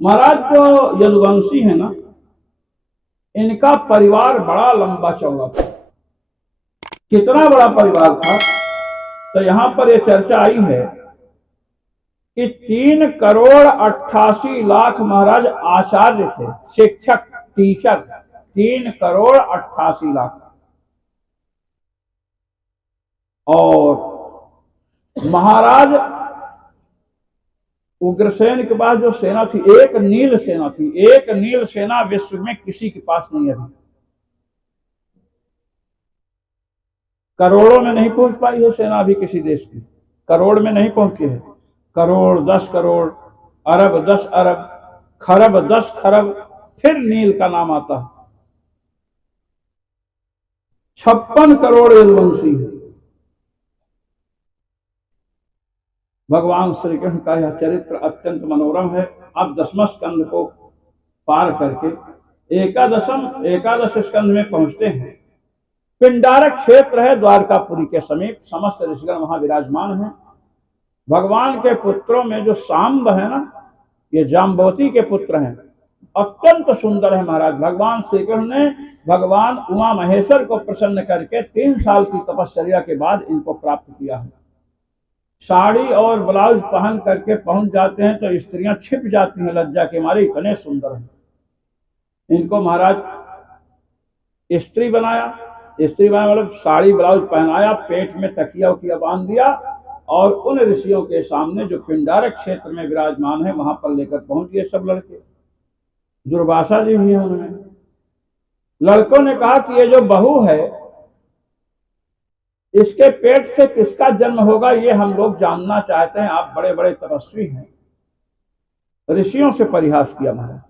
महाराज जो यदुवंशी है ना, इनका परिवार बड़ा लंबा चौड़ा था। कितना बड़ा परिवार था, तो यहां पर यह चर्चा आई है कि 3,88,00,000 महाराज आचार्य थे, शिक्षक, टीचर, 3,88,00,000। और महाराज उग्रसेन के पास जो सेना थी, एक नील सेना थी। एक नील सेना विश्व में किसी के पास नहीं है। करोड़ों में नहीं पहुंच पाई है सेना अभी किसी देश की, करोड़ में नहीं पहुंची है। करोड़, 10 करोड़, अरब, 10 अरब, खरब, 10 खरब, फिर नील का नाम आता है। 56 करोड़ यदुवंशी है। भगवान श्री कृष्ण का यह चरित्र अत्यंत मनोरम है। अब 10वें स्कंद को पार करके एकादश स्कंद में पहुंचते हैं। पिंडारक क्षेत्र है द्वारकापुरी के समीप, समस्त ऋषिगण वहां विराजमान हैं। भगवान के पुत्रों में जो सांब है ना, ये जाम्बवती के पुत्र हैं, अत्यंत सुंदर है महाराज। भगवान श्री कृष्ण ने भगवान उमा महेश्वर को प्रसन्न करके 3 साल की तपश्चर्या के बाद इनको प्राप्त किया है। साड़ी और ब्लाउज पहन करके पहुंच जाते हैं तो स्त्रियां छिप जाती हैं लज्जा के मारे, इतने सुंदर हैं। इनको महाराज स्त्री बनाया मतलब साड़ी ब्लाउज पहनाया, पेट में तकिया उकिया बांध दिया और उन ऋषियों के सामने जो पिंडारक क्षेत्र में विराजमान है वहां पर लेकर पहुंच गए सब लड़के। दुर्वासा जी भी हैं उन्होंने। लड़कों ने कहा कि ये जो बहू है, इसके पेट से किसका जन्म होगा, ये हम लोग जानना चाहते हैं। आप बड़े बड़े तपस्वी हैं। ऋषियों से परिहास किया महाराज।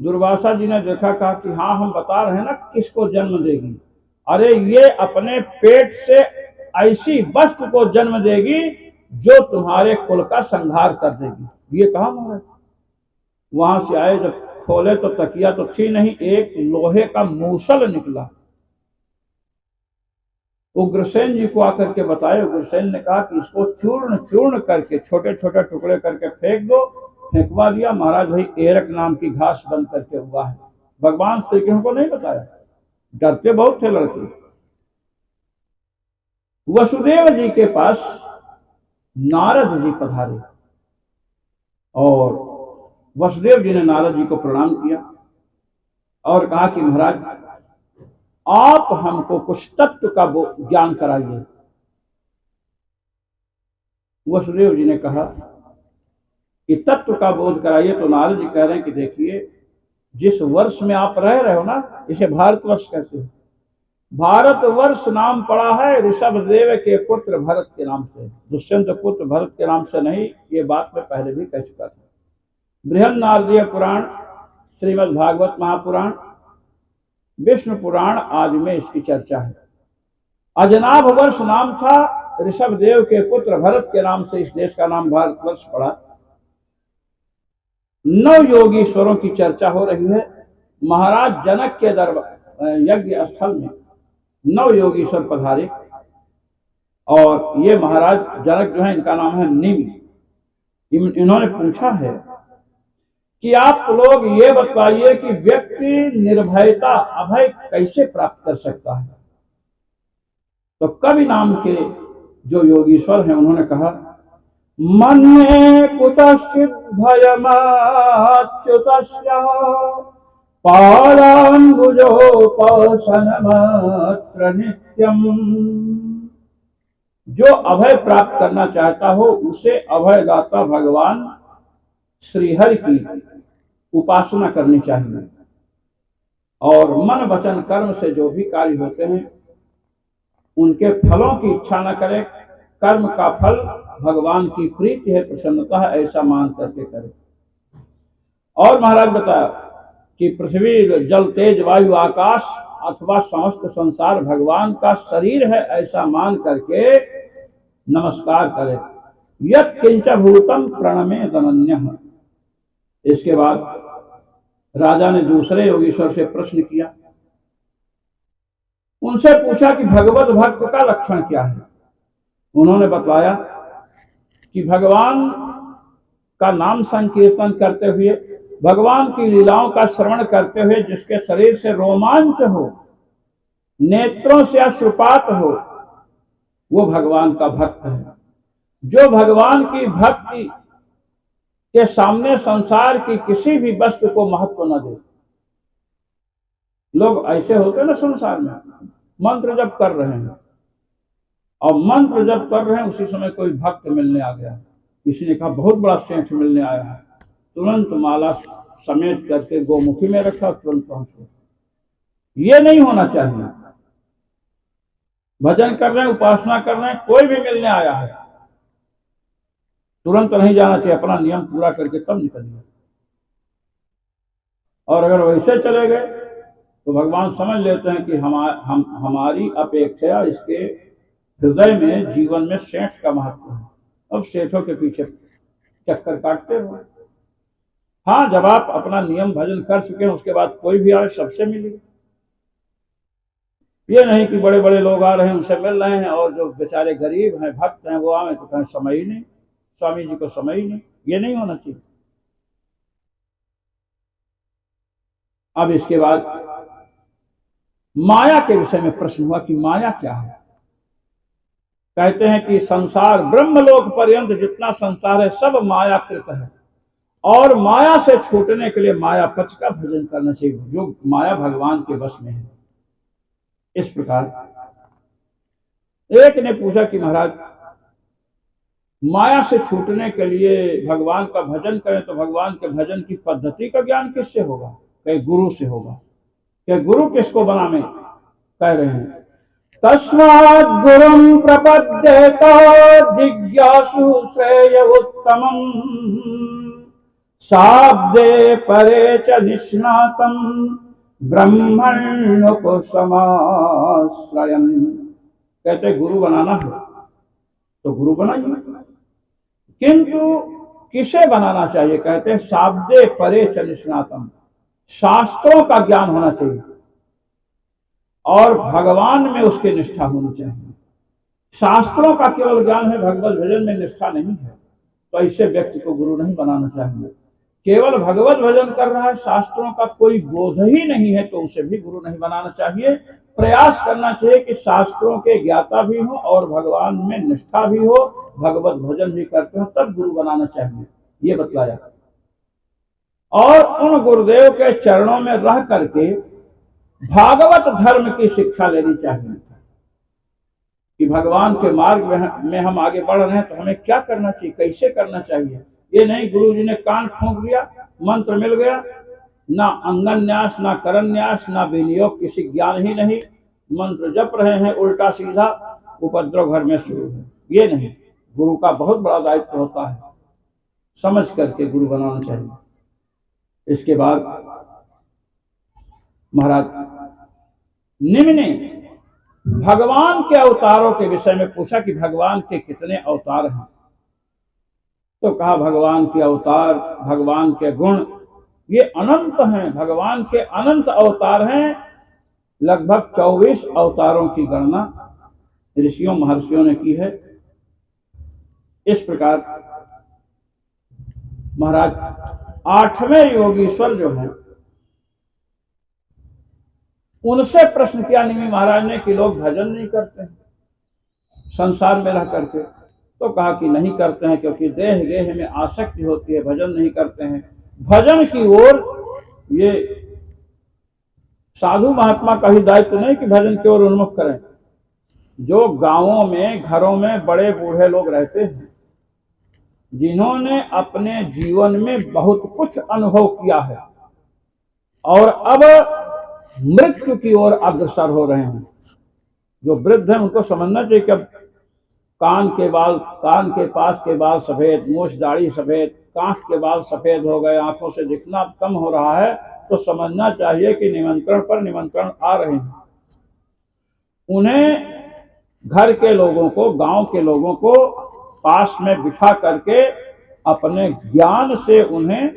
दुर्वासा जी ने देखा, कहा कि हाँ, हम बता रहे हैं ना किसको जन्म देगी। अरे ये अपने पेट से ऐसी वस्तु को जन्म देगी जो तुम्हारे कुल का संहार कर देगी, ये कहा महाराज। वहां से आए, जब खोले तो तकिया तो थी नहीं, एक लोहे का मूसल निकला। उग्रसेन जी को आकर के बताए। उग्रसेन ने कहा कि इसको चूर्ण चूर्ण करके छोटे छोटे टुकड़े करके फेंक दो। फेंकवा दिया महाराज। भाई एरक नाम की घास बन करके हुआ है। भगवान श्री कृष्ण को नहीं बताया, डरते बहुत थे लड़के। वसुदेव जी के पास नारद जी पधारे और वसुदेव जी ने नारद जी को प्रणाम किया और कहा कि महाराज आप हमको कुछ तत्व का ज्ञान कराइए। वसुदेव जी ने कहा कि तत्व का बोध कराइए। तो नारद जी कह रहे हैं कि देखिए, जिस वर्ष में आप रह रहे हो ना, इसे भारतवर्ष कहते हैं। भारतवर्ष नाम पड़ा है ऋषभदेव के पुत्र भरत के नाम से, दुष्यंत पुत्र भरत के नाम से नहीं। ये बात मैं पहले भी कह चुका था। बृहद नारदीय पुराण, श्रीमद् भागवत महापुराण, विष्णु पुराण आदि में इसकी चर्चा है। अजनाभ वर्ष नाम था ऋषभदेव के पुत्र भरत के नाम से इस देश का नाम भारतवर्ष पड़ा। 9 योगीश्वरों की चर्चा हो रही है। महाराज जनक के दरबार यज्ञ स्थल में 9 योगीश्वर पधारे और ये महाराज जनक जो है, इनका नाम है निम। इन्होंने पूछा है कि आप लोग ये बताइए कि व्यक्ति निर्भयता, अभय कैसे प्राप्त कर सकता है। तो कवि नाम के जो योगीश्वर हैं उन्होंने कहा, मन्ये कुतश्चित् भयमाच्युतस्य पादाम्बुजोपासनमात्र नित्यम्। जो अभय प्राप्त करना चाहता हो उसे अभयदाता भगवान श्रीहरि की उपासना करनी चाहिए और मन वचन कर्म से जो भी कार्य होते हैं उनके फलों की इच्छा न करे। कर्म का फल भगवान की प्रीति है, प्रसन्नता है, ऐसा मान करके करे। और महाराज बताया कि पृथ्वी, जल, तेज, वायु, आकाश अथवा समस्त संसार भगवान का शरीर है, ऐसा मान करके नमस्कार करे। यत् किंच भूतम प्रणमे दनन्यः। इसके बाद राजा ने दूसरे योगीश्वर से प्रश्न किया। उनसे पूछा कि भगवत भक्त का लक्षण क्या है। उन्होंने बतलाया कि भगवान का नाम संकीर्तन करते हुए, भगवान की लीलाओं का श्रवण करते हुए जिसके शरीर से रोमांच हो, नेत्रों से अश्रुपात हो, वो भगवान का भक्त है। जो भगवान की भक्ति के सामने संसार की किसी भी वस्तु को महत्व न दे। लोग ऐसे होते ना संसार में, मंत्र जप कर रहे हैं और मंत्र जप कर रहे हैं, उसी समय कोई भक्त मिलने आ गया, किसी ने कहा बहुत बड़ा सेठ मिलने आया है, तुरंत माला समेट करके गोमुखी में रखा, तुरंत पहुंचे। ये नहीं होना चाहिए। भजन कर रहे हैं, उपासना कर रहे हैं, कोई भी मिलने आया है, तुरंत नहीं जाना चाहिए, अपना नियम पूरा करके तब निकलिए। और अगर वैसे चले गए तो भगवान समझ लेते हैं कि हमारी अपेक्षा इसके हृदय में, जीवन में सेठ का महत्व है। अब सेठों के पीछे चक्कर काटते हो। हाँ, जब आप अपना नियम भजन कर चुके हैं, उसके बाद कोई भी आए सबसे मिलिए। ये नहीं कि बड़े बड़े लोग आ रहे हैं उनसे मिल रहे हैं, और जो बेचारे गरीब हैं, भक्त हैं, वो आए तो कहें समय ही नहीं, स्वामी जी को समय ही नहीं। ये नहीं होना चाहिए। अब इसके बाद माया के विषय में प्रश्न हुआ कि माया क्या है। कहते हैं कि संसार, ब्रह्मलोक पर्यंत जितना संसार है सब मायाकृत है, और माया से छूटने के लिए माया पच का भजन करना चाहिए, जो माया भगवान के वश में है। इस प्रकार एक ने पूछा कि महाराज, माया से छूटने के लिए भगवान का भजन करें तो भगवान के भजन की पद्धति का ज्ञान किससे होगा? कहीं गुरु से होगा। कि गुरु किसको बनाने कह रहे हैं? तस्मात् गुरुं प्रपद्येत जिज्ञासु श्रेय उत्तमम् शाब्दे परे च निष्णातं ब्रह्मण्योपसमाश्रयन्। कहते गुरु बनाना है तो गुरु बनाइए, किंतु किसे बनाना चाहिए? कहते हैं शाब्दे परे च निष्णातम, शास्त्रों का ज्ञान होना चाहिए और भगवान में उसकी निष्ठा होनी चाहिए। शास्त्रों का केवल ज्ञान है, भगवत भजन में निष्ठा नहीं है, तो ऐसे व्यक्ति को गुरु नहीं बनाना चाहिए। केवल भगवत भजन कर रहा है, शास्त्रों का कोई बोध ही नहीं है, तो उसे भी गुरु नहीं बनाना चाहिए। प्रयास करना चाहिए कि शास्त्रों के ज्ञाता भी हो और भगवान में निष्ठा भी हो, भगवत भजन भी करते हो, तब गुरु बनाना चाहिए, ये बतलाया। और उन गुरुदेव के चरणों में रह करके भागवत धर्म की शिक्षा लेनी चाहिए कि भगवान के मार्ग में हम आगे बढ़ रहे हैं तो हमें क्या करना चाहिए, कैसे करना चाहिए। ये नहीं गुरु जी ने कान ठोंक दिया, मंत्र मिल गया, ना अंगन न्यास, ना करण न्यास, ना विनियोग, किसी ज्ञान ही नहीं, मंत्र जप रहे हैं उल्टा सीधा, उपद्रव घर में शुरू है। ये नहीं, गुरु का बहुत बड़ा दायित्व होता है, समझ करके गुरु बनाना चाहिए। इसके बाद महाराज निम्न ने भगवान के अवतारों के विषय में पूछा कि भगवान के कितने अवतार हैं। तो कहा भगवान के अवतार, भगवान के गुण ये अनंत हैं, भगवान के अनंत अवतार हैं। लगभग 24 अवतारों की गणना ऋषियों महर्षियों ने की है। इस प्रकार महाराज 8वें योगीश्वर जो हैं, उनसे प्रश्न किया निमि महाराज ने कि लोग भजन नहीं करते हैं संसार में रह करके। तो कहा कि नहीं करते हैं क्योंकि देह गेह में आसक्ति होती है, भजन नहीं करते हैं। भजन की ओर ये साधु महात्मा का ही दायित्व नहीं कि भजन की ओर उन्मुख करें। जो गांवों में, घरों में बड़े बूढ़े लोग रहते हैं, जिन्होंने अपने जीवन में बहुत कुछ अनुभव किया है और अब मृत्यु की ओर अग्रसर हो रहे हैं, जो वृद्ध हैं उनको समझना चाहिए कि अब कान के पास के बाल सफेद, मूछ दाढ़ी सफेद, कांख के बाल सफेद हो गए, आंखों से दिखना कम हो रहा है, तो समझना चाहिए कि निमंत्रण पर निमंत्रण आ रहे हैं। उन्हें घर के लोगों को, गांव के लोगों को पास में बिठा करके अपने ज्ञान से उन्हें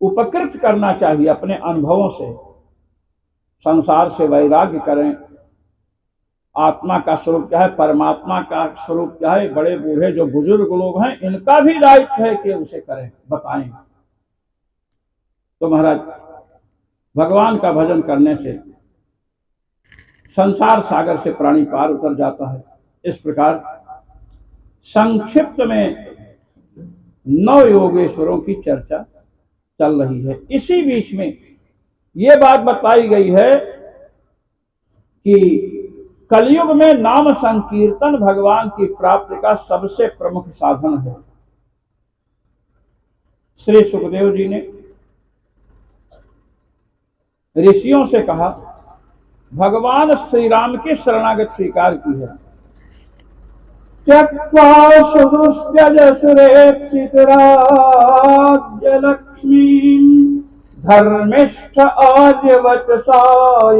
उपकृत करना चाहिए, अपने अनुभवों से। संसार से वैराग्य करें, आत्मा का स्वरूप क्या है, परमात्मा का स्वरूप क्या है, बड़े बूढ़े जो बुजुर्ग लोग हैं इनका भी दायित्व है कि उसे करें, बताएं। तो महाराज भगवान का भजन करने से संसार सागर से प्राणी पार उतर जाता है। इस प्रकार संक्षिप्त में 9 योगेश्वरों की चर्चा चल रही है। इसी बीच में ये बात बताई गई है कि कलयुग में नाम संकीर्तन भगवान की प्राप्ति का सबसे प्रमुख साधन है। श्री सुखदेव जी ने ऋषियों से कहा, भगवान श्री राम की शरणागत स्वीकार की है। त्यक्त्वा सुदुस्त्यजसुरेप्सित राज्यलक्ष्मीं धर्मिष्ठ आर्यवचसा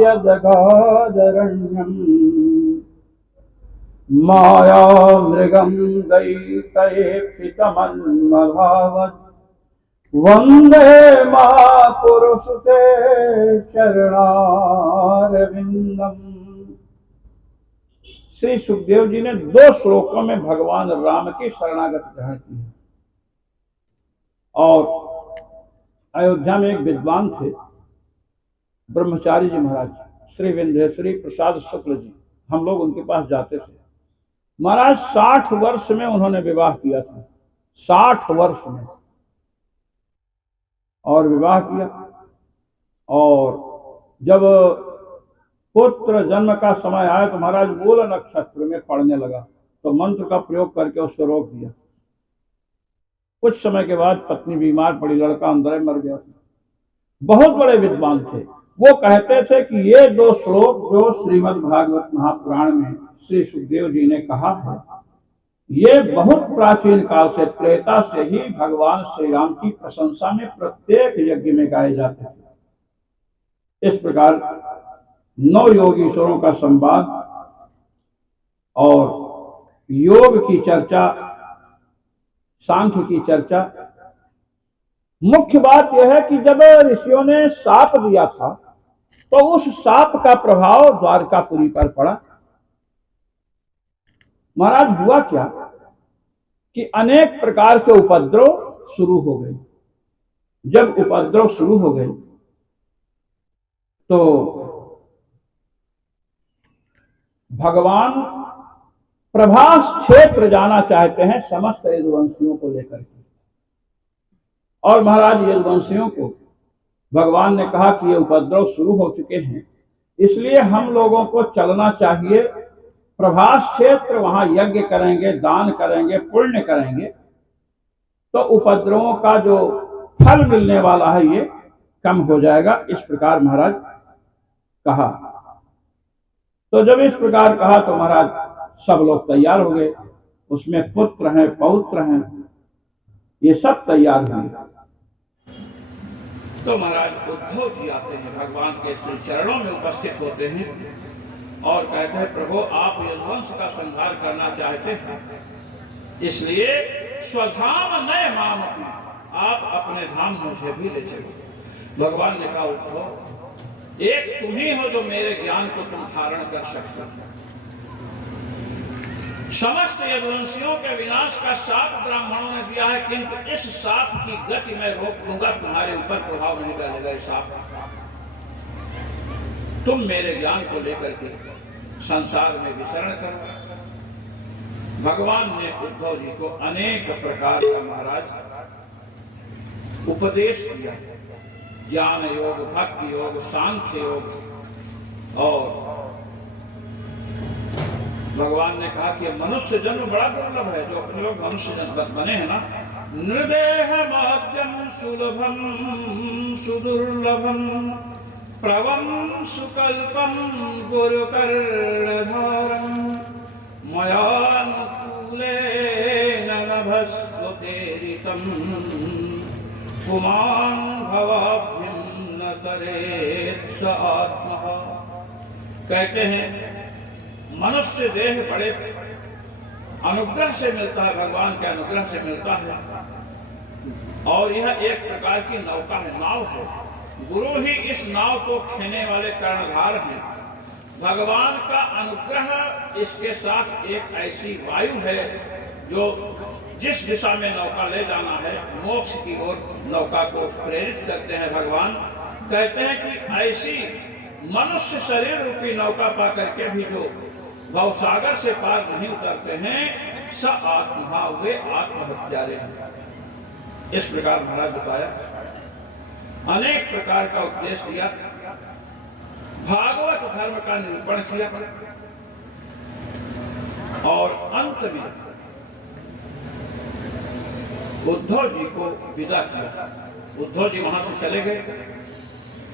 यदगादरण्यम् माया मृगं दैत्येप्सितमन्मभावत् वंदे मां पुरुषते चरणारविंदम। श्री सुखदेव जी ने 2 श्लोकों में भगवान राम की शरणागति ग्रहण की है। और अयोध्या में एक विद्वान थे ब्रह्मचारी जी महाराज, श्री विंध्यश्री प्रसाद शुक्ल जी, हम लोग उनके पास जाते थे। महाराज 60 वर्ष में उन्होंने विवाह किया था, 60 वर्ष में, और विवाह किया। और जब पुत्र जन्म का समय आया तो महाराज मूल नक्षत्र में पड़ने लगा, तो मंत्र का प्रयोग करके उसको रोक दिया। कुछ समय के बाद पत्नी बीमार पड़ी, लड़का अंदर मर गया। बहुत बड़े विद्वान थे। वो कहते थे कि ये 2 श्लोक जो श्रीमद् भागवत महापुराण में श्री सुखदेव जी ने कहा है, ये बहुत प्राचीन काल से, त्रेता से ही भगवान श्री राम की प्रशंसा में प्रत्येक यज्ञ में गाए जाते थे। इस प्रकार 9 योगीश्वरों का संवाद और योग की चर्चा, सांख्य की चर्चा। मुख्य बात यह है कि जब ऋषियों ने शाप दिया था तो उस शाप का प्रभाव द्वारकापुरी पर पड़ा। महाराज हुआ क्या कि अनेक प्रकार के उपद्रव शुरू हो गए। जब उपद्रव शुरू हो गए तो भगवान प्रभास क्षेत्र जाना चाहते हैं समस्त यदुवंशियों को लेकर के। और महाराज यदुवंशियों को भगवान ने कहा कि ये उपद्रव शुरू हो चुके हैं, इसलिए हम लोगों को चलना चाहिए प्रभास क्षेत्र, वहां यज्ञ करेंगे, दान करेंगे, पुण्य करेंगे, तो उपद्रवों का जो फल मिलने वाला है ये कम हो जाएगा। इस प्रकार महाराज कहा। तो जब इस प्रकार कहा तो महाराज सब लोग तैयार हो गए। उसमें पुत्र हैं, पौत्र हैं, ये सब तैयार हुए। तो महाराज उद्धव जी आते हैं, भगवान के श्री चरणों में उपस्थित होते हैं और कहते हैं, प्रभु आप यदुवंश का संहार करना चाहते हैं, इसलिए स्वधाम नय माम, आप अपने धाम मुझे भी ले चलो। भगवान ने कहा, उद्धव एक तुम ही हो जो मेरे ज्ञान को तुम धारण कर सकते हो। समस्त यदुवंशियों के विनाश का शाप ब्राह्मणों ने दिया है, किंतु इस शाप की गति मैं रोक दूंगा, तुम्हारे ऊपर प्रभाव नहीं डालेगा। शाप तुम मेरे ज्ञान को लेकर के संसार में विचरण करो। भगवान ने उद्धव जी को अनेक प्रकार का महाराज उपदेश दिया, ज्ञान योग, भक्ति योग, सांख्य योग। और भगवान ने कहा कि मनुष्य जन्म बड़ा दुर्लभ है। जो अपने लोग मनुष्य जन्म बने हैं ना, नृदेह मध्यम सुलभम सुदुर्लभम प्रवम सुकल्पम गुरुकर्णधारम मयानुकूलेन नभस्वतेरितम पुमान् भवाभ्यं न करेत् स आत्मा। कहते हैं मनुष्य देह बड़े अनुग्रह से मिलता है, भगवान के अनुग्रह से मिलता है। और यह एक प्रकार की नौका है, नाव है। गुरु ही इस नाव को खेने वाले कर्णधार हैं। भगवान का अनुग्रह इसके साथ एक ऐसी वायु है जो जिस दिशा में नौका ले जाना है मोक्ष की ओर नौका को प्रेरित करते हैं। भगवान कहते हैं कि ऐसी मनुष्य शरीर रूपी नौका पा करके भी जो भवसागर से पार नहीं उतरते हैं स आत्मा वे आत्महत्यारे हैं। इस प्रकार महाराज बताया, अनेक प्रकार का उपदेश दिया, भागवत धर्म का निरूपण किया और अंत में उद्धव जी को विदा किया। उद्धव जी वहां से चले गए।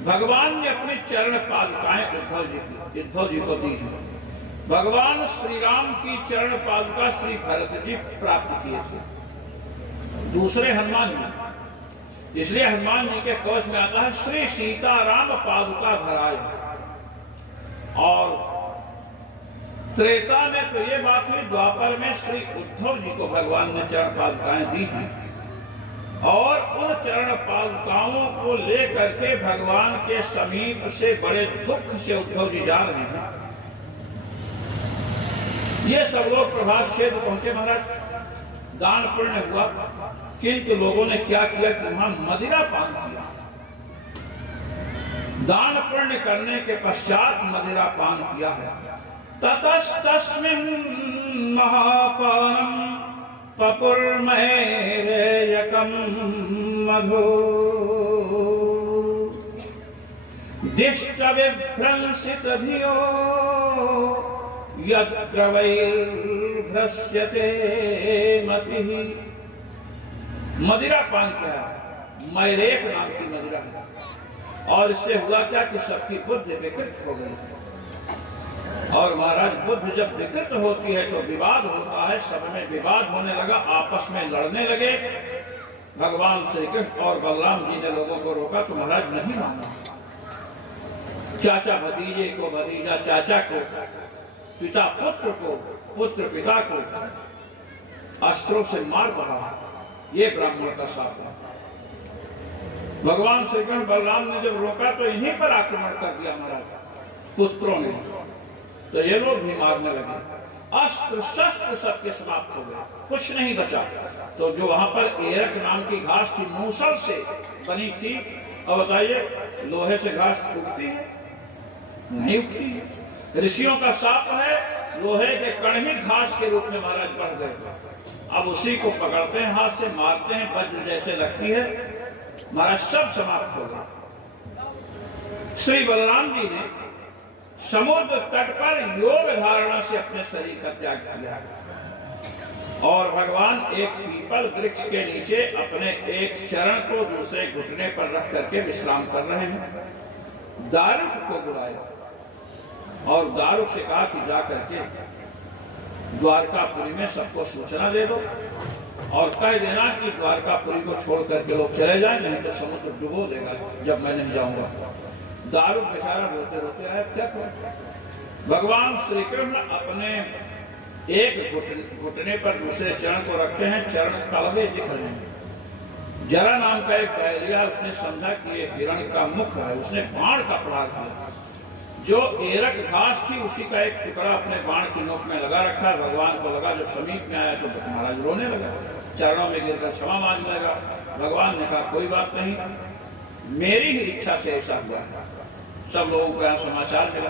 भगवान ने अपने चरण पादुकाएं उद्धव जी को दी। भगवान श्री राम की चरण पादुका श्री भरत जी प्राप्त किए थे। दूसरे हनुमान जी, इसलिए हनुमान जी के कवच में आता है श्री सीताराम पादुका धराए। और त्रेता में तो ये बात हुई, द्वापर में श्री उद्धव जी को भगवान ने चरण पादुकाएं दी हैं और उन चरण पादुकाओं को लेकर के भगवान के समीप से बड़े दुख से उद्धव जी जा रहे हैं। ये सब लोग प्रभास क्षेत्र पहुंचे। महाराज दान पुण्य हुआ, किंतु लोगों ने क्या किया कि वहां मदिरा पान किया। दान पुण्य करने के पश्चात मदिरा पान किया है। ततस्तस्मिन् महापानम पपुर्महेरेयकं मधु दिष्ट विभ्रंसित धियो यत्र वैर्भ्रस्यते मतिः। मदिरा पान किया, मैरेक नाम की मदिरा, और इससे हुआ क्या कि सबकी बुद्धि विकृत हो गई। और महाराज बुद्ध जब विकृत होती है तो विवाद होता है, सब में विवाद होने लगा, आपस में लड़ने लगे। भगवान श्री कृष्ण और बलराम जी ने लोगों को रोका तो महाराज नहीं माना। चाचा भतीजे को, भतीजा चाचा को, पिता पुत्र को, पुत्र पिता को अस्त्रों से मार पड़ा। ये ब्राह्मण का शाप है। भगवान श्री कृष्ण बलराम ने जब रोका तो इन्हीं पर आक्रमण कर दिया महाराज पुत्रों ने, तो ये लोग भी मारने लगे। अस्त्र शस्त्र सबके समाप्त हो गए, कुछ नहीं बचा। तो जो वहां पर एरक नाम की घास की मूसल से बनी थी, अब बताइए लोहे से घास उगती है? नहीं उगती है। ऋषियों का शाप है, लोहे के कण ही घास के रूप में महाराज बढ़ गए। अब उसी को पकड़ते हैं, हाथ से मारते हैं, वज्र जैसे लगती है, महाराज सब समाप्त हो गए। श्री बलराम जी ने समुद्र तट पर योग धारणा से अपने शरीर का त्याग किया और भगवान एक पीपल वृक्ष के नीचे अपने एक चरण को दूसरे घुटने पर रख करके विश्राम कर रहे हैं। दारुक को बुलाया और दारुक से कहा कि जा करके द्वारकापुरी में सबको सूचना दे दो और कह देना कि द्वारकापुरी को छोड़ करके लोग चले जाए, नहीं तो समुद्र डुबो देगा जब मैं नहीं जाऊंगा। दारुक बेचारा रोते रोते आया, क्या करें। भगवान श्री कृष्ण अपने एक घुटने पर दूसरे चरण को रखे हैं, चरण तलवे दिख रहे हैं। जरा नाम का एक पहलिया, उसने समझा कि ये हिरण का मुख है, उसने बाण का प्रहार किया। जो एरक घास थी उसी का एक टुकड़ा अपने बाण की नोक में लगा रखा। भगवान को लगा, जब समीप में आया तो महाराज रोने लगा, चरणों में गिरकर क्षमा मांगने लगा। भगवान ने कहा कोई बात नहीं, मेरी ही इच्छा से ऐसा हुआ। सब लोगों को यहाँ समाचार मिला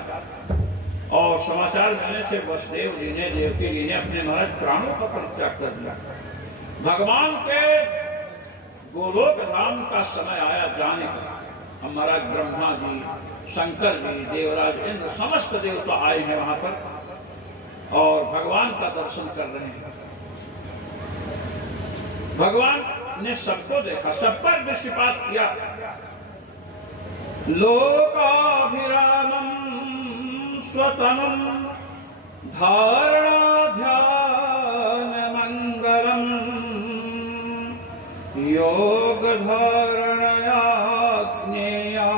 और समाचार मिलने से वसुदेव जी ने, देवकी जी ने अपने महाराज प्राणों का परित्याग कर दिया। भगवान के गोलोक धाम का समय आया जाने का। अब महाराज ब्रह्मा जी, शंकर जी, देवराज इंद्र, समस्त देवता आए हैं वहां पर और भगवान का दर्शन कर रहे हैं। भगवान ने सबको देखा, सब पर दृष्टिपात किया। लोकाभिरामं स्वतनं धारणा ध्यान मंगलम योग धारणया ज्ञेया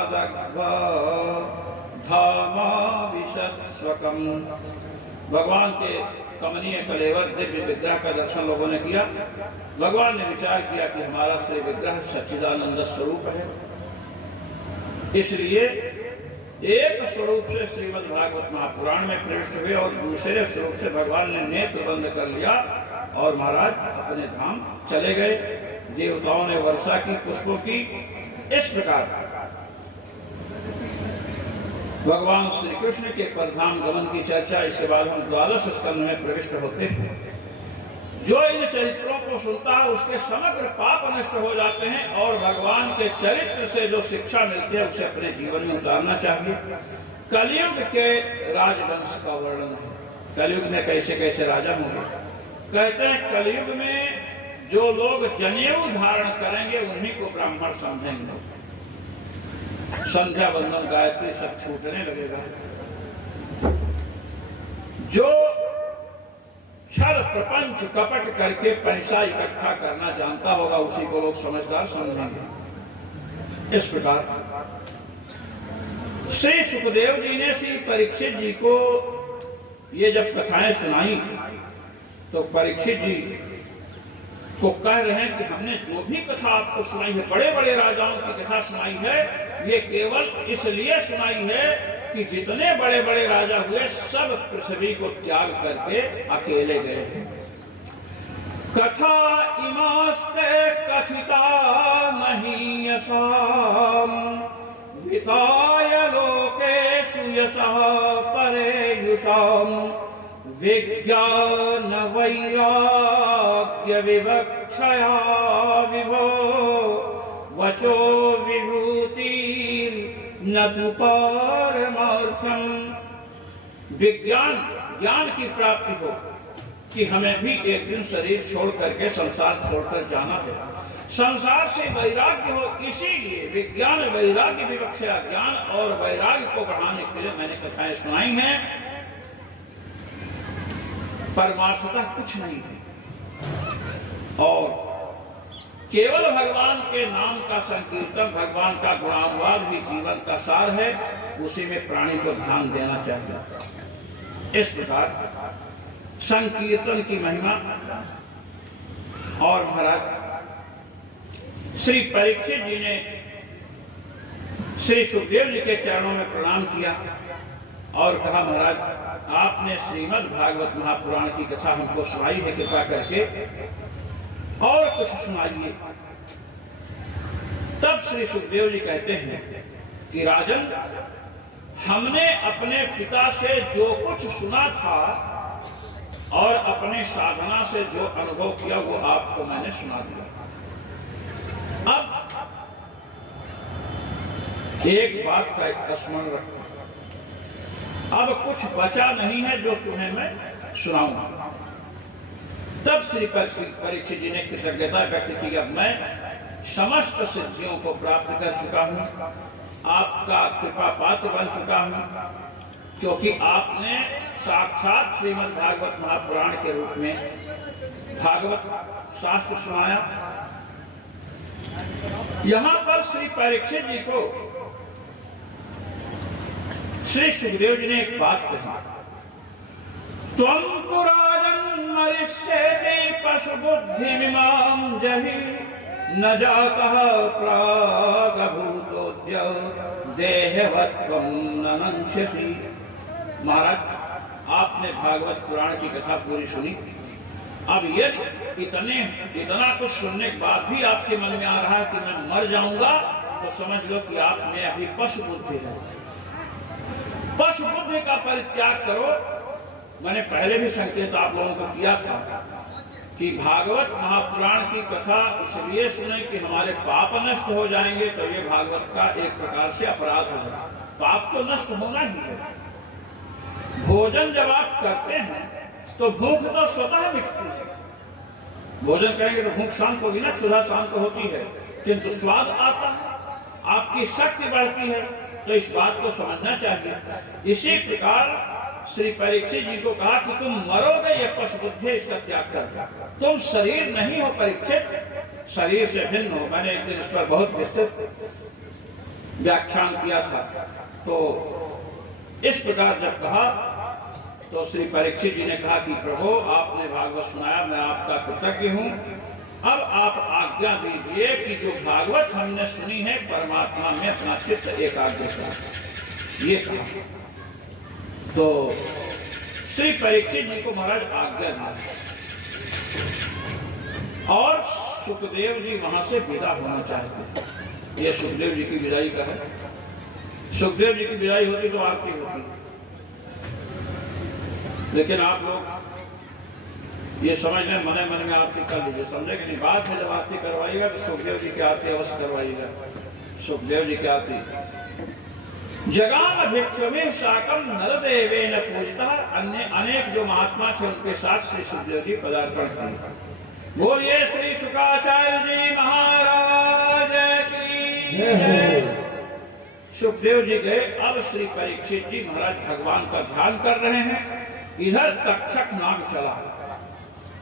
अदग्ध धामा विशत्स्वकम्। भगवान के कमनीय कलेवर दिव्य विग्रह का दर्शन लोगों ने किया। भगवान ने विचार किया कि हमारा श्री विग्रह सच्चिदानंद स्वरूप है, इसलिए एक स्वरूप से श्रीमद् भागवत महापुराण में प्रविष्ट हुए और दूसरे स्वरूप से भगवान ने नेत्र बंद कर लिया और महाराज अपने धाम चले गए। देवताओं ने वर्षा की पुष्पों की। इस प्रकार भगवान श्री कृष्ण के परधाम गमन की चर्चा। इसके बाद हम 12 स्कंध में प्रविष्ट होते हैं। जो इन चरित्रों को सुनता है उसके समग्र पाप नष्ट हो जाते हैं और भगवान के चरित्र से जो शिक्षा मिलती है उसे अपने जीवन में उतारना चाहिए। कलयुग के राजवंश का वर्णन है। कलयुग में कैसे कैसे राजा होंगे। कहते हैं कलयुग में जो लोग जनेऊ धारण करेंगे उन्हीं को ब्राह्मण समझेंगे। संध्या बंधन गायत्री सब छूटने लगेगा। जो छल प्रपंच कपट करके पैसा इकट्ठा करना जानता होगा उसी को लोग समझदार समझेंगे। इस प्रकार श्री सुखदेव जी ने श्री परीक्षित जी को ये जब कथाएं सुनाई तो परीक्षित जी को कह रहे हैं कि हमने जो भी कथा आपको सुनाई है, बड़े बड़े राजाओं की कथा सुनाई है, ये केवल इसलिए सुनाई है कि जितने बड़े बड़े राजा हुए सब पृथ्वी को त्याग करके अकेले गए हैं। कथा इमास्ते कथिता महीयसाम विताय लोकेषु यशः परेयुषाम विज्ञान वैराग्य विवक्षया विभो वचो विभूति न तु परमार्थम। विज्ञान ज्ञान की प्राप्ति हो कि हमें भी एक दिन शरीर छोड़ करके संसार छोड़कर जाना है। संसार से वैराग्य हो, इसीलिए विज्ञान वैराग्य विवक्षा, ज्ञान और वैराग्य को बढ़ाने के लिए मैंने कथाएं सुनाई हैं। परमार्थता कुछ नहीं है और केवल भगवान के नाम का संकीर्तन, भगवान का गुणानुवाद भी जीवन का सार है। उसी में प्राणी को ध्यान देना चाहिए। इस प्रकार संकीर्तन की महिमा। और महाराज श्री परीक्षित जी ने श्री सुखदेव जी के चरणों में प्रणाम किया और कहा, महाराज आपने श्रीमद् भागवत महापुराण की कथा हमको सुनाई है, कृपा करके और कुछ सुनाइए। तब श्री सुखदेव जी कहते हैं कि राजन, हमने अपने पिता से जो कुछ सुना था और अपने साधना से जो अनुभव किया वो आपको मैंने सुना दिया। अब एक बात का स्मरण रखो, अब कुछ बचा नहीं है जो तुम्हें मैं सुनाऊंगा। तब श्री परीक्षित जी ने कृतज्ञता व्यक्त की, अब मैं समस्त सिद्धियों को प्राप्त कर चुका हूं, आपका कृपा पात्र बन चुका हूं, क्योंकि आपने साक्षात श्रीमद् भागवत महापुराण के रूप में भागवत शास्त्र सुनाया। यहां पर श्री परीक्षित जी को श्री सुखदेव जी ने एक बात कही, त्वं तु राजन् मरिष्येते पशुबुद्धिमिमां जहि न जातः प्रागभूतोऽद्य देहवत्वं न नंस्यसि। महाराज आपने भागवत पुराण की कथा पूरी सुनी। अब यदि इतना कुछ सुनने के बाद भी आपके मन में आ रहा है कि मैं मर जाऊंगा, तो समझ लो कि आप में अभी पशु बुद्धि है। पशु बुद्धि का परित्याग करो। मैंने पहले भी संकेत आप लोगों को किया था कि भागवत महापुराण की कथा इसलिए सुने कि हमारे पाप नष्ट हो जाएंगे, तो ये भागवत का एक प्रकार से अपराध होगा। पाप तो नष्ट होना ही है। भोजन जब आप करते हैं तो भूख तो स्वतः मिटती है। भोजन करेंगे तो भूख शांत होगी ना, सुधा शांत होती है, किंतु स्वाद आता है, आपकी शक्ति बढ़ती है। तो इस बात को समझना चाहिए। इसी प्रकार श्री परीक्षित जी को कहा कि तुम मरोगे, ये पशु बुद्धि इसका त्याग कर, तुम शरीर नहीं हो परीक्षित, शरीर से भिन्न हो। मैंने एक दिन इस पर बहुत विस्तृत व्याख्यान किया था। तो इस प्रकार जब कहा तो श्री परीक्षित जी ने कहा कि प्रभु आपने भागवत सुनाया, मैं आपका कृतज्ञ हूँ। अब आप आज्ञा दीजिए कि जो भागवत हमने सुनी है परमात्मा में अपना चित्त एकाग्र करें। ये कहा। तो श्री परीक्षित जी को महाराज आज्ञा दी और सुखदेव जी वहां से विदा होना चाहते। ये सुखदेव जी की विदाई का है। सुखदेव जी की विदाई होती तो आरती होती, लेकिन आप लोग ये समझ लें, मन में आरती कर लीजिए, समझे कि नहीं। बाद में जब आरती करवाइएगा तो सुखदेव जी की आरती अवश्य करवाइएगा। सुखदेव जी की आरती जगाम भिक्षुभि साकम नरदेवेन पूजिता। अन्य अनेक जो महात्मा थे उनके साथ श्री सुखदेव जी पदार्पण किए। बोलिए श्री शुकाचार्य जी महाराज की जय। सुखदेव जी गए। अब श्री परीक्षित जी महाराज भगवान का ध्यान कर रहे हैं। इधर तक्षक नाग चला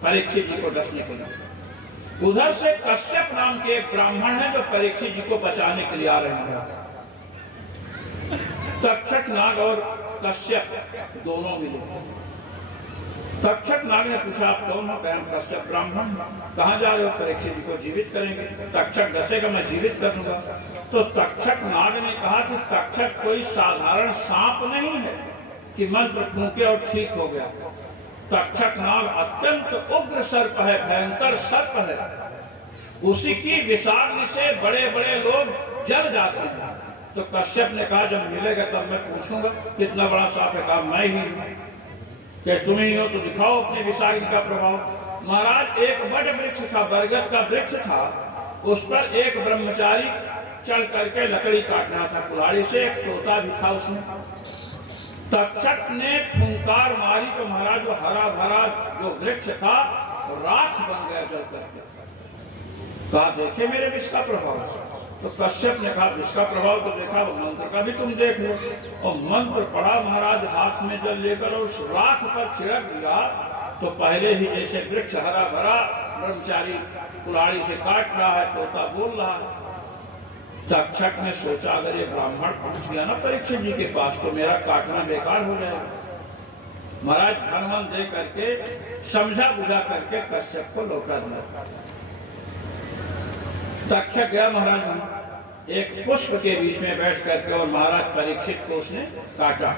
परीक्षित जी को डसने के लिए। उधर से कश्यप नाम के एक ब्राह्मण है जो परीक्षित जी को बचाने के लिए आ रहे हैं। तक्षक नाग और कश्यप दोनों मिले। तक्षक नाग ने पूछा, आप कौन हो? हम कश्यप ब्राह्मण। कहाँ जा रहे हो? परीक्षित जी को जीवित करेंगे। तक्षक डसेगा, मैं जीवित कर दूंगा। तो तक्षक नाग ने कहा कि तक्षक कोई साधारण सांप नहीं है कि मंत्र फूंके और ठीक हो गया। तक्षक नाग अत्यंत उग्र सर्प है, भयंकर सर्प है। उसी की विषाग्नि से बड़े बड़े लोग जल जाते हैं। तो कश्यप ने कहा, जब मिलेगा तब मैं पूछूंगा कितना बड़ा सांप है। कहा, मैं ही हूं। क्या तुम ही हो? तो दिखाओ अपने विषाग्नि का प्रभाव। महाराज एक बड़ वृक्ष था, बरगद का वृक्ष था। उस पर एक ब्रह्मचारी चढ़ करके लकड़ी काट रहा था कुल्हाड़ी से। एक तोता भी था उसमें। तक्षक ने फुंकार मारी तो महाराज वो हरा भरा जो वृक्ष था राख बन गया जल करके। कहा, देखे मेरे विष का प्रभाव। तो कश्यप ने कहा, विष का प्रभाव तो देखा, वो मंत्र का भी तुम देख लो। और मंत्र पढ़ा महाराज, हाथ में जल लेकर और उस राख पर छिड़क दिया। तो पहले ही जैसे वृक्ष हरा भरा, ब्रह्मचारी कुल्हाड़ी से काट रहा है, तोता बोल रहा है। तक्षक ने सोचा, अगर ये ब्राह्मण पहुंच गया ना परीक्षित जी के पास तो मेरा काटना बेकार हो जाएगा। महाराज धन मन दे करके समझा बुझा करके कश्यप को लौटा दिया। तक्षक गया महाराज एक पुष्प के बीच में बैठ करके और महाराज परीक्षित को उसने काटा।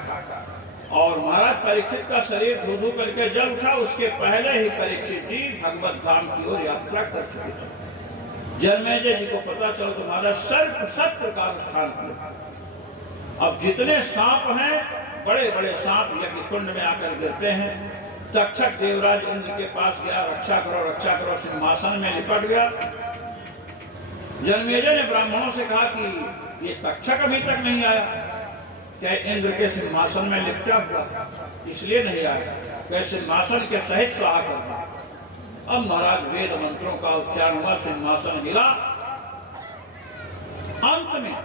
और महाराज परीक्षित का शरीर धो धो करके जल उठा। उसके पहले ही परीक्षित जी भगवत धाम की ओर यात्रा कर चुके थे। जनमेजय जी को पता चला तो महाराज सर्प सत्र का अनुष्ठान किया। अब जितने सांप हैं, बड़े बड़े सांप यज्ञ कुंड में आकर गिरते हैं। तक्षक देवराज इंद्र के पास गया, रक्षा करो सिंहासन में लिपट गया। जनमेजय ने ब्राह्मणों से कहा कि ये तक्षक अभी तक नहीं आया। क्या इंद्र के सिंहासन में लिपटा हुआ इसलिए नहीं आया? क्या सिंहासन के सहित स्वाहा करना। अब महाराज वेद मंत्रों का उच्चारण हुआ, सिंहासन हिला। अंत में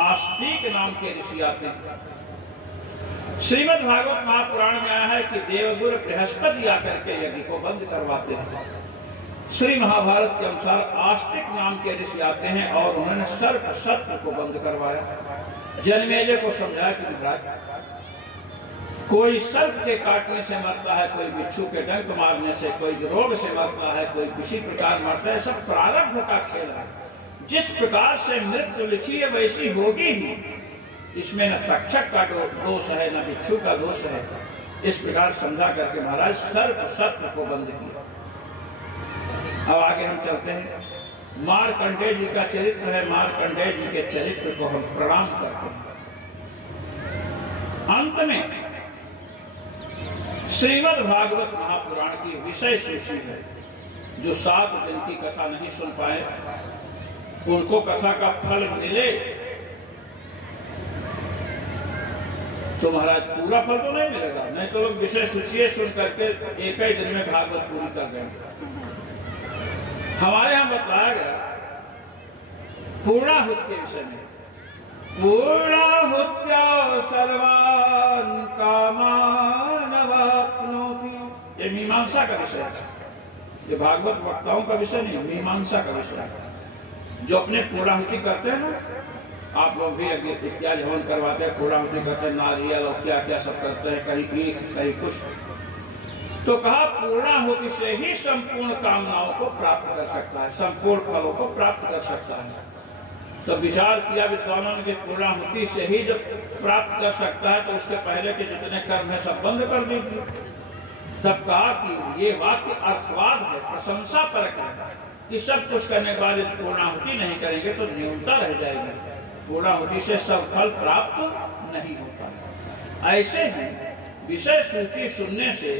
आस्तिक नाम के ऋषि आते हैं। श्रीमद् भागवत महापुराण में आया है कि देवगुरु बृहस्पति आकर के यज्ञ को बंद करवाते हैं। श्री महाभारत के अनुसार आस्तिक नाम के ऋषि आते हैं और उन्होंने सर्प सत्र को बंद करवाया। जनमेजय को समझाया कि महाराज, कोई सर्प के काटने से मरता है, कोई बिच्छू के डंक मारने से, कोई रोग से मरता है, कोई किसी प्रकार मरता है। सब प्रारब्ध का खेल है। जिस प्रकार से मृत्यु लिखी है वैसी होगी ही। इसमें न तक्षक का दोष है न बिच्छू का दोष है। इस प्रकार समझा करके महाराज सर्प सत्र को बंद किया। अब आगे हम चलते हैं। मार्कंडेय जी का चरित्र है। मार्कंडेय जी के चरित्र को हम प्रणाम करते हैं। अंत में श्रीमद् भागवत महापुराण की विषय सूची है। जो 7 दिन की कथा नहीं सुन पाए उनको कथा का फल मिले तो महाराज पूरा फल तो नहीं मिलेगा। नहीं तो लोग विषय सूची सुन करके एक ही दिन में भागवत पूरी कर देंगे। हमारे यहाँ बताया गया पूर्णाहुति के विषय में, पूर्णाहुत्या सर्वान् कामान् अवाप्नोति। ये मीमांसा का विषय है। ये भागवत वक्ताओं का विषय नहीं, मीमांसा का विषय है। जो अपने पूर्णाहुति करते हैं ना, आप लोग भी इत्यादि हवन करवाते हैं, पूर्णाहुति करते हैं, नारियल और क्या क्या सब करते हैं, कहीं पीठ कहीं कुछ। तो कहा पूर्णाहुति से ही संपूर्ण कामनाओं को प्राप्त कर सकता है, संपूर्ण फलों को प्राप्त कर सकता है। तो विचार किया विद्वानों ने कि पूर्णाहुति से ही जब प्राप्त कर सकता है तो उसके पहले के जितने कर्म है सब बंद कर दीजिए। तब कहा कि ये वाक्य अर्थवाद है, प्रशंसा परक है कि सब कुछ करने के बाद पूर्णाहुति नहीं करेंगे तो न्यूनता रह जाएगी, पूर्णाहुति से सब फल प्राप्त नहीं होता। ऐसे ही विषय सूची सुनने से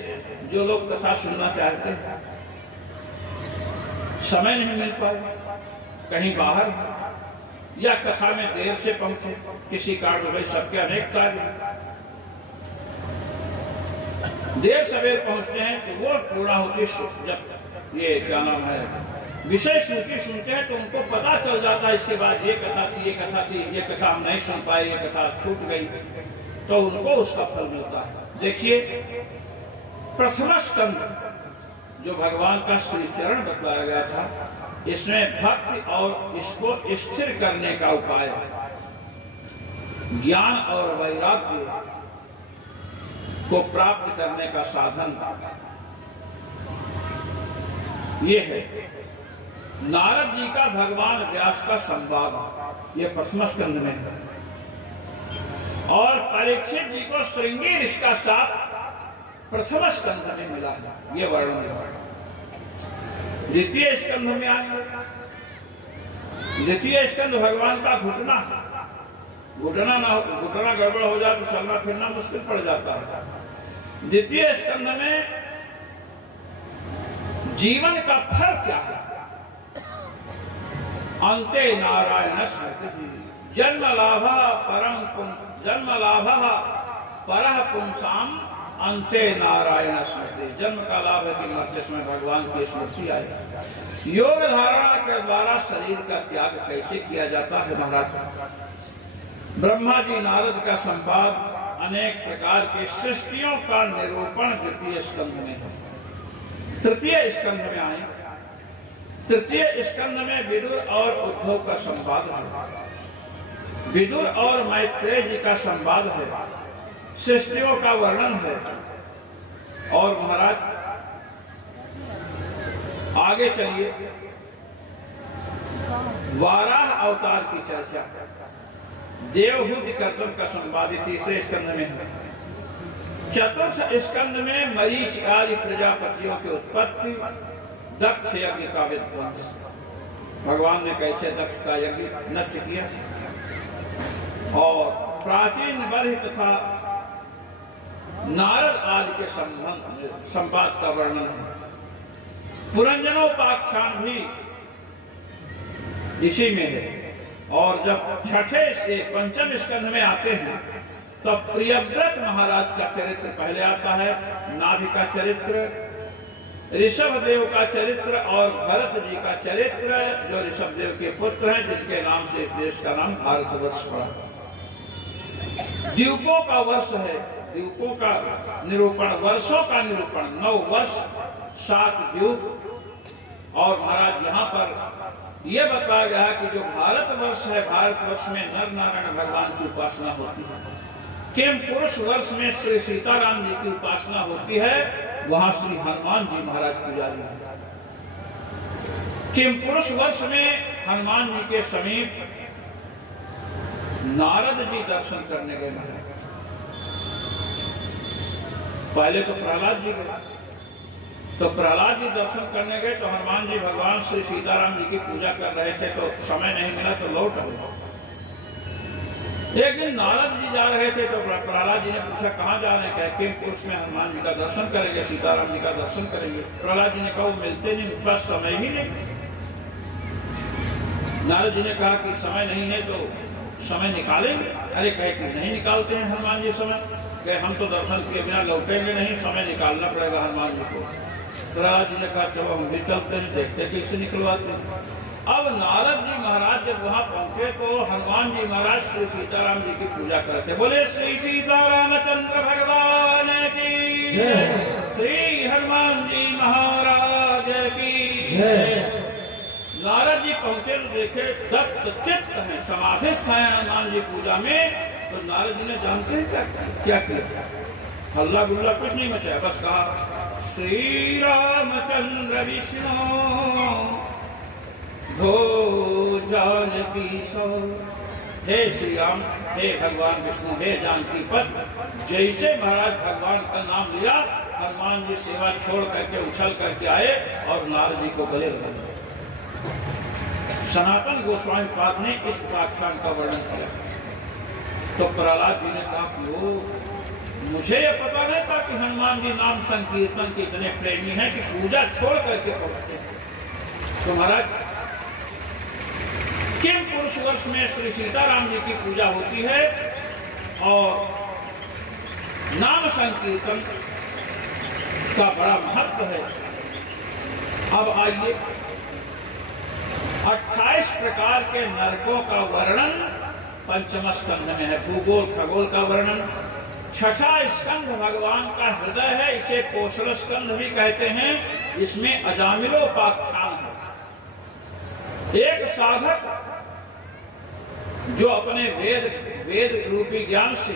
जो लोग कथा सुनना चाहते हैं, समय नहीं मिल पाए, कहीं बाहर या कथा में देर से पहुंचे, किसी कारण भाई सबके अनेक कार्य देर सवेर पहुंचते हैं, तो वो पूर्णाहुति जब ये क्या नाम है विषय सूची सुनते हैं तो उनको पता चल जाता है इसके बाद ये कथा थी, ये कथा थी, ये कथा हम नहीं सुन पाए, ये कथा छूट गई, तो उनको उसका फल मिलता है। देखिए प्रथम स्कंद जो भगवान का श्री चरण बतलाया गया था, इसमें भक्ति और इसको स्थिर करने का उपाय, ज्ञान और वैराग्य को प्राप्त करने का साधन ये है। नारद जी का भगवान व्यास का संवाद ये प्रथम स्कंद में है, और परीक्षित जी को श्रृंगी ऋषि का साथ प्रथम स्कंद में मिला है, ये वर्णन है। द्वितीय स्कंद में आएंगे, द्वितीय स्कंद भगवान का घुटना ना हो, घुटना गड़बड़ हो जाए तो चलना फिरना मुश्किल पड़ जाता है। द्वितीय स्कंद में जीवन का फल क्या है, अंते नारायण स्मृति, जन्म लाभ परः पुंसाम अंते नारायण स्मृति। जन्म का लाभ है कि मरते समय भगवान की स्मृति आए। योग धारणा के द्वारा शरीर का त्याग कैसे किया जाता है महाराज। ब्रह्मा जी नारद का संवाद अनेक प्रकार के सृष्टियों का निरूपण द्वितीय स्कंध में है। तृतीय स्कंध में आए, तृतीय स्कंध में विदुर और उद्धव का संवाद है, विदुर और मैत्रेय जी का संवाद है, सृष्टियों का वर्णन है। और महाराज आगे चलिए, वाराह अवतार की चर्चा, देवहूति कर्तन का संवाद तीसरे स्कंध में है। चतुर्थ स्कंद में मरीच आदि प्रजापतियों की उत्पत्ति, दक्ष यज्ञ का विध्वंस, भगवान ने कैसे दक्ष का यज्ञ नष्ट किया, और प्राचीन बलि तथा नारद आदि के संवाद का वर्णन है। पुरंजनोपाख्यान भी इसी में है। और जब छठे से पंचम स्कंध में आते हैं तो प्रियव्रत महाराज का चरित्र पहले आता है, नाभि का चरित्र, ऋषभ देव का चरित्र और भरत जी का चरित्र, जो ऋषभ देव के पुत्र हैं, जिनके नाम से इस देश का नाम भारतवर्ष पड़ा। द्वीपों का वर्ष है, द्वीपों का निरूपण, वर्षों का निरूपण, 9 वर्ष 7 द्वीप। और महाराज यहाँ पर यह बताया गया कि जो भारतवर्ष है, भारतवर्ष में नर नारायण भगवान की उपासना होती है। किम पुरुष वर्ष में श्री सीताराम जी की उपासना होती है, वहां श्री हनुमान जी महाराज की जा रही है। किम पुरुष वर्ष में हनुमान जी के समीप नारद जी दर्शन करने गए महाराज। पहले तो प्रहलाद जी गए, तो प्रहलाद जी दर्शन करने गए तो हनुमान जी भगवान श्री सीताराम जी की पूजा कर रहे थे, तो समय नहीं मिला तो लौट आए। एक दिन नारद जी जा रहे थे तो प्रहलाद जी ने पूछा कहाँ जा रहे हैं, किम पुरुष में हनुमान जी का दर्शन करेंगे, सीताराम जी का दर्शन करेंगे। प्रहलाद जी ने कहा वो मिलते नहीं, बस समय ही नहीं। नारद जी ने कहा कि समय नहीं है तो समय निकालेंगे। अरे कहे कि नहीं निकालते हैं हनुमान जी समय, कहे हम तो दर्शन किए बिना लौटेंगे नहीं, समय निकालना पड़ेगा हनुमान जी को। प्रहलाद जी ने कहा चलो हम भी चलते हैं, देखते कैसे निकलवाते हैं। अब नारद जी महाराज जब वहां पहुंचे तो हनुमान जी महाराज श्री सीताराम जी की पूजा करते। बोले श्री सीतारामचंद्र भगवान की जय, श्री हनुमान जी महाराज की जय। नारद जी पहुंचे तो देखे दत्त चित्त है, समाधिस्थ है हनुमान जी पूजा में। तो नारद जी ने जानते हैं क्या किया, हल्ला गुल्ला कुछ नहीं मचाया, बस कहा श्री रामचंद्र विष्णु हो जानकी सो। हे श्री राम, हे भगवान विष्णु, हे जानकी पत। जैसे महाराज भगवान का नाम लिया, हनुमान जी सेवा छोड़ करके उछल करके आए और नारद जी को गले लगे। सनातन गोस्वामी पाद ने इस उपाख्यान का वर्णन किया। तो प्रहलाद जी ने कहा कि मुझे यह पता नहीं था कि हनुमान जी नाम संकीर्तन के इतने प्रेमी हैं कि पूजा छोड़ करके पहुंचते हैं। तो महाराज किम पुरुष वर्ष में श्री सीताराम जी की पूजा होती है और नाम संकीर्तन का बड़ा महत्व है। अब आइए 28 प्रकार के नरकों का वर्णन पंचम स्कंध में है। भूगोल खगोल का वर्णन। छठा स्कंध भगवान का हृदय है, इसे पोषण स्कंध भी कहते हैं। इसमें अजामिलोपाख्यान है। एक साधक जो अपने वेद रूपी ज्ञान से,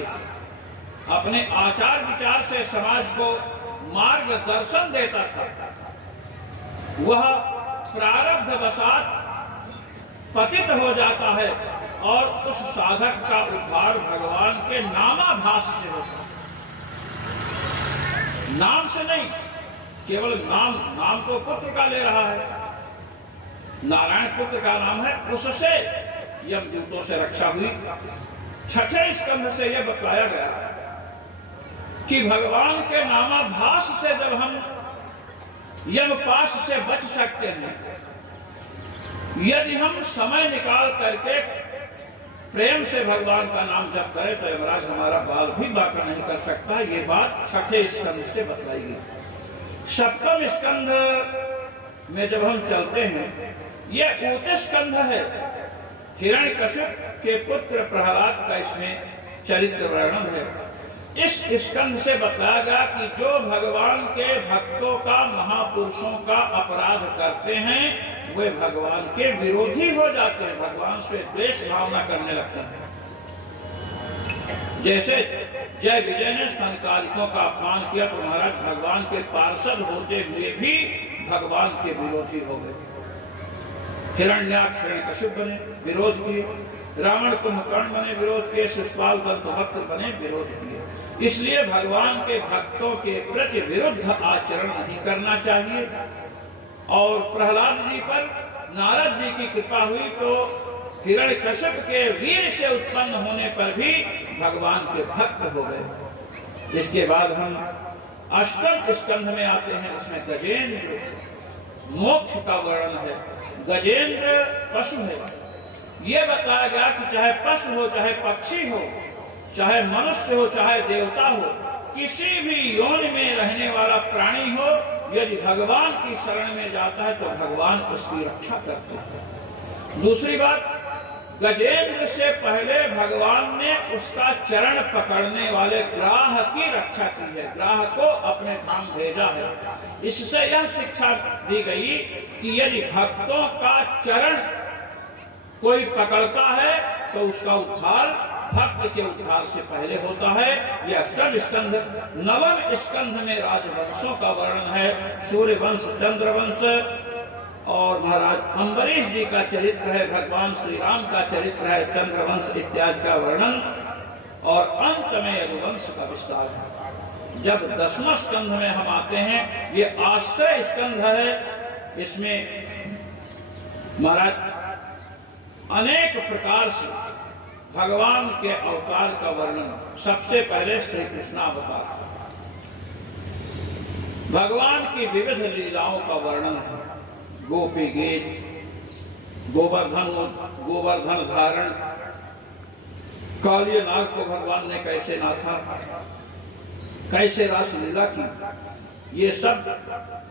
अपने आचार विचार से समाज को मार्गदर्शन देता था, वह प्रारब्ध वशात पतित हो जाता है और उस साधक का उद्धार भगवान के नामाभास से होता है। नाम से नहीं, केवल नाम तो पुत्र का ले रहा है, नारायण पुत्र का नाम है, उससे यमदूतों से रक्षा हुई। छठे स्कंध से यह बताया गया कि भगवान के नामाभास से जब हम यमपाश से बच सकते हैं, यदि हम समय निकाल करके प्रेम से भगवान का नाम जप करें तो यमराज हमारा बाल भी बाका नहीं कर सकता। ये बात छठे स्कंध से बताई गई। सप्तम स्कंध में जब हम चलते हैं, यह ऊते स्कंध है। हिरण्यकश्यप के पुत्र प्रहलाद का इसमें चरित्र वर्णन है। इस स्कंध से बताया गया कि जो भगवान के भक्तों का, महापुरुषों का अपराध करते हैं, वे भगवान के विरोधी हो जाते हैं, भगवान से द्वेष भावना करने लगते हैं। जैसे जय विजय ने संकालिकों का अपमान किया तो महाराज भगवान के पार्षद होते हुए भी भगवान के विरोधी हो गए। हिरण्याक्ष हिरण्यकश्यप बने, विरोध किए। रावण कुंभकर्ण बने, विरोध किए। शिशुपाल दंतवक्त बने, विरोध किए। इसलिए भगवान के भक्तों के प्रति विरुद्ध आचरण नहीं करना चाहिए। और प्रहलाद जी पर नारद जी की कृपा हुई तो हिरण्यकश्यप के वीर से उत्पन्न होने पर भी भगवान के भक्त हो गए। इसके बाद हम अष्टम स्कंध में आते हैं। उसमें गजेंद्र मोक्ष का वर्णन है। गजेंद्र पशु है। यह बताया गया कि चाहे पशु हो, चाहे पक्षी हो, चाहे मनुष्य हो, चाहे देवता हो, किसी भी योनि में रहने वाला प्राणी हो, यदि भगवान की शरण में जाता है तो भगवान उसकी रक्षा करते हैं। दूसरी बात, गजेंद्र से पहले भगवान ने उसका चरण पकड़ने वाले ग्राह की रक्षा की है, ग्राह को अपने धाम भेजा है। इससे यह शिक्षा दी गई कि यदि भक्तों का चरण कोई पकड़ता है तो उसका उद्धार भक्त के उद्धार से पहले होता है। यह अष्टम स्कंध। नवम स्कंध में राजवंशों का वर्णन है। सूर्यवंश, चंद्रवंश और महाराज अम्बरीश जी का चरित्र है, भगवान श्री राम का चरित्र है, चंद्रवंश इत्यादि का वर्णन, और अंत में यदुवंश का विस्तार है। जब 10वां स्कंध में हम आते हैं, ये आश्रय स्कंध है। इसमें महाराज अनेक प्रकार से भगवान के अवतार का वर्णन। सबसे पहले श्री कृष्णावतार, भगवान की विविध लीलाओं का वर्णन है। गोपी गीत, गोवर्धन धारण, कालिय नाग को भगवान ने कैसे नाथा, कैसे रास लीला की, ये सब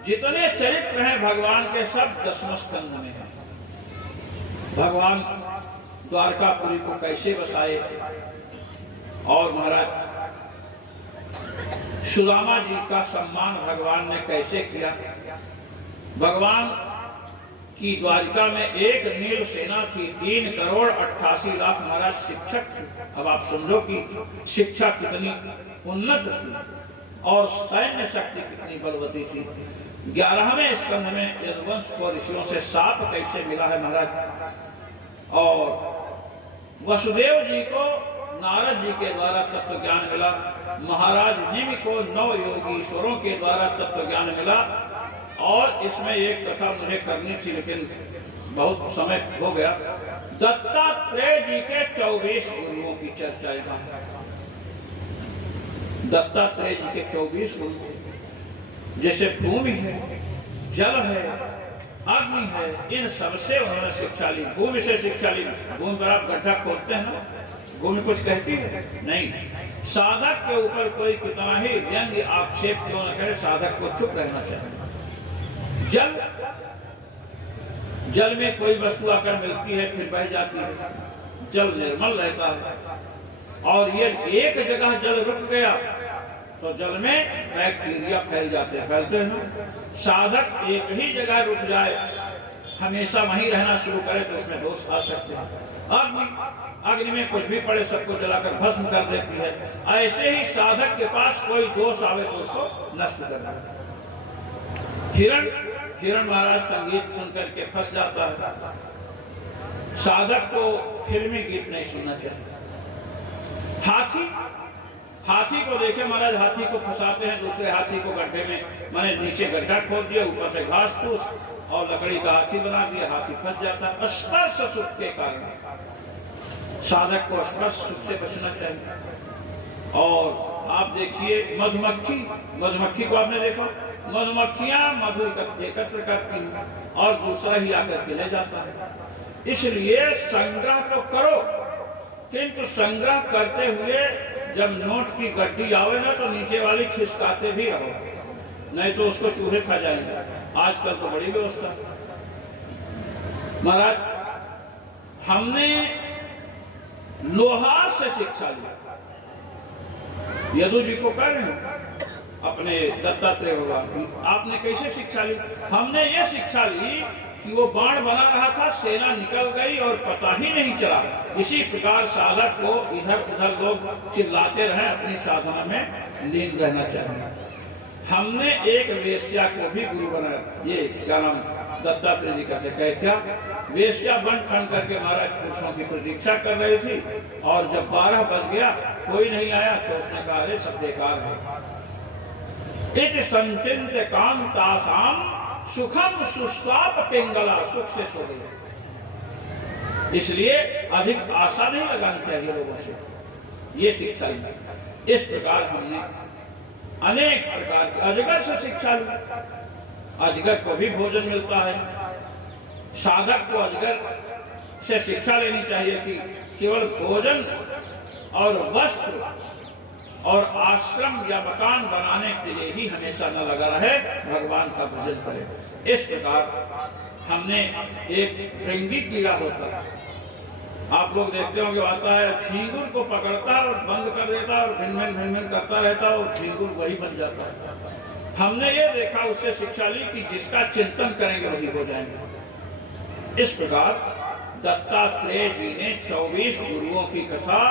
जितने चरित्र हैं भगवान के सब 10वें स्कंध में है। भगवान द्वारकापुरी को कैसे बसाए और महाराज सुदामा जी का सम्मान भगवान ने कैसे किया। भगवान की द्वारिका में एक नील सेना थी, 3,88,00,000 महाराज शिक्षक थे। अब आप समझो कि शिक्षा कितनी उन्नत थी और सैन्य शक्ति कितनी बलवती थी। 11वें स्कंध में यदुवंश को ऋषियों से शाप कैसे मिला है महाराज, और वसुदेव जी को नारद जी के द्वारा तत्व ज्ञान मिला, महाराज निमि को 9 योगीश्वरों के द्वारा तत्व ज्ञान मिला। और इसमें एक कथा मुझे करनी थी लेकिन बहुत समय हो गया। दत्तात्रेय जी के 24 गुरुओं की चर्चा यहाँ है। दत्तात्रेय जी के 24 गुरु, जैसे भूमि है, जल है, अग्नि है, इन सबसे उन्होंने शिक्षा ली। भूमि से शिक्षा ली। भूमि पर आप गड्ढा खोदते हैं ना, भूमि कुछ कहती है नहीं। साधक के ऊपर कोई कितना ही व्यंग आक्षेप क्यों न करे, साधक को चुप रहना चाहिए। जल में कोई वस्तु आकर मिलती है फिर बह जाती है, जल निर्मल रहता है। और ये एक जगह जल रुक गया तो जल में बैक्टीरिया फैलते हैं ना। साधक एक ही जगह रुक जाए, हमेशा वहीं रहना शुरू करे तो उसमें दोष आ सकते हैं। अग्नि में कुछ भी पड़े सबको जलाकर भस्म कर देती है। ऐसे ही साधक के पास कोई दोष आवे तो उसको नष्ट कर देता है। हिरण महाराज संगीत सुनकर के फंस जाता है। साधक को फिल्मी गीत नहीं सुनना चाहिए। हाथी को देखे महाराज, हाथी को फंसाते हैं, दूसरे हाथी को गड्ढे में, मैंने नीचे गड्ढा खोद दिया, ऊपर से घास फूस और लकड़ी का हाथी बना दिया, हाथी फंस जाता है। स्पर्श सुख के कारण साधक को स्पर्श सुख से बचना चाहिए। और आप देखिए मधुमक्खी को आपने देखा, मधुमक्खियां मधु एकत्र करती हैं और दूसरा ही आकर के ले जाता है। इसलिए संग्रह तो करो, किंतु संग्रह करते हुए जब नोट की गड्डी आवे ना तो नीचे वाली खिसकाते भी रहो, नहीं तो उसको चूहे खा जाएंगे। आजकल तो बड़ी व्यवस्था। महाराज हमने लोहार से शिक्षा ली। यदु जी को कह रहे हैं अपने दत्तात्रेय भगवान की, आपने कैसे शिक्षा ली? हमने ये शिक्षा ली कि वो बाण बना रहा था, सेना निकल गई और पता ही नहीं चला। इसी प्रकार साधक को इधर उधर लोग चिल्लाते रहे, अपनी साधना में लीन रहना चाहिए। हमने एक वेश्या को भी गुरु बनाया। ये क्या नाम दत्तात्रेय जी कहते हैं, क्या वेश्या बन ठन करके महाराज पुरुषों की प्रतीक्षा कर रही थी, और जब 12 बज गया कोई नहीं आया तो उसने कहा अरे सब बेकार है। इति संचिन्त्य कांतासाम सुखम सुस्वाप पिंगला, सुख से सो गए। इसलिए अधिक आशा नहीं लगानी चाहिए लोगों से, ये शिक्षा ली। इस प्रकार हमने अनेक प्रकार के अजगर से शिक्षा ली। अजगर को भी भोजन मिलता है। साधक को अजगर से शिक्षा लेनी चाहिए कि केवल भोजन और वस्त्र और आश्रम या मकान बनाने के लिए ही हमेशा न लगा रहे, भगवान का भजन करे। इस प्रकार हमने एक भृंगी कीड़ा होता है, आप लोग देखते होंगे, आता है झींगुर को पकड़ता है और बंद कर देता है और भिन करता रहता है और झींगुर वही बन जाता है। हमने ये देखा, उससे शिक्षा ली कि जिसका चिंतन करेंगे वही हो जाएंगे। इस प्रकार दत्तात्रेय जी ने 24 गुरुओं की कथा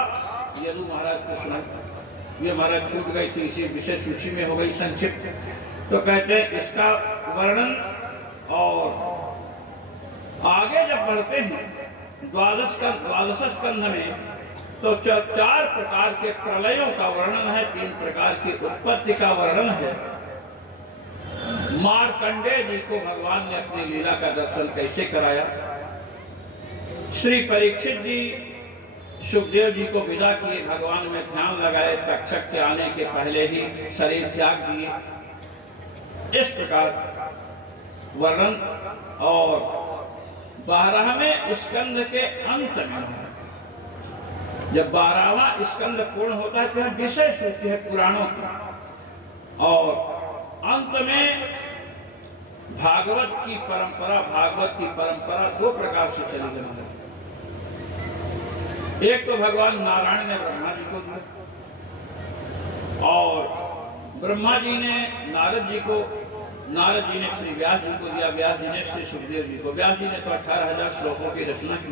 यदु महाराज को सुनाई। ये महाराज छूट गई थी, इसी विशेष सूची में हो गई संक्षिप्त। तो कहते हैं इसका वर्णन, और आगे जब बढ़ते हैं द्वादश स्कंध में तो 4 प्रकार के प्रलयों का वर्णन है, 3 प्रकार की उत्पत्ति का वर्णन है। मार्कंडेय जी को भगवान ने अपनी लीला का दर्शन कैसे कराया। श्री परीक्षित जी सुखदेव जी को विदा किए, भगवान में ध्यान लगाए, तक्षक के आने के पहले ही शरीर त्याग दिए। इस प्रकार वर्णन। और 12वें स्कंद के अंत में, जब 12वां स्कंद पूर्ण होता है तो विषय सूची है पुराणों की, और अंत में भागवत की परंपरा 2 प्रकार से चली गई। एक तो भगवान नारायण ने ब्रह्मा जी को दिया, और ब्रह्मा जी ने नारद जी को, नारद जी ने श्री व्यास जी को दिया, व्यास जी ने श्री सुखदेव जी को। व्यास जी ने तो 18,000 श्लोकों की रचना की।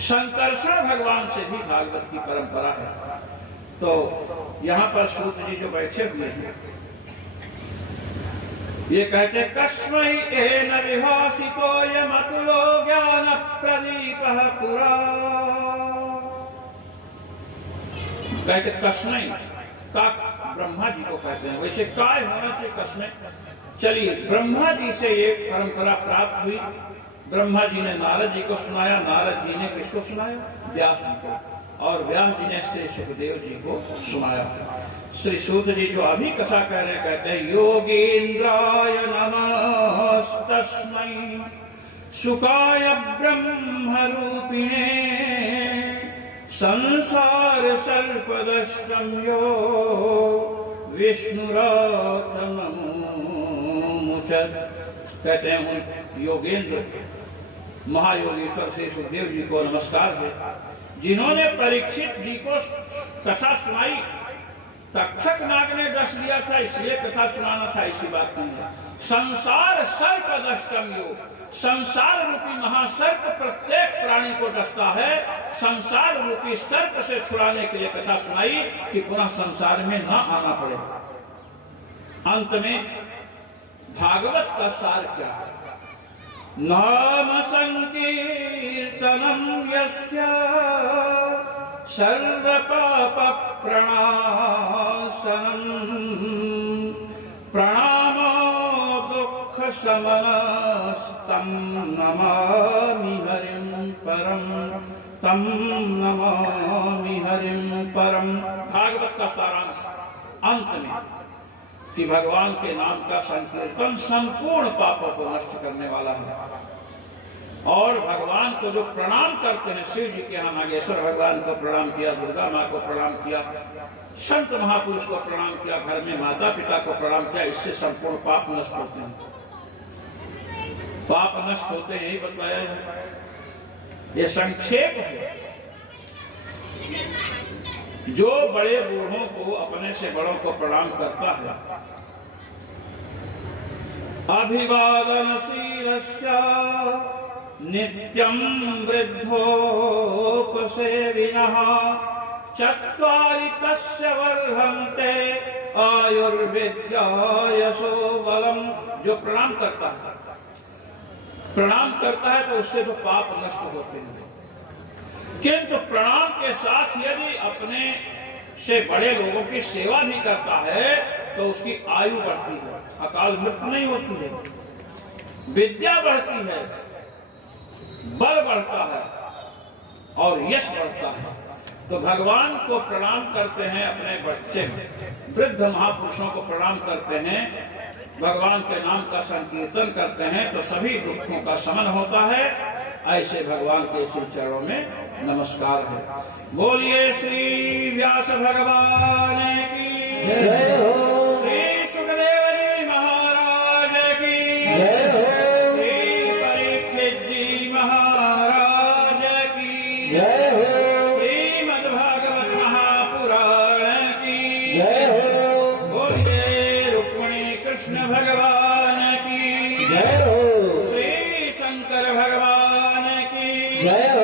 शंकरषण भगवान से भी भागवत की परंपरा है। तो यहाँ पर सूत जी जो बैठे हुए हैं, ये कहते कस्मै एन विभासितो यमतुलो ज्ञान प्रदीपः पुरा। कहते कस्मै का ब्रह्मा जी को कहते हैं, वैसे काय होना चाहिए कस्मै। चलिए ब्रह्मा जी से ये परंपरा प्राप्त हुई। ब्रह्मा जी ने नारद जी को सुनाया, नारद जी ने किसको सुनाया? व्यास जी को, और व्यास जी ने श्री सुखदेव जी को सुनाया। श्री सूत जी जो अभी कथा कह रहे हैं, कहते हैं योगींद्राय नमस्तस्मै सुखाय ब्रह्मरूपिणे संसार सर्पदष्टं यो विष्णुरातममुचत। कहते हैं उन योगेंद्र महायोगेश्वर श्री सुखदेव जी को नमस्कार है, जिन्होंने परीक्षित जी को कथा सुनाई। तक्षक नाग ने डस दिया था, इसलिए कथा सुनाना था, इसी बात नहीं है। संसार सर्प दष्टम योग, संसार रूपी महासर्प प्रत्येक प्राणी को डसता है। संसार रूपी सर्प से छुड़ाने के लिए कथा सुनाई कि पुनः संसार में न आना पड़े। अंत में भागवत का सार क्या है? नाम संकीर्तनम यस्य सर्व पाप प्रणाशनम प्रणामो दुख शमनस्तं नमामि हरिं परम, तम नमामि हरिं परम। भागवत का सारांश अंत में कि भगवान के नाम का संकीर्तन संपूर्ण पापों को नष्ट करने वाला है। और भगवान को जो प्रणाम करते हैं, शिव जी के यहाँ नागेश्वर भगवान को प्रणाम किया, दुर्गा माँ को प्रणाम किया, संत महापुरुष को प्रणाम किया, घर में माता पिता को प्रणाम किया, इससे संपूर्ण पाप नष्ट होते हैं। पाप नष्ट होते हैं, यही बताया है। ये संक्षेप है। जो बड़े बूढ़ों को, अपने से बड़ों को प्रणाम करता है, अभिवादनशीलस्य नित्यं वृद्धोपसेविनः चत्वारि तस्य वर्धन्ते आयुर्विद्यायशो बलम। जो प्रणाम करता है तो उससे तो पाप नष्ट होते हैं। किंतु प्रणाम के साथ यदि अपने से बड़े लोगों की सेवा भी करता है तो उसकी आयु बढ़ती है, अकाल मृत्यु नहीं होती है, विद्या बढ़ती है, बल बढ़ता है और यश बढ़ता है। तो भगवान को प्रणाम करते हैं, अपने बच्चे वृद्ध महापुरुषों को प्रणाम करते हैं, भगवान के नाम का संकीर्तन करते हैं तो सभी दुखों का शमन होता है। ऐसे भगवान के श्री चरणों में नमस्कार है। बोलिए श्री व्यास भगवान की जय हो, श्री सुखदेव जी महाराज की जय हो, श्री परीक्षित जी महाराज की जय हो, श्रीमद्भागवत महापुराण की जय हो, बोलिए रुक्मिणी कृष्ण भगवान की जय हो, श्री शंकर भगवान की जय हो,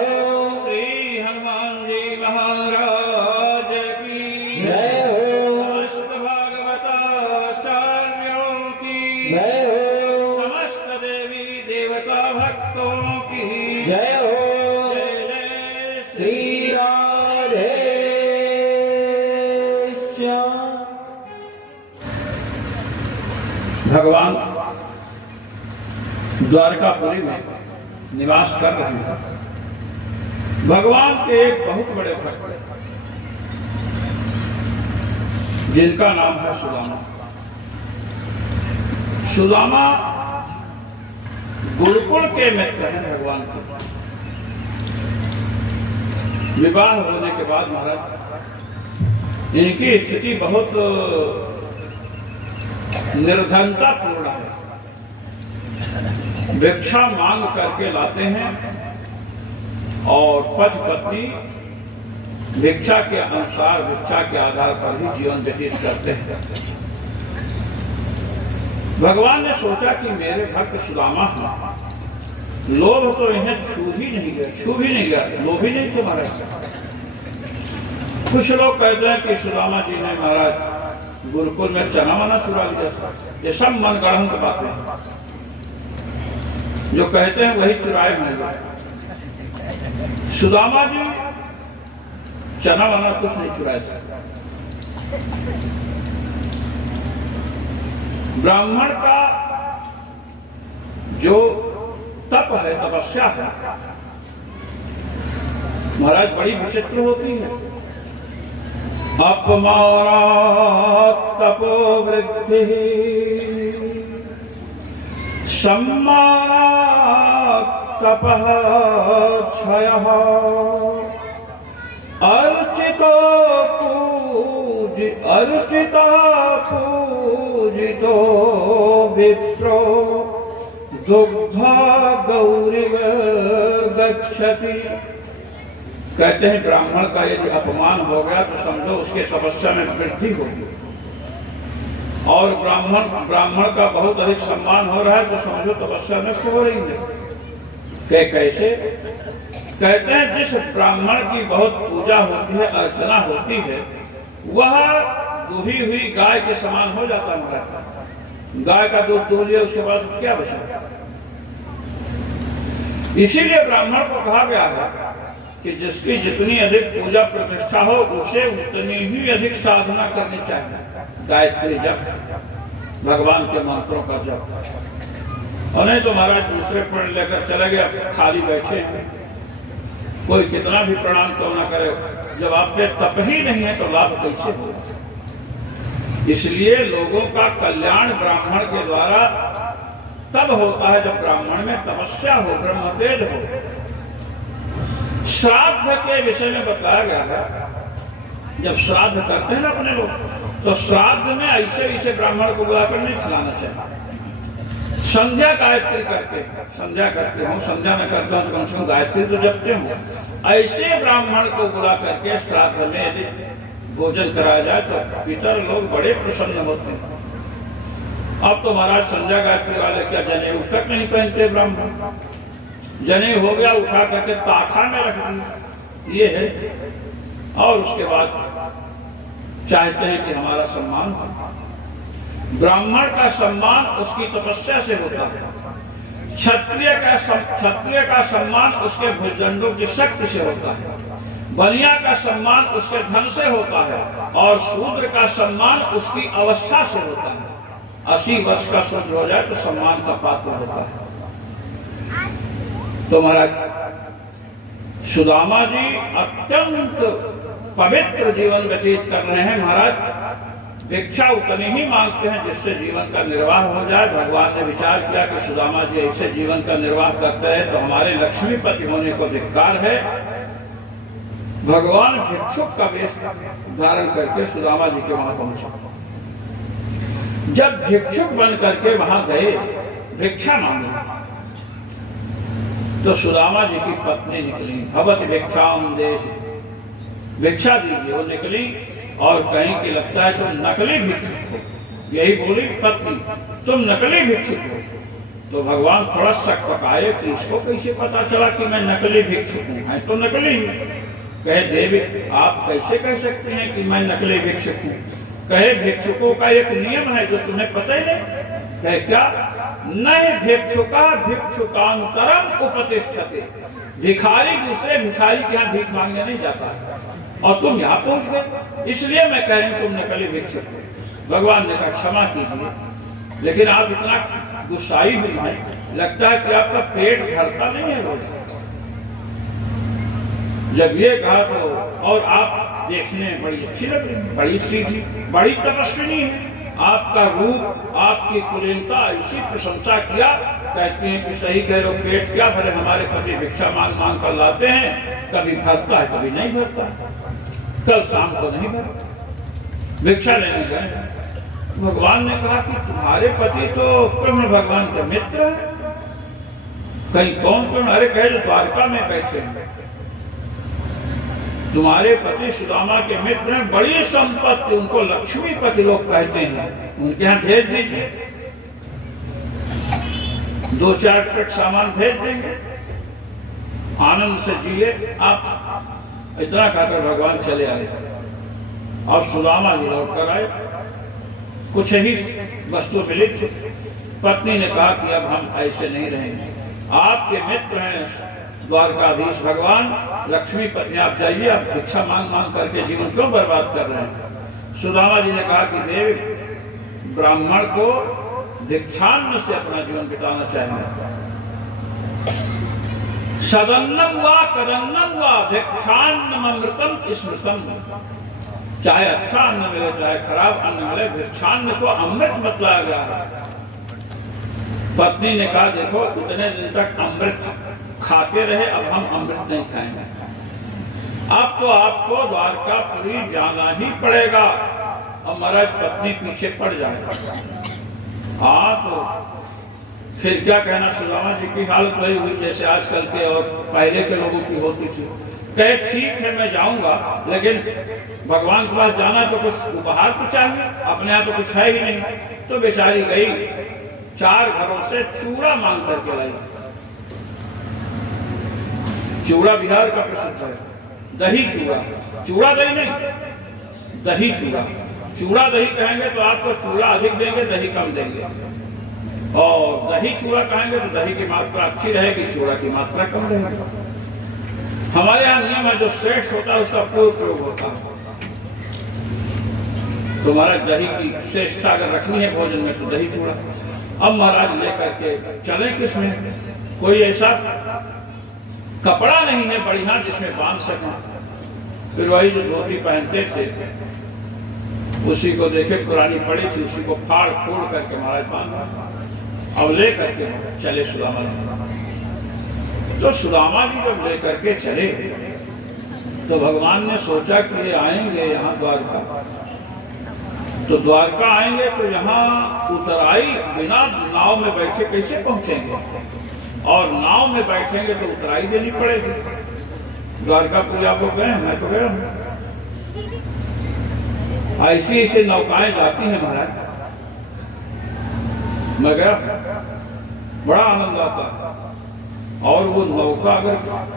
भगवान द्वारकापुरी में निवास कर रहे हैं। भगवान के एक बहुत बड़े भक्त जिनका नाम है सुदामा। सुदामा गुरुकुल के मित्र हैं भगवान के। विवाह होने के बाद महाराज इनकी स्थिति बहुत निर्धनता पूर्ण है। भिक्षा मांग करके लाते हैं और पति पत्नी भिक्षा के अनुसार, भिक्षा के आधार पर ही जीवन व्यतीत करते हैं। भगवान ने सोचा कि मेरे भक्त सुदामा हैं, लोभ तो इन्हें छू भी नहीं गया, लोभ ही नहीं थे महाराज। कुछ लोग कहते हैं कि सुदामा जी ने महाराज गुरुकुल में चना वना चुरा लिया था। ये सब मनगढ़ंत बातें हैं, जो कहते हैं वही चुराए मिल। सुदामा जी चना वना कुछ नहीं चुराए थे। ब्राह्मण का जो तप है, तपस्या है महाराज, बड़ी विचित्र होती है। अपमानात् तपोवृद्धि, सम्मानात् तपः क्षयः, अर्चितो पूजितो विप्रो दुग्धा गौरिव गच्छति। कहते हैं ब्राह्मण का यदि अपमान हो गया तो समझो उसके तपस्या में वृद्धि होगी, और ब्राह्मण का बहुत अधिक सम्मान हो रहा है तो समझो तपस्या नष्ट हो रही है। कैसे? कहते हैं जिस ब्राह्मण की बहुत पूजा होती है, अर्चना होती है, वह दूही हुई गाय के समान हो जाता है। गाय का दूध दो लिया, उसके पास क्या बचा? इसीलिए ब्राह्मण को कहा गया है कि जिसकी जितनी अधिक पूजा प्रतिष्ठा हो उसे उतनी ही अधिक साधना करनी चाहिए। गायत्री जप, भगवान के मंत्रों का जप। और नहीं तो महाराज दूसरे प्रण लेकर चले गए, खाली बैठे हैं, कोई कितना भी प्रणाम क्यों ना करे, जब आप पे तप ही नहीं है तो लाभ कैसे हो? इसलिए लोगों का कल्याण ब्राह्मण के द्वारा तब होता है जब ब्राह्मण में तपस्या हो, ब्रह्मतेज हो। श्राद्ध के विषय में बताया गया है, जब श्राद्ध करते हैं ना अपने लोग, तो श्राद्ध में ऐसे ब्राह्मण को बुलाकर नहीं खिलाना चाहिए। संध्या गायत्री करते हो, संध्या में करता हूं तो कम से कम गायत्री तो जपते हो। ऐसे ब्राह्मण को बुला करके श्राद्ध में यदि भोजन कराया जाए तो पितर लोग बड़े प्रसन्न होते हैं। अब तो महाराज संध्या गायत्री वाले क्या जनेऊ तक नहीं पहनते ब्राह्मण, जनेऊ हो गया उठा करके ताखा में रख दिया, ये है। और उसके बाद चाहते हैं कि हमारा सम्मान हो। ब्राह्मण का सम्मान उसकी तपस्या से होता है, क्षत्रिय का सम्मान उसके भुजदंडों की शक्ति से होता है, बलिया का सम्मान उसके धन से होता है, और शूद्र का सम्मान उसकी अवस्था से होता है। 80 वर्ष का शूद्र हो जाए तो सम्मान का पात्र होता है। तो महाराज सुदामा जी अत्यंत पवित्र जीवन व्यतीत कर रहे हैं। महाराज भिक्षा उतनी ही मांगते हैं जिससे जीवन का निर्वाह हो जाए। भगवान ने विचार किया कि सुदामा जी ऐसे जीवन का निर्वाह करते हैं तो हमारे लक्ष्मीपति होने को धिक्कार है। भगवान भिक्षुक का वेश धारण करके सुदामा जी के वहां पहुंचे। जब भिक्षुक बन करके वहां गए भिक्षा मांगे तो सुदामा जी की पत्नी निकली, भवति भिक्षाम दे, भिक्षा दीजिए। वो निकली और कहीं कि लगता है तुम नकली भिक्षुक हो, यही बोली पत्नी, तुम नकली भिक्षुक हो। तो भगवान थोड़ा शक पकाए कि इसको कैसे पता चला कि मैं नकली भिक्षुक हूँ, है तो नकली हूँ। कहे देवी आप कैसे कह सकते हैं कि मैं नकली भिक्षुक हूँ? कहे भिक्षुकों का एक नियम है जो तुम्हें पता ही नहीं। कहे क्या? नहीं भिक्षुका भिक्षुकांतरम उपतिष्ठते, भिखारी दूसरे भिखारी के यहाँ भीख मांगने नहीं जाता है, और तुम यहाँ पहुंच गए, इसलिए मैं कह रही हूँ तुम नकली भिक्षुक हो। भगवान ने कहा क्षमा कीजिए, लेकिन आप इतना गुस्साई हुई हैं, लगता है कि आपका पेट भरता नहीं है रोज। जब ये कहा तो और आप देखने में बड़ी अच्छी लग रही, बड़ी सीधी, बड़ी तपस्विनी है, आपका रूप, आपकी कुलीनता, ऐसी प्रशंसा किया। कहते हैं कि सही कह रहे हो, पेट क्या भरे, हमारे पति भिक्षा मांग मांग कर लाते हैं, कभी भरता है कभी नहीं भरता है, कल शाम को नहीं भरा, भिक्षा लेने जाए। भगवान ने कहा कि तुम्हारे पति तो कृष्ण भगवान के मित्र है। कहीं कौन? अरे कहे द्वारका में बैठे हैं, तुम्हारे पति सुदामा के मित्र हैं, बड़ी संपत्ति, उनको लक्ष्मीपति लोग कहते हैं, उनके यहाँ भेज दीजिए, 2-4 ट्रक सामान भेज देंगे, आनंद से जिए आप। इतना कहकर भगवान चले आए। अब सुदामा जी लौट कर आए, कुछ ही वस्तु मिली थी। पत्नी ने कहा कि अब हम ऐसे नहीं रहेंगे, आपके मित्र हैं द्वारकाधीश भगवान लक्ष्मीपति, आप जाइए, आप भिक्षा मांग मांग करके जीवन क्यों बर्बाद कर रहे हैं। सुदामा जी ने कहा कि देव, ब्राह्मण को भिक्षान्न से अपना जीवन बिताना चाहिए। सदन्नम वा कदन्नम वा भिक्षान्नम अमृतम स्मृतम, चाहे अच्छा अन्न मिले चाहे खराब अन्न मिले, भिक्षान्न को अमृत बतलाया गया है। पत्नी ने कहा देखो, इतने दिन तक अमृत खाते रहे, अब हम अमृत नहीं खाएंगे, अब तो आपको द्वारकापुरी जाना ही पड़ेगा। अब महाराज पत्नी पीछे पड़ जाएगा। हाँ, तो फिर क्या कहना, सुदामा जी की हालत वही हुई जैसे आजकल के और पहले के लोगों की होती थी। कहे ठीक है मैं जाऊंगा, लेकिन भगवान के पास जाना तो कुछ उपहार तो चाहिए, अपने यहाँ तो कुछ है ही नहीं। तो बेचारी गई, 4 घरों से चूड़ा मांग करके लाई। चूड़ा बिहार का प्रसिद्ध है, दही चूड़ा, चूड़ा दही नहीं, दही चूड़ा। चूड़ा दही कहेंगे तो आपको चूड़ा अधिक देंगे, दही कम देंगे, और दही चूड़ा कहेंगे तो दही की मात्रा अच्छी रहेगी, चूड़ा की मात्रा कम रहेगी। हमारे यहाँ नियम है, जो श्रेष्ठ होता है उसका पूर्ण प्रयोग होता है। तो महाराज दही की श्रेष्ठता अगर रखनी है भोजन में तो दही चूड़ा। अब महाराज लेकर के चले किसमें, कोई ऐसा कपड़ा नहीं है बढ़िया जिसमें बांध सके। फिर वही जो धोती पहनते थे उसी को देखे पुरानी पड़ी थी, उसी को फाड़ फोड़ करके महाराज बांधा। अब ले करके चले सुदामा जी। तो सुदामा जी जब लेकर के चले तो भगवान ने सोचा कि ये आएंगे यहाँ द्वारका, तो द्वारका आएंगे तो यहाँ उतराई बिना नाव में बैठे कैसे पहुंचेंगे, और नाव में बैठेंगे तो उतराई देनी पड़ेगी। द्वारकापुरी आप लोग गए, मैं तो गया हूँ। ऐसी ऐसी नौकाएं जाती हैं महाराज, मैं गया, बड़ा आनंद आता है। और वो नौका अगर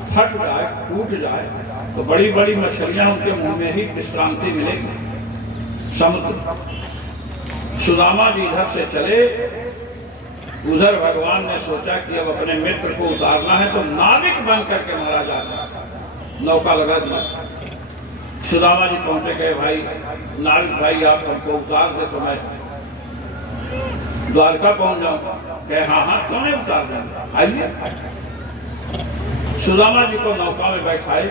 फट जाए, टूट जाए, तो बड़ी बड़ी मछलियां उनके मुंह में ही विश्रांति मिलेगी। समुद्र, सुदामा जी इधर से चले, उधर भगवान ने सोचा कि अब अपने मित्र को उतारना है, तो नाविक बन करके महाराज आता, नौका लगा दिया। सुदामा जी पहुंचे, गए भाई नाविक भाई आप हमको उतार दे तो मैं द्वारका पहुंच जाऊं। कहे हाँ हाँ क्यों नहीं उतार देंगे, आइए। सुदामा जी को नौका में बैठाए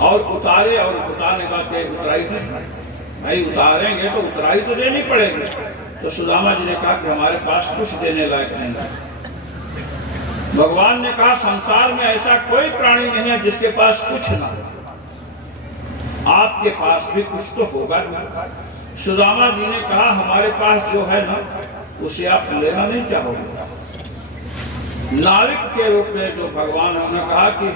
और उतारे, और उतारने के बाद उतराई नहीं, भाई उतारेंगे तो उतराई तो देनी पड़ेगी। तो सुदामा जी ने कहा कि हमारे पास कुछ देने लायक नहीं है। भगवान ने कहा संसार में ऐसा कोई प्राणी नहीं है जिसके पास कुछ ना हो, आपके पास भी कुछ तो होगा। सुदामा जी ने कहा हमारे पास जो है ना उसे आप लेना नहीं चाहोगे। नाविक के रूप में जो भगवान ने कहा कि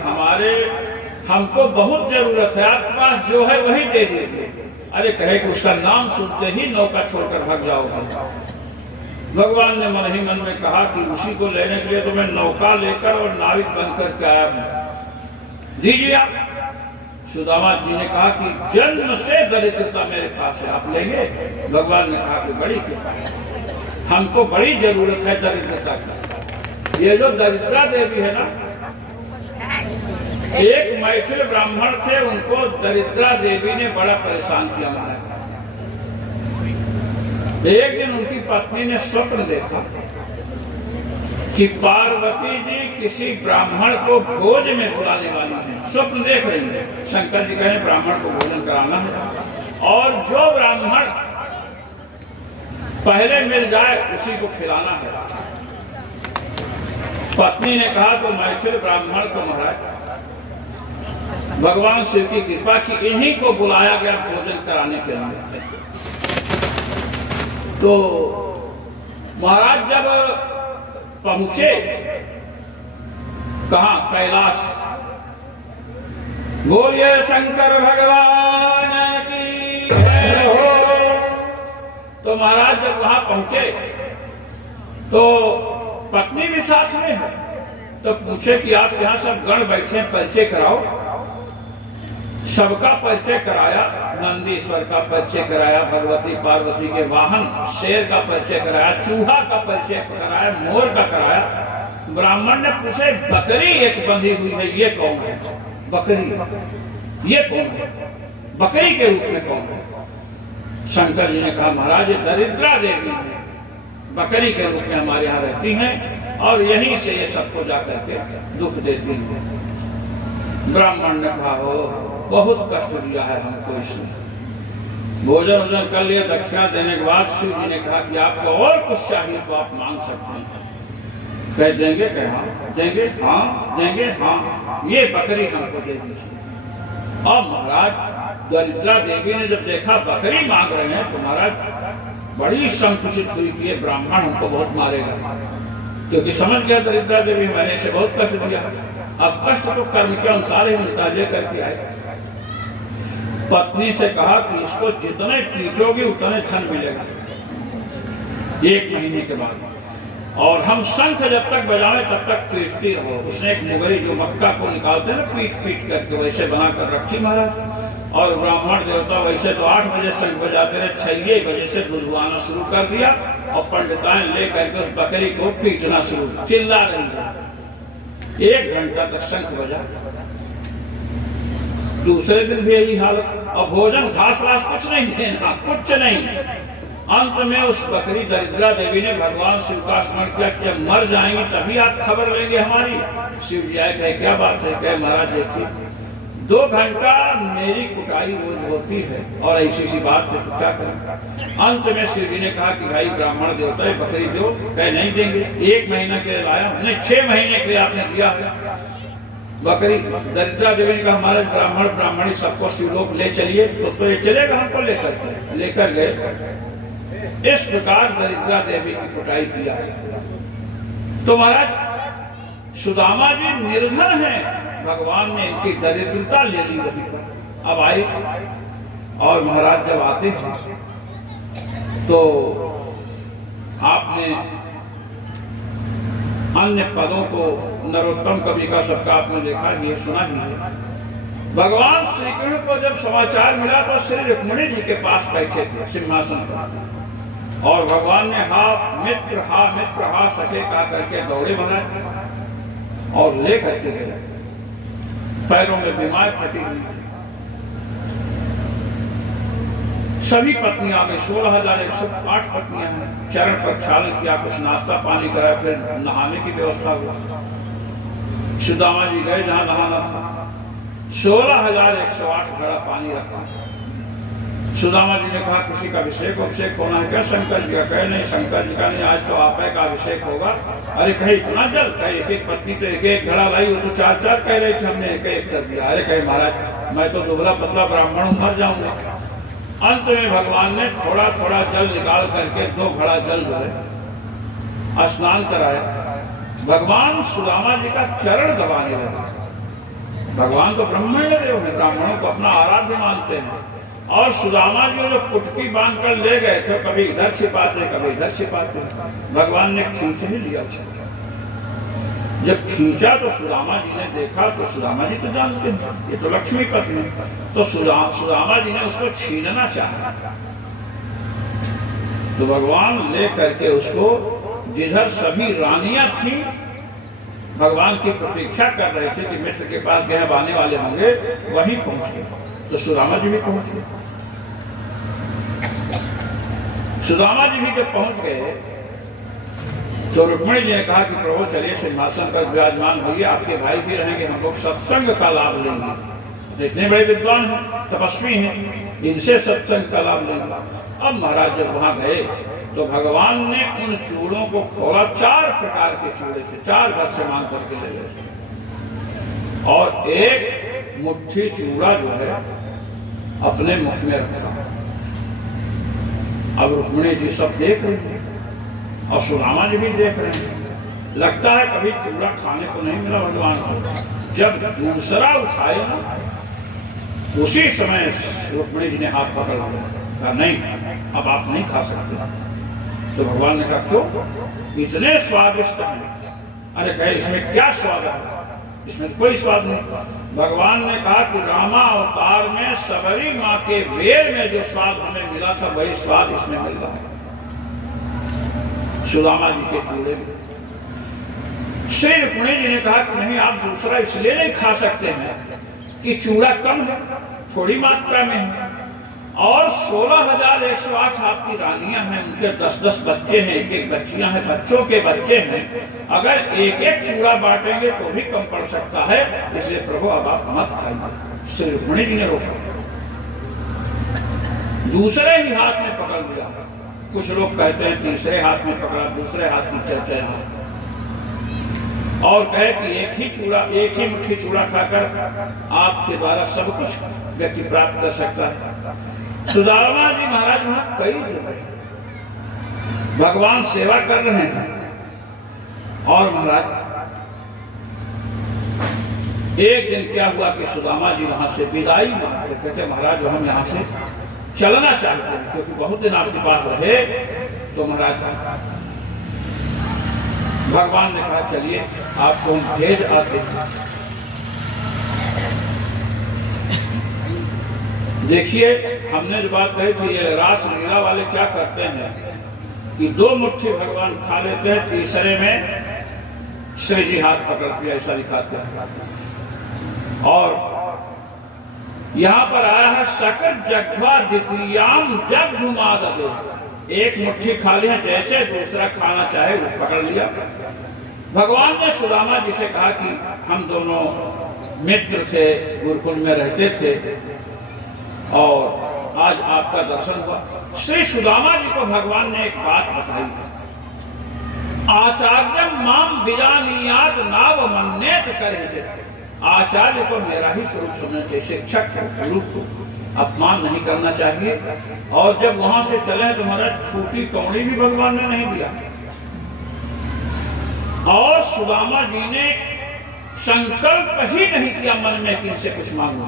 हमको बहुत जरूरत है, आपके पास जो है वही दे दीजिए। अरे कहे कि उसका नाम सुनते ही नौका छोड़कर भाग जाओगे। भगवान ने मन ही मन में कहा कि उसी को लेने के लिए तो मैं नौका लेकर और नाविक बनकर के आया हूं, दीजिए आप। सुदामा जी ने कहा कि जन्म से दरिद्रता मेरे पास है, आप लेंगे। भगवान ने कहा कि बड़ी कृपा है, हमको बड़ी जरूरत है दरिद्रता की। ये जो दरिद्रा देवी है ना, एक मैथिल ब्राह्मण थे, उनको दरिद्रा देवी ने बड़ा परेशान किया महाराज। एक दिन उनकी पत्नी ने स्वप्न देखा कि पार्वती जी किसी ब्राह्मण को भोज में बुलाने वाली है। स्वप्न देख रही है, शंकर जी कहे ब्राह्मण को भोजन कराना है, और जो ब्राह्मण पहले मिल जाए उसी को खिलाना है। पत्नी ने कहा तो मैथिल ब्राह्मण को महाराज भगवान शिव की कृपा की इन्हीं को बुलाया गया भोजन कराने के लिए। तो महाराज जब पहुंचे कहां, कैलाश, बोलिए शंकर भगवान की जय हो। तो महाराज जब वहां पहुंचे तो पत्नी भी साथ में है, तो पूछे कि आप यहाँ सब गण बैठे, परिचय कराओ। सबका परिचय कराया। नंदीश्वर का परिचय कराया, भगवती पार्वती के वाहन शेर का परिचय कराया, चूहा का परिचय कराया, मोर का कराया। ब्राह्मण ने पूछे बकरी एक बंधी हुई है, ये कौन है? बकरी ये कौन है? बकरी के रूप में कौन है? शंकर जी ने कहा महाराज ये दरिद्रा देवी है, बकरी के रूप में हमारे यहाँ रहती हैं और यहीं से ये सबको जाकर के दुख देती है। ब्राह्मण ने कहा हो बहुत कष्ट दिया है हमको इसने। भोजन वोजन कर लिया, दक्षिणा देने के बाद शिव जी ने कहा कि आपको और कुछ चाहिए तो आप मांग सकते हैं। कह देंगे? कह हाँ देंगे, हाँ देंगे, हाँ ये बकरी हमको दे दीजिए। और महाराज दरिद्रा देवी ने जब देखा बकरी मांग रहे हैं तो महाराज बड़ी संकुचित हुई कि ये ब्राह्मण हमको बहुत मारेगा, क्योंकि समझ गया दरिद्रा देवी मैंने इसे बहुत कष्ट दिया। अब कष्ट तो कर्म के अनुसार ही मिलता है, करके आए। पत्नी से कहा कि इसको जितने पीटोगे उतने धन मिलेगा 1 महीने के बाद, और हम शंख जब तक बजावे तब तक पीटती रहो। उसने एक मुगरी जो मक्का को निकालते ना पीट पीट करके वैसे बनाकर रखी महाराज। और ब्राह्मण देवता वैसे तो 8 बजे शंख बजाते रहे, 6 बजे से दुलवाना शुरू कर दिया और पंडिताएं लेकर के उस बकरी को पीटना शुरू, चिल्ला रही है। 1 घंटा तक शंख बजा। दूसरे दिन भी यही हालत, और भोजन घास वास कुछ नहीं देना, कुछ नहीं। अंत में उस बकरी दरिद्रा देवी ने भगवान शिव का स्मरण किया कि जब मर जाएंगे तभी आप खबर लेंगे हमारी। शिव जी आए, कहे क्या बात है? कहे महाराज देखिए 2 घंटा मेरी कुटाई रोज होती है और ऐसी सी बात है तो क्या करें? अंत में शिव जी ने कहा कि भाई ब्राह्मण देवता है बकरी दो। कहे नहीं देंगे, 1 महीना के लिए लाया, नहीं 6 महीने के लिए आपने दिया है बकरी। दरिद्रा देवी ने कहा हमारे ब्राह्मणी सबको शिवलोक ले चलिए। तो ये चलेगा, हमको लेकर गए। इस प्रकार दरिद्रा देवी की कुटाई किया। तो महाराज सुदामा जी निर्धन हैं, भगवान ने इनकी दरिद्रता ले ली वहीं पर। अब आई और महाराज जब आते हैं तो आपने अन्य पदों को, नरोत्तम कवि का सबका आपने देखा, ये सुना ही है। भगवान श्री कृष्ण को जब समाचार मिला तो श्री रुक्मिणी जी के पास बैठे थे सिंहासन पर, और भगवान ने हा मित्र हा सके कहा करके दौड़े बनाए और ले करके गए। पैरों में बीमार फटी हुई सभी पत्नियां आ गई। 16,108 पत्नियां हैं। चरण प्रक्षालन किया, कुछ नाश्ता पानी कराया, फिर नहाने की व्यवस्था हुई। सुदामा जी गए जहां नहाना था, 16,108 घड़ा पानी रखा। सुदामा जी ने कहा किसी का अभिषेक होना है क्या? शंकर जी का? कहे नहीं शंकर जी का नहीं, आज तो आप का अभिषेक होगा। अरे कहे इतना जल? कहे एक पत्नी तो एक घड़ा लाई, वो तो 4 कह रहे थे, हमने एक कर दिया। अरे कहे महाराज मैं तो दुबला पतला ब्राह्मण हूं, मर जाऊंगा। अंत में भगवान ने थोड़ा थोड़ा जल निकाल करके 2 घड़ा जल जो है स्नान कराया। भगवान सुदामा जी का चरण दबाने लगे। भगवान तो ब्रह्मण्य देव है, ब्राह्मणों को अपना आराध्य मानते हैं। और सुदामा जी जो पुटकी बांध कर ले गए थे, कभी इधर छिपाते कभी इधर छिपाते, भगवान ने खींच ही लिया। जब खींचा तो सुदामा जी ने देखा, तो सुदामा जी तो जानते हैं ये तो लक्ष्मी पत्नी, तो सुदामा जी ने उसको छीनना चाहा। तो भगवान ले करके उसको, जिधर सभी रानियां थी भगवान की प्रतीक्षा कर रहे थे कि मित्र के पास गए आने वाले होंगे, वहीं पहुंचे। तो सुदामा जी भी पहुंच गए। सुदामा जी भी जब पहुंच गए तो रुक्मिणी जी ने कहा कि प्रभु चलिए सिंहासन पर विराजमान होइए, आपके भाई भी रहेंगे, हम लोग सत्संग का लाभ लेंगे। तो इतने बड़े विद्वान हैं, तपस्वी हैं, इनसे सत्संग का लाभ लेंगे। अब महाराज जब वहां गए तो भगवान ने उन चूड़ों को खोला। 4 प्रकार के चूड़े थे, 4 घर से मांग करके ले गए और एक मुट्ठी चूड़ा जो है अपने मुख में रखा। अब रुक्मिणी जी सब देख रहे हैं और सुदामा जी भी देख रहे हैं। लगता है कभी चूड़ा खाने को नहीं मिला भगवान को। जब दूसरा उठाए ना उसी समय रुक्मिणी जी ने हाथ पकड़ लिया, कहा नहीं अब आप नहीं खा सकते। तो भगवान ने कहा क्यों? इतने स्वादिष्ट हैं। अरे कहे इसमें क्या स्वाद है? इसमें कोई स्वाद नहीं। भगवान ने कहा कि रामा अवतार में सबरी माँ के वेर में जो स्वाद हमें मिला था वही स्वाद इसमें मिल रहा है सुदामा जी के चूड़े में। श्री रुक्मिणी जी ने कहा कि नहीं, आप दूसरा इसलिए नहीं खा सकते हैं कि चूड़ा कम है, थोड़ी मात्रा में है, और 16,108 आपकी रानियां हैं, उनके 10-10 बच्चे हैं, एक-एक बच्चियां हैं, बच्चों के बच्चे हैं, अगर एक-एक चूड़ा बांटेंगे तो भी कम पड़ सकता है, इसलिए प्रभु अब आप मत खाइए। श्री रुक्मिणी जी ने रोका, दूसरे ही हाथ में पकड़ लिया। कुछ लोग कहते हैं तीसरे हाथ में पकड़ा, दूसरे हाथ में चलते हैं, और कहे कि एक ही मुट्ठी चूड़ा खाकर आपके द्वारा सब कुछ व्यक्ति प्राप्त कर सकता है। सुदामा जी महाराज वहां कई जगह भगवान सेवा कर रहे हैं, और महाराज एक दिन क्या हुआ कि सुदामा जी वहां से विदाई मांगते, कहते महाराज हम यहाँ से चलना चाहते हैं, क्योंकि बहुत दिन आपके पास रहे। तो महाराज भगवान ने कहा चलिए आपको हम भेज आते हैं। देखिए हमने जो बात कही थी, ये रास लीला वाले क्या करते हैं कि 2 मुट्ठी भगवान खा लेते हैं, तीसरे में श्री जी हाथ पकड़ती है, ऐसा दिखाते हैं। और यहाँ पर आया है सकट जग्ध्वा द्वितीयाम जग्धुमाददे, एक मुट्ठी खा लिया, जैसे दूसरा खाना चाहे उस पकड़ लिया। भगवान ने सुदामा जी से कहा कि हम दोनों मित्र थे, गुरुकुल में रहते थे, और आज आपका दर्शन हुआ। श्री सुदामा जी को भगवान ने एक बात बताई, आचार्य माम बिजानियात नाव मन्नेत करे से, आचार्य को मेरा ही स्वरूप समझना चाहिए, शिक्षक गुरु को अपमान नहीं करना चाहिए। और जब वहां से चले तो महाराज फूटी कौड़ी भी भगवान ने नहीं दिया। और सुदामा जी ने संकल्प ही नहीं किया मन में कि इनसे कुछ मांगो।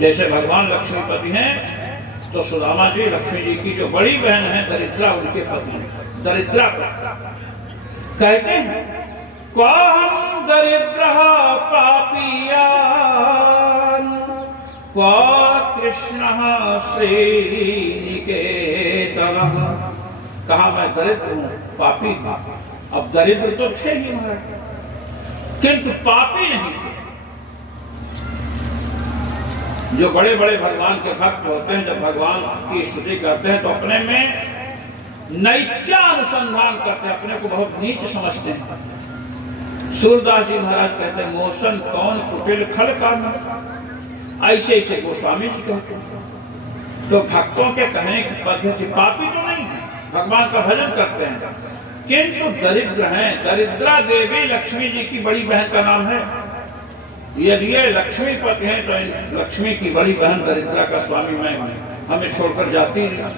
जैसे भगवान लक्ष्मीपति हैं, तो सुदामा जी लक्ष्मी जी की जो बड़ी बहन है दरिद्रा, उनके पति हैं, दरिद्रा कहते हैं क्वाहम दरिद्र पापियान क्वा कृष्ण श्रीनिकेतन, कहा मैं दरिद्र हूं, पापी हूं। अब दरिद्र तो थे ही महाराज, किंतु पापी नहीं थे। जो बड़े बड़े भगवान के भक्त होते हैं, जब भगवान की स्तुति करते हैं तो अपने में नैचा अनुसंधान करते हैं, अपने को बहुत नीच समझते हैं। सूरदास जी महाराज कहते हैं मोशन कौन कुटिल खल काम, ऐसे ऐसे गोस्वामी जी कहते हैं। तो भक्तों के कहने की पद्धति, पापी तो नहीं है, भगवान का भजन करते हैं, किंतु दरिद्र हैं। दरिद्रा देवी लक्ष्मी जी की बड़ी बहन का नाम है। यदि ये लक्ष्मीपति हैं तो लक्ष्मी की बड़ी बहन दरिद्रा का स्वामी मैं हमें छोड़कर जाती है।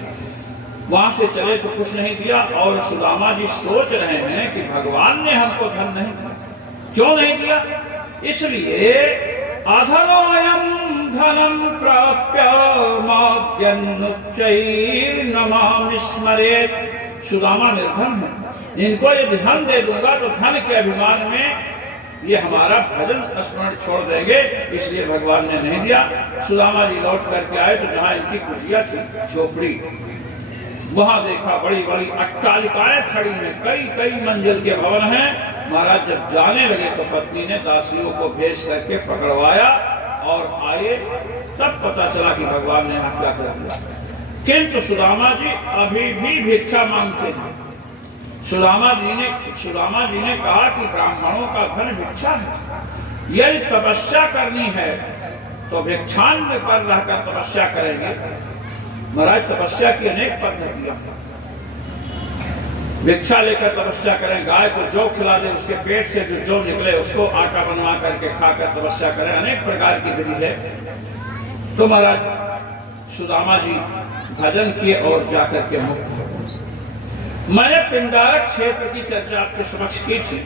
वहां से चले तो कुछ नहीं दिया। और सुदामा जी सोच रहे हैं कि भगवान ने हमको धन नहीं दिया, क्यों नहीं दिया? इसलिए अधरोऽयं धनं प्राप्य माप्यन्नुच्चैर्नमामि स्मरेत्। सुदामा निर्धन है, इनको ये धन दे दूंगा तो धन के अभिमान में ये हमारा भजन स्मरण छोड़ देंगे, इसलिए भगवान ने नहीं दिया। सुदामा जी लौट करके आए तो जहाँ इनकी कुटिया थी, झोपड़ी, वहां देखा बड़ी बड़ी अट्टालिकाएं खड़ी हैं, कई कई मंजिल के भवन हैं। महाराज जब जाने लगे तो पत्नी ने दासियों को भेज करके पकड़वाया और आए, तब पता चला कि भगवान ने यहाँ क्या कर दिया। किंतु सुदामा जी अभी भी भिक्षा मांगते हैं। सुदामा जी ने कहा कि ब्राह्मणों का धन भिक्षा है, यदि तपस्या करनी है तो भिक्षान्न पर रहकर तपस्या करेंगे। महाराज तपस्या की अनेक पद्धतियां, भिक्षा लेकर तपस्या करें, गाय को जौ खिला दे, उसके पेट से जो जौ निकले उसको आटा बनवा करके खाकर तपस्या करें, अनेक प्रकार की विधि है। तो महाराज सुदामा जी भजन किए और जाकर के मुक्त हो। मैंने पिंडारक क्षेत्र की चर्चा आपके समक्ष की थी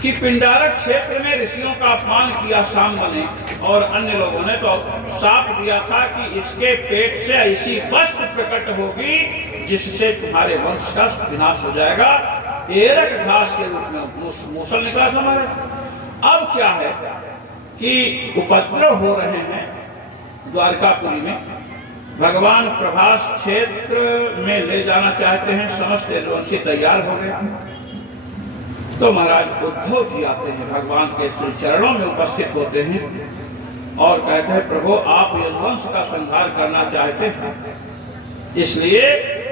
कि पिंडारक क्षेत्र में ऋषियों का अपमान किया सांब ने और अन्य लोगों ने, तो साप दिया था कि इसके पेट से ऐसी वस्तु प्रकट होगी जिससे तुम्हारे वंश का विनाश हो जाएगा। एरक घास के रूप में मूसल निकला था हमारे। अब क्या है कि उपद्रव हो रहे हैं द्वारकापुरी में, भगवान प्रभास क्षेत्र में ले जाना चाहते हैं, समस्त यदुवंशी तैयार हो गए। तो महाराज उद्धव जी आते हैं, भगवान के श्री चरणों में उपस्थित होते हैं और कहते हैं प्रभु आप यदुवंश का संहार करना चाहते हैं, इसलिए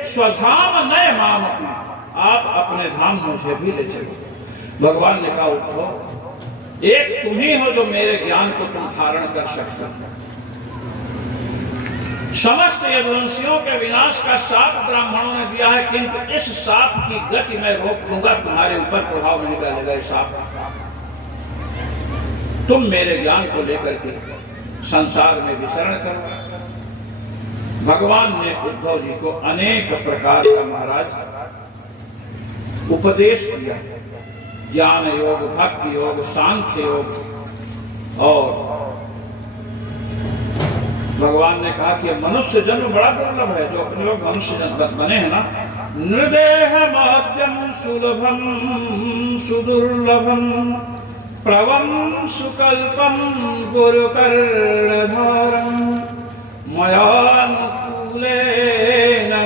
स्वधाम नय मामति, आप अपने धाम मुझे भी ले चलो। भगवान ने कहा उद्धव एक तुम ही हो जो मेरे ज्ञान को तुम धारण कर सकते हो। समस्त यदुवंशियों के विनाश का शाप ब्राह्मणों ने दिया है, किंतु इस शाप की गति मैं रोक लूंगा, तुम्हारे ऊपर प्रभाव नहीं डालेगा। शाप तुम मेरे ज्ञान को लेकर के संसार में विचरण करो। भगवान ने उद्धव जी को अनेक प्रकार का महाराज उपदेश दिया, ज्ञान योग, भक्ति योग, सांख्य योग। और भगवान ने कहा कि मनुष्य जन्म बड़ा दुर्लभ है, जो अपने लोग मनुष्य जन्म बने हैं ना, नृदेह माध्यम सुलभम सुदुर्लभम प्रवम सुकल्पम गुरुकर्णधारम मयानुकूलेन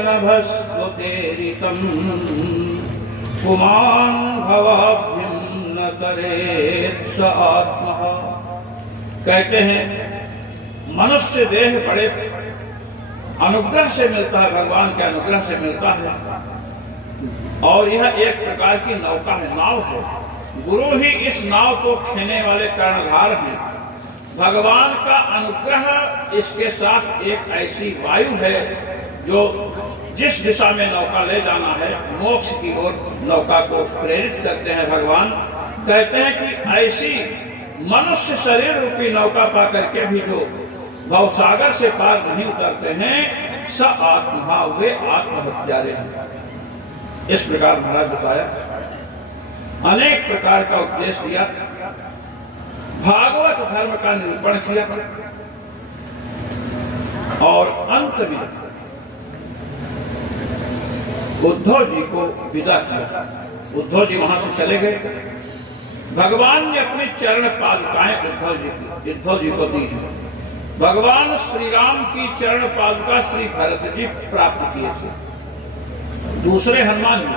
नभस्वतेरितम पुमान् भवाभ्यं न करेत् स आत्मा। कहते हैं मनुष्य देह बड़े अनुग्रह से मिलता है, भगवान के अनुग्रह से मिलता है, और यह एक प्रकार की नौका है, नाव है। गुरु ही इस नाव को खेने वाले कर्णधार हैं। भगवान का अनुग्रह इसके साथ एक ऐसी वायु है जो जिस दिशा में नौका ले जाना है मोक्ष की ओर नौका को प्रेरित करते हैं। भगवान कहते हैं कि ऐसी मनुष्य शरीर रूपी नौका पा करके भी जो भवसागर से पार नहीं उतरते हैं, स आत्मा वे आत्महत्यारे हैं। इस प्रकार महाराज बताया, अनेक प्रकार का उपदेश दिया, भागवत धर्म का निरूपण किया, और अंत में उद्धव जी को विदा किया। उद्धव जी वहां से चले गए। भगवान ने अपनी चरण पादुकाएं उद्धव जी को दी। भगवान श्री राम की चरण पादुका श्री भरत जी प्राप्त किए थे, दूसरे हनुमान जी।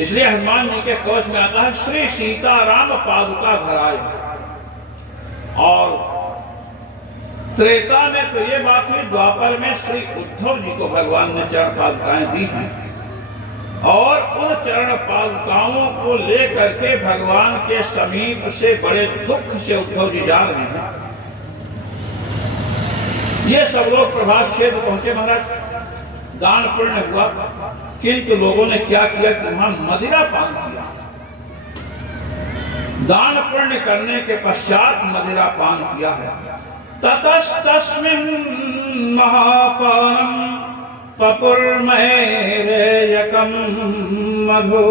इसलिए हनुमान जी के कवच में आता है श्री सीताराम पादुका धराए। और त्रेता में तो ये बात हुई, द्वापर में श्री उद्धव जी को भगवान ने चरण पादुकाएं दी हैं, और उन चरण पादुकाओं को लेकर के भगवान के समीप से बड़े दुख से उद्धव जी जा रहे हैं। ये सब लोग प्रभास क्षेत्र पहुंचे महाराज, दान पुण्य हुआ, किंतु लोगों ने क्या किया कि वहां मदिरा पान किया। दान पुण्य करने के पश्चात मदिरा पान किया है। ततस्तस्मिन् महापानम पपुर्महेरेयकं मधु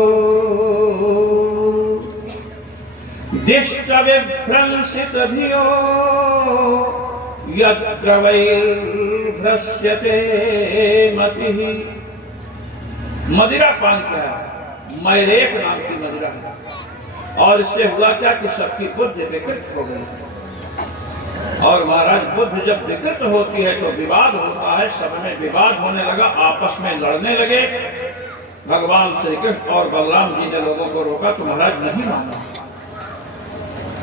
दिष्ट विभ्रंसित धियो यत्र वैर्भ्रस्यते मतिः। मदिरा पान किया, मैरेक नाम की मदिरा, और इससे हुआ क्या कि सबकी बुद्धि विकृत हो गई। और महाराज बुद्धि जब विकृत होती है तो विवाद होता है, सब में विवाद होने लगा, आपस में लड़ने लगे। भगवान श्री कृष्ण और बलराम जी ने लोगों को रोका तो महाराज नहीं माना।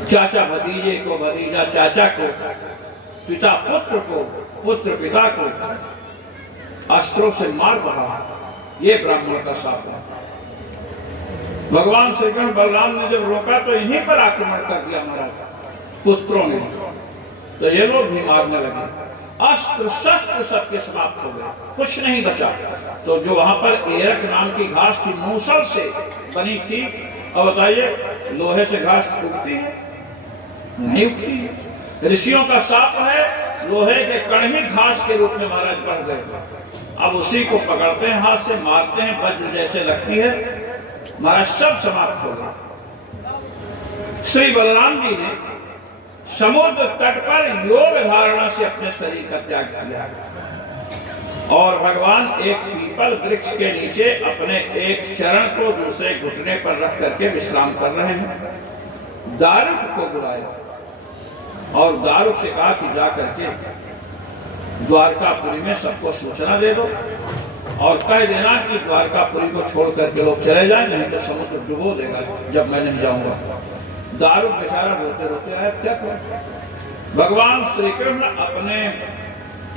चाचा भतीजे को, भतीजा चाचा को, पिता पुत्र को, पुत्र पिता को अस्त्रों से मार रहा। ये ब्राह्मण का शाप है। भगवान श्री कृष्ण बलराम ने जब रोका तो इन्हीं पर आक्रमण कर दिया महाराज, पुत्रों ने। तो ये लोग भी मारने लगे, अस्त्र शस्त्र सबके समाप्त हो गए, कुछ नहीं बचा। तो जो वहां पर एरक नाम की घास की मूसल से बनी थी, अब बताइए लोहे से घास उगती है? नहीं उगती है। ऋषियों का शाप है, लोहे के कण ही घास के रूप में महाराज बढ़ गए। अब उसी को पकड़ते हैं, हाथ से मारते हैं, वज्र जैसे लगती है, महाराज सब समाप्त हो गए। श्री बलराम जी ने समुद्र तट पर योग धारणा से अपने शरीर का त्याग किया, और भगवान एक पीपल वृक्ष के नीचे अपने एक चरण को दूसरे घुटने पर रख करके विश्राम कर रहे हैं। दारुक को बुलाया, और दारुक से कहा कि जा करके द्वारकापुरी में सबको सूचना दे दो और कह देना कि द्वारकापुरी को छोड़ करके लोग चले जाए, नहीं तो समुद्र डुबो देगा जब मैं नहीं जाऊंगा। दारुक बेचारा रोते रोते आया, क्या करें। भगवान श्री कृष्ण अपने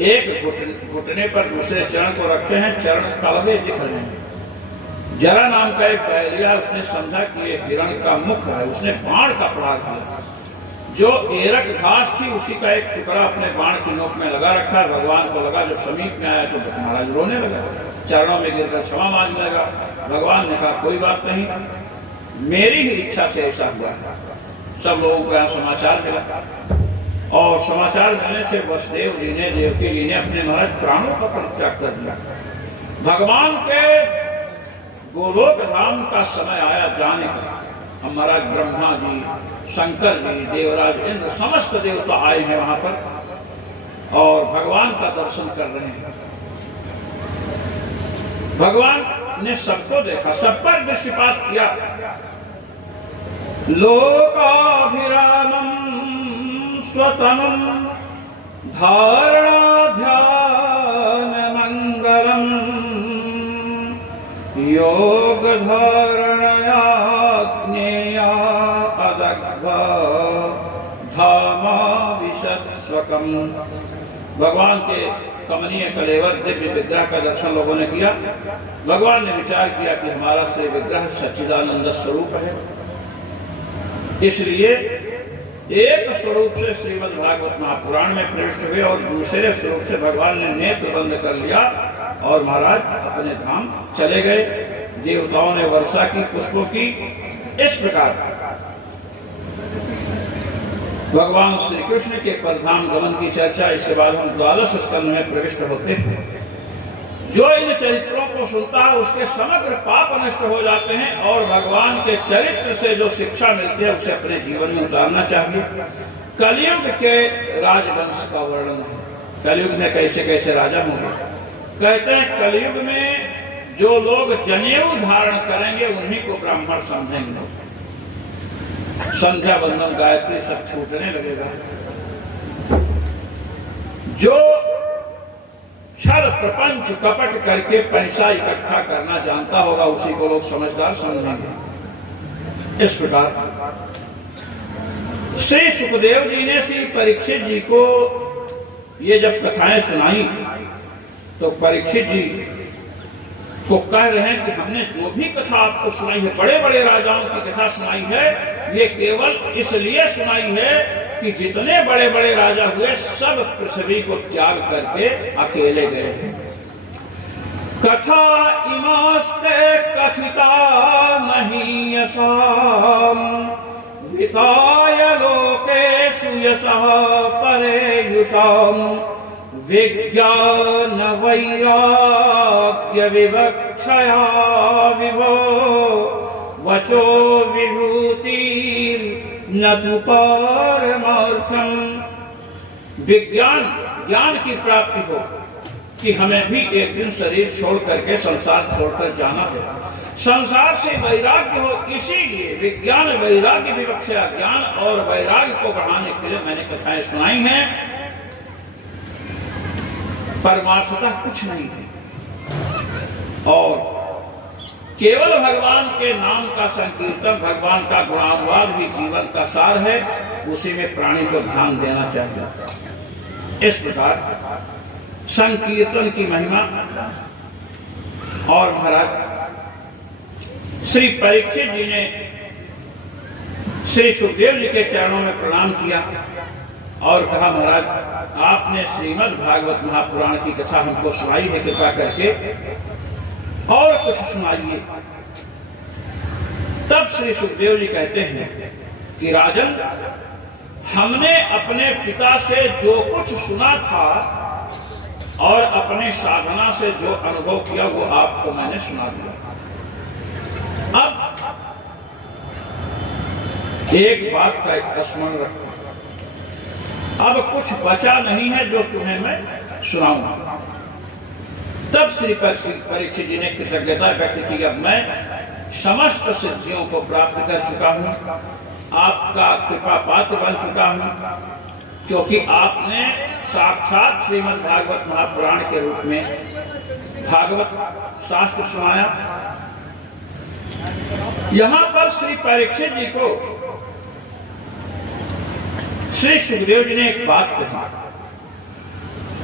एक घुटने पर दूसरे चरण को रखे हैं, चरण तलवे दिख रहे हैं। जरा नाम का एक पहलिया, उसने समझा कि ये हिरण का मुख है, उसने बाण का प्रहार किया। जो एरक घास थी उसी का एक टुकड़ा अपने बाण की नोक में लगा रखा। भगवान को लगा, जब समीप में आया तो महाराज रोने लगा, चरणों में गिरकर क्षमा मांगने लगा। भगवान ने कहा कोई बात नहीं, मेरी ही इच्छा से ऐसा हुआ। सब लोगों को यहाँ समाचार मिला और समाचार मिलने से वसुदेव जी ने, देवकी जी ने अपने महाराज प्राणों का परित्याग कर दिया। भगवान के गोलोक धाम का समय आया जाने का। महाराज ब्रह्मा जी, शंकर जी, देवराज इंद्र, समस्त देवता आए हैं वहां पर और भगवान का दर्शन कर रहे हैं। भगवान ने सबको देखा, सब पर दृष्टिपात किया। लोकाभिरामं स्वतमं धारणा ध्यान मंगलम योग धारणया ज्ञेया अदग्धा धामा विशत्स्वकम्। भगवान के कमनीय कलेवर दिव्य विग्रह का दर्शन लोगों ने किया। भगवान ने विचार किया कि हमारा श्री विग्रह सच्चिदानंद स्वरूप है, इसलिए एक स्वरूप से श्रीमद् भागवत महापुराण में प्रविष्ट हुए और दूसरे स्वरूप से भगवान ने नेत्र बंद कर लिया और महाराज अपने धाम चले गए। देवताओं ने वर्षा की, पुष्पों की। इस प्रकार भगवान श्री कृष्ण के परधाम गमन की चर्चा, इसके बाद हम 12 स्कंद में प्रविष्ट होते हैं। जो इन चरित्रों को सुनता है उसके समग्र पाप नष्ट हो जाते हैं और भगवान के चरित्र से जो शिक्षा मिलती है उसे अपने जीवन में उतारना चाहिए। कलयुग के राजवंश का वर्णन है, कलयुग में कैसे कैसे राजा होंगे। कहते हैं कलयुग में जो लोग जनेऊ धारण करेंगे उन्हीं को ब्राह्मण समझेंगे। संध्या बंदन गायत्री सब छूटने लगेगा। जो छल प्रपंच कपट करके पैसा इकट्ठा करना जानता होगा उसी को लोग समझदार समझेंगे। इस प्रकार श्री सुखदेव जी ने श्री परीक्षित जी को ये जब कथाएं सुनाई तो परीक्षित जी को कह रहे हैं कि हमने जो भी कथा आपको सुनाई है, बड़े बड़े राजाओं की कथा सुनाई है, ये केवल इसलिए सुनाई है कि जितने बड़े बड़े राजा हुए सब पृथ्वी को त्याग करके अकेले गए हैं। कथा इमास्ते कथिता नहीं यसाम विताय लोकेषु यशः परेयुषाम विज्ञान वैराग्य विवक्षया विभो वचो विभूति न तु परमार्थम। विज्ञान ज्ञान की प्राप्ति हो कि हमें भी एक दिन शरीर छोड़ करके संसार छोड़कर जाना है, संसार से वैराग्य हो, इसीलिए विज्ञान वैराग्य विवक्षा, ज्ञान और वैराग्य को बढ़ाने के लिए मैंने कथाएं सुनाई हैं। परमार्थता कुछ नहीं है और केवल भगवान के नाम का संकीर्तन, भगवान का गुणानुवाद भी जीवन का सार है, उसी में प्राणी को ध्यान देना चाहिए। इस प्रकार संकीर्तन की महिमा। और महाराज श्री परीक्षित जी ने श्री सुखदेव जी के चरणों में प्रणाम किया और कहा महाराज आपने श्रीमद् भागवत महापुराण की कथा हमको सुनाई है, कृपा करके और कुछ सुनाइए। तब श्री सुखदेव जी कहते हैं कि राजन, हमने अपने पिता से जो कुछ सुना था और अपने साधना से जो अनुभव किया वो आपको मैंने सुना दिया। अब एक बात का स्मरण रखो, अब कुछ बचा नहीं है जो तुम्हें मैं सुनाऊंगा। तब श्री परीक्षित जी ने कृतज्ञता व्यक्त की, अब मैं समस्त सिद्धियों को प्राप्त कर चुका हूं, आपका कृपा पात्र बन चुका हूं, क्योंकि आपने साक्षात श्रीमद् भागवत महापुराण के रूप में भागवत शास्त्र सुनाया। यहां पर श्री परीक्षित जी को श्री सुखदेव जी ने एक बात कही,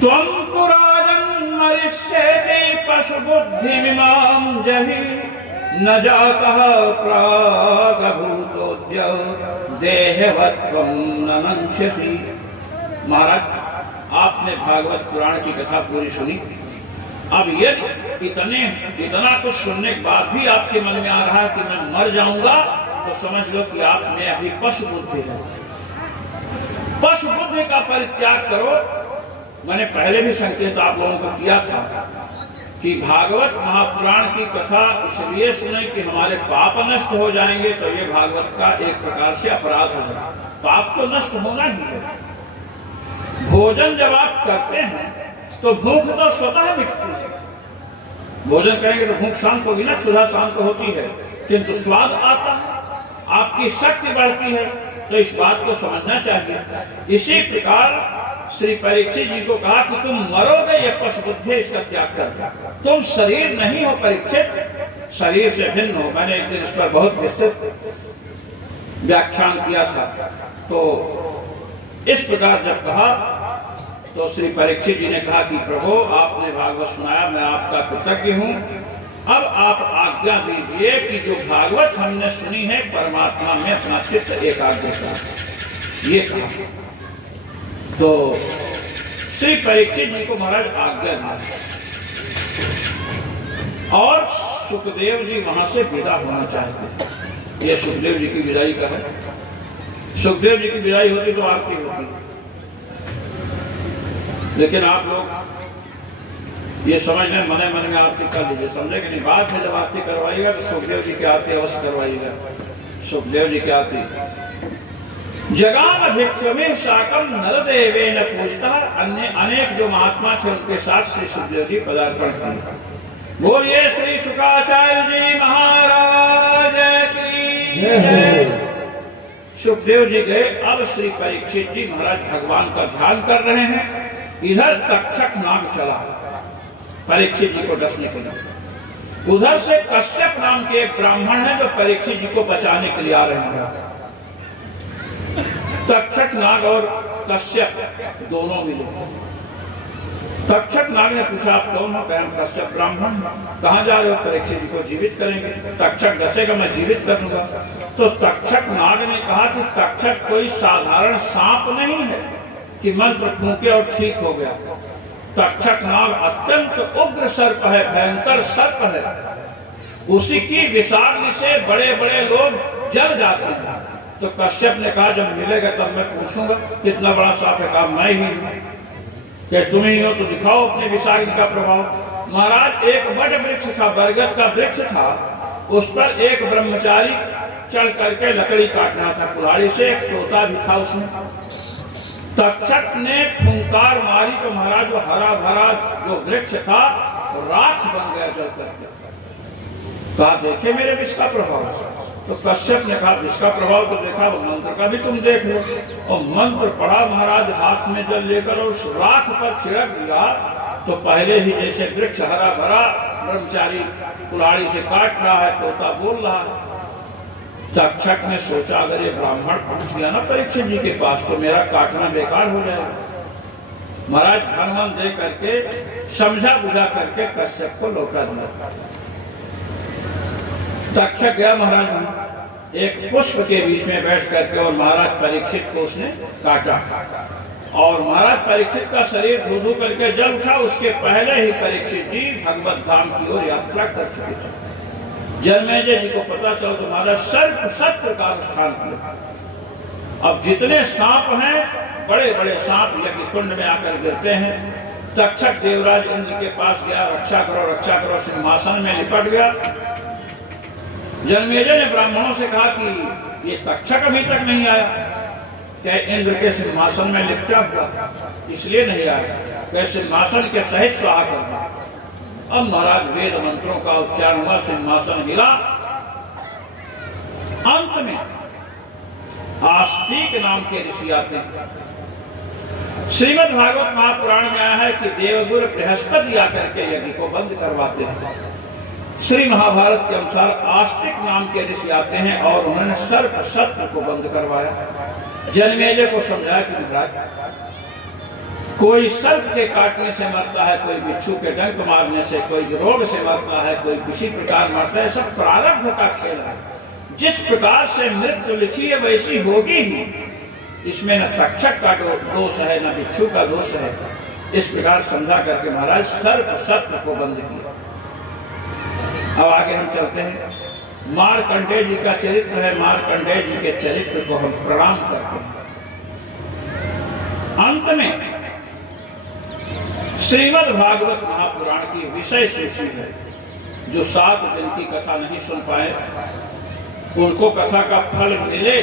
त्वं तु राजन् मरिष्यते पशु बुद्धिमिमां जहि न जातः प्रागभूतोऽद्य देहवत्वं न नङ्क्ष्यसि। महाराज, आपने भागवत पुराण की कथा पूरी सुनी। अब यदि इतना कुछ सुनने के बाद भी आपके मन में आ रहा है कि मैं मर जाऊंगा, तो समझ लो कि आप में अभी पशु बुद्धि है। पशु बुद्धि का परित्याग करो। मैंने पहले भी संकेत आप लोगों को किया था कि भागवत महापुराण की कथा इसलिए सुने कि हमारे पाप नष्ट हो जाएंगे, तो ये भागवत का एक प्रकार से अपराध होगा। पाप तो नष्ट होना ही है। भोजन जब आप करते हैं तो भूख तो स्वतः मिटती है। भोजन करेंगे तो भूख शांत होगी ना, क्षुधा शांत होती है, किंतु स्वाद आता है, आपकी शक्ति बढ़ती है। तो इस बात को समझना चाहिए। इसी प्रकार श्री परीक्षित जी को कहा कि तुम मरोगे, ये पशु बुद्धि, इसका त्याग कर। तुम शरीर नहीं हो परीक्षित, शरीर से भिन्न हो। मैंने एक दिन इस पर बहुत विस्तृत व्याख्यान किया था। तो इस प्रकार जब कहा तो श्री परीक्षित जी ने कहा कि प्रभु, आपने भागवत सुनाया, मैं आपका कृतज्ञ हूँ। अब आप आज्ञा दीजिए कि जो भागवत हमने सुनी है, परमात्मा में अपना चित्त एकाग्र करें। ये कहा तो श्री परीक्षित जी को महाराज आज्ञा दी और सुखदेव जी वहां से विदा होना चाहते। ये सुखदेव जी की विदाई का है। सुखदेव जी की विदाई होती तो आरती होती, लेकिन आप लोग ये समझ लें, मन में आरती कर लीजिए, समझे कि नहीं। बाद में जब आरती करवाइएगा तो सुखदेव जी की आरती अवश्य करवाइएगा। सुखदेव जी की आरती जगाम भिक्षवे शाकम नरदेवेन पूजिता। अन्य अनेक जो महात्मा थे उनके साथ श्री सुखदेव जी पदार्पण किए। बोलिए श्री शुकाचार्य जी महाराज की जय। सुखदेव जी गए। अब श्री परीक्षित जी महाराज भगवान का ध्यान कर रहे हैं। इधर तक्षक नाग चला परीक्षित जी को डसने के लिए। उधर से कश्यप नाम के एक ब्राह्मण है जो परीक्षित जी को बचाने के लिए आ रहे हैं। तक्षक नाग और कश्यप दोनों मिले। तक्षक नाग ने पूछा, आप कौन हो? कहा, कश्यप ब्राह्मण। कहाँ जा रहे हो? परीक्षित जी को जीवित करेंगे। तक्षक डसेगा, मैं जीवित कर दूंगा। तो तक्षक नाग ने कहा कि तक्षक कोई साधारण सांप नहीं है कि मंत्र फूंके और ठीक हो गया। तक्षक नाग अत्यंत उग्र सर्प है, भयंकर सर्प है। उसी की विषाग्नि से बड़े बड़े लोग जल जाते हैं। तो कश्यप ने कहा, जब मिलेगा तब मैं पूछूंगा कितना बड़ा सांप है। कहा, मैं ही हूं। क्या तुम ही हो? तो दिखाओ अपने विषाग्नि का प्रभाव। महाराज, एक बड़ वृक्ष था, बरगद का वृक्ष था। उस पर एक ब्रह्मचारी चढ़ करके लकड़ी काट रहा था कुल्हाड़ी से। एक तोता भी था उसमें। तक्षक ने फुंकार मारी तो महाराज वो हरा भरा जो वृक्ष था राख बन गया जल करके। कहा, देखे मेरे विष का प्रभाव। तो कश्यप ने कहा, विष का प्रभाव तो देखा, वो मंत्र का भी तुम देख लो। और मंत्र पढ़ा महाराज, हाथ में जल लेकर और उस राख पर छिड़क दिया तो पहले ही जैसे वृक्ष हरा भरा, ब्रह्मचारी कुल्हाड़ी से काट रहा है, तोता बोल रहा है। तक्षक ने सोचा, अगर ये ब्राह्मण पहुंच गया ना परीक्षित जी के पास तो मेरा काटना बेकार हो जाएगा। महाराज धन मन दे करके समझा बुझा करके कश्यप को लौटा दिया। तक्षक गया महाराज एक पुष्प के बीच में बैठ करके और महाराज परीक्षित को उसने काटा और महाराज परीक्षित का शरीर धू धू करके जल उठा। उसके पहले ही परीक्षित जी भगवत धाम की ओर यात्रा कर चुके थे। जन्मेजय जी को पता चला तो महाराज सर्प सत्र का अनुष्ठान किया। अब जितने सांप हैं, बड़े बड़े सांप यज्ञ कुंड में आकर गिरते हैं। तक्षक देवराज इंद्र के पास गया, रक्षा करो, सिंहासन में लिपट गया। जन्मेजय ने ब्राह्मणों से कहा कि ये तक्षक अभी तक नहीं आया। क्या इंद्र के सिंहासन में लिपटा हुआ, इसलिए नहीं आया। क्या सिंहासन के सहित स्वाहा करना। अब महाराज वेद मंत्रों का उच्चारण हुआ, सिंहासन हिला। अंत में आस्तिक नाम के ऋषि आते हैं। श्रीमद् भागवत महापुराण में आया है कि देवगुरु बृहस्पति आकर के यज्ञ को बंद करवाते हैं। श्री महाभारत के अनुसार आस्तिक नाम के ऋषि आते हैं और उन्होंने सर्प सत्र को बंद करवाया। जनमेजय को समझाया कि महाराज, कोई सर्प के काटने से मरता है, कोई बिच्छू के डंक मारने से, कोई रोग से मरता है, कोई किसी प्रकार मरता है। सब प्रारब्ध का खेल है। जिस प्रकार से मृत्यु लिखी है वैसी होगी ही। इसमें न तक्षक का दोष है, न बिच्छू का दोष है। इस प्रकार समझा करके महाराज सर्प सत्र को बंद किया। अब आगे हम चलते हैं। मार्कंडेय जी का चरित्र है। मार्कंडेय जी के चरित्र को हम प्रणाम करते हैं। अंत में श्रीमद् भागवत महापुराण की विषय सूची है। जो 7 दिन की कथा नहीं सुन पाए उनको कथा का फल मिले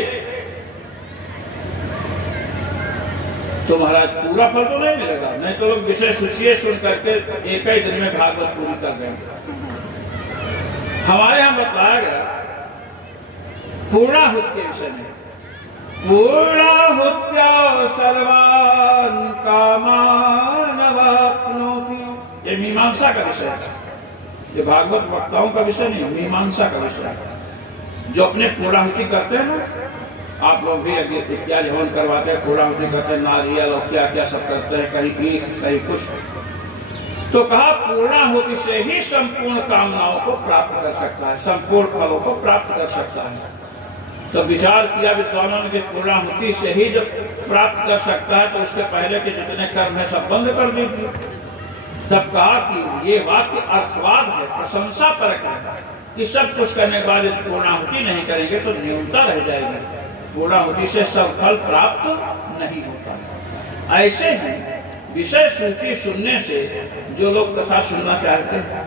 तो महाराज पूरा फल तो नहीं मिलेगा। नहीं तो लोग विषय सूची सुन करके एक ही दिन में भागवत पूरी कर देंगे। हमारे यहां बताया गया पूर्णाहुति के विषय में, पूर्णाहुत्या सर्वान् कामान् वाप्नोति। ये मीमांसा का विषय है। ये भागवत वक्ताओं का विषय नहीं, मीमांसा का विषय है। जो अपने पूर्णाहुति करते हैं ना, आप लोग भी इत्यादि हवन करवाते हैं, पूर्णाहुति करते हैं, नारियल और क्या क्या सब करते हैं, कहीं पीठ कहीं कुछ। तो कहा पूर्णाहुति से ही संपूर्ण कामनाओं को प्राप्त कर सकता है, संपूर्ण फलों को प्राप्त कर सकता है। तो विचार किया विद्वानों ने कि पूर्णाहुति से ही जब प्राप्त कर सकता है तो उसके पहले के जितने कर्म है सब बंद कर दीजिए। तब कहा कि ये वाक्य अर्थवाद है, प्रशंसा परक है कि सब कुछ करने के बाद पूर्णाहुति नहीं करेंगे तो न्यूनता रह जाएगी। पूर्णाहुति से सब फल प्राप्त नहीं होता। ऐसे ही विषय सूची सुनने से जो लोग कथा सुनना चाहते हैं,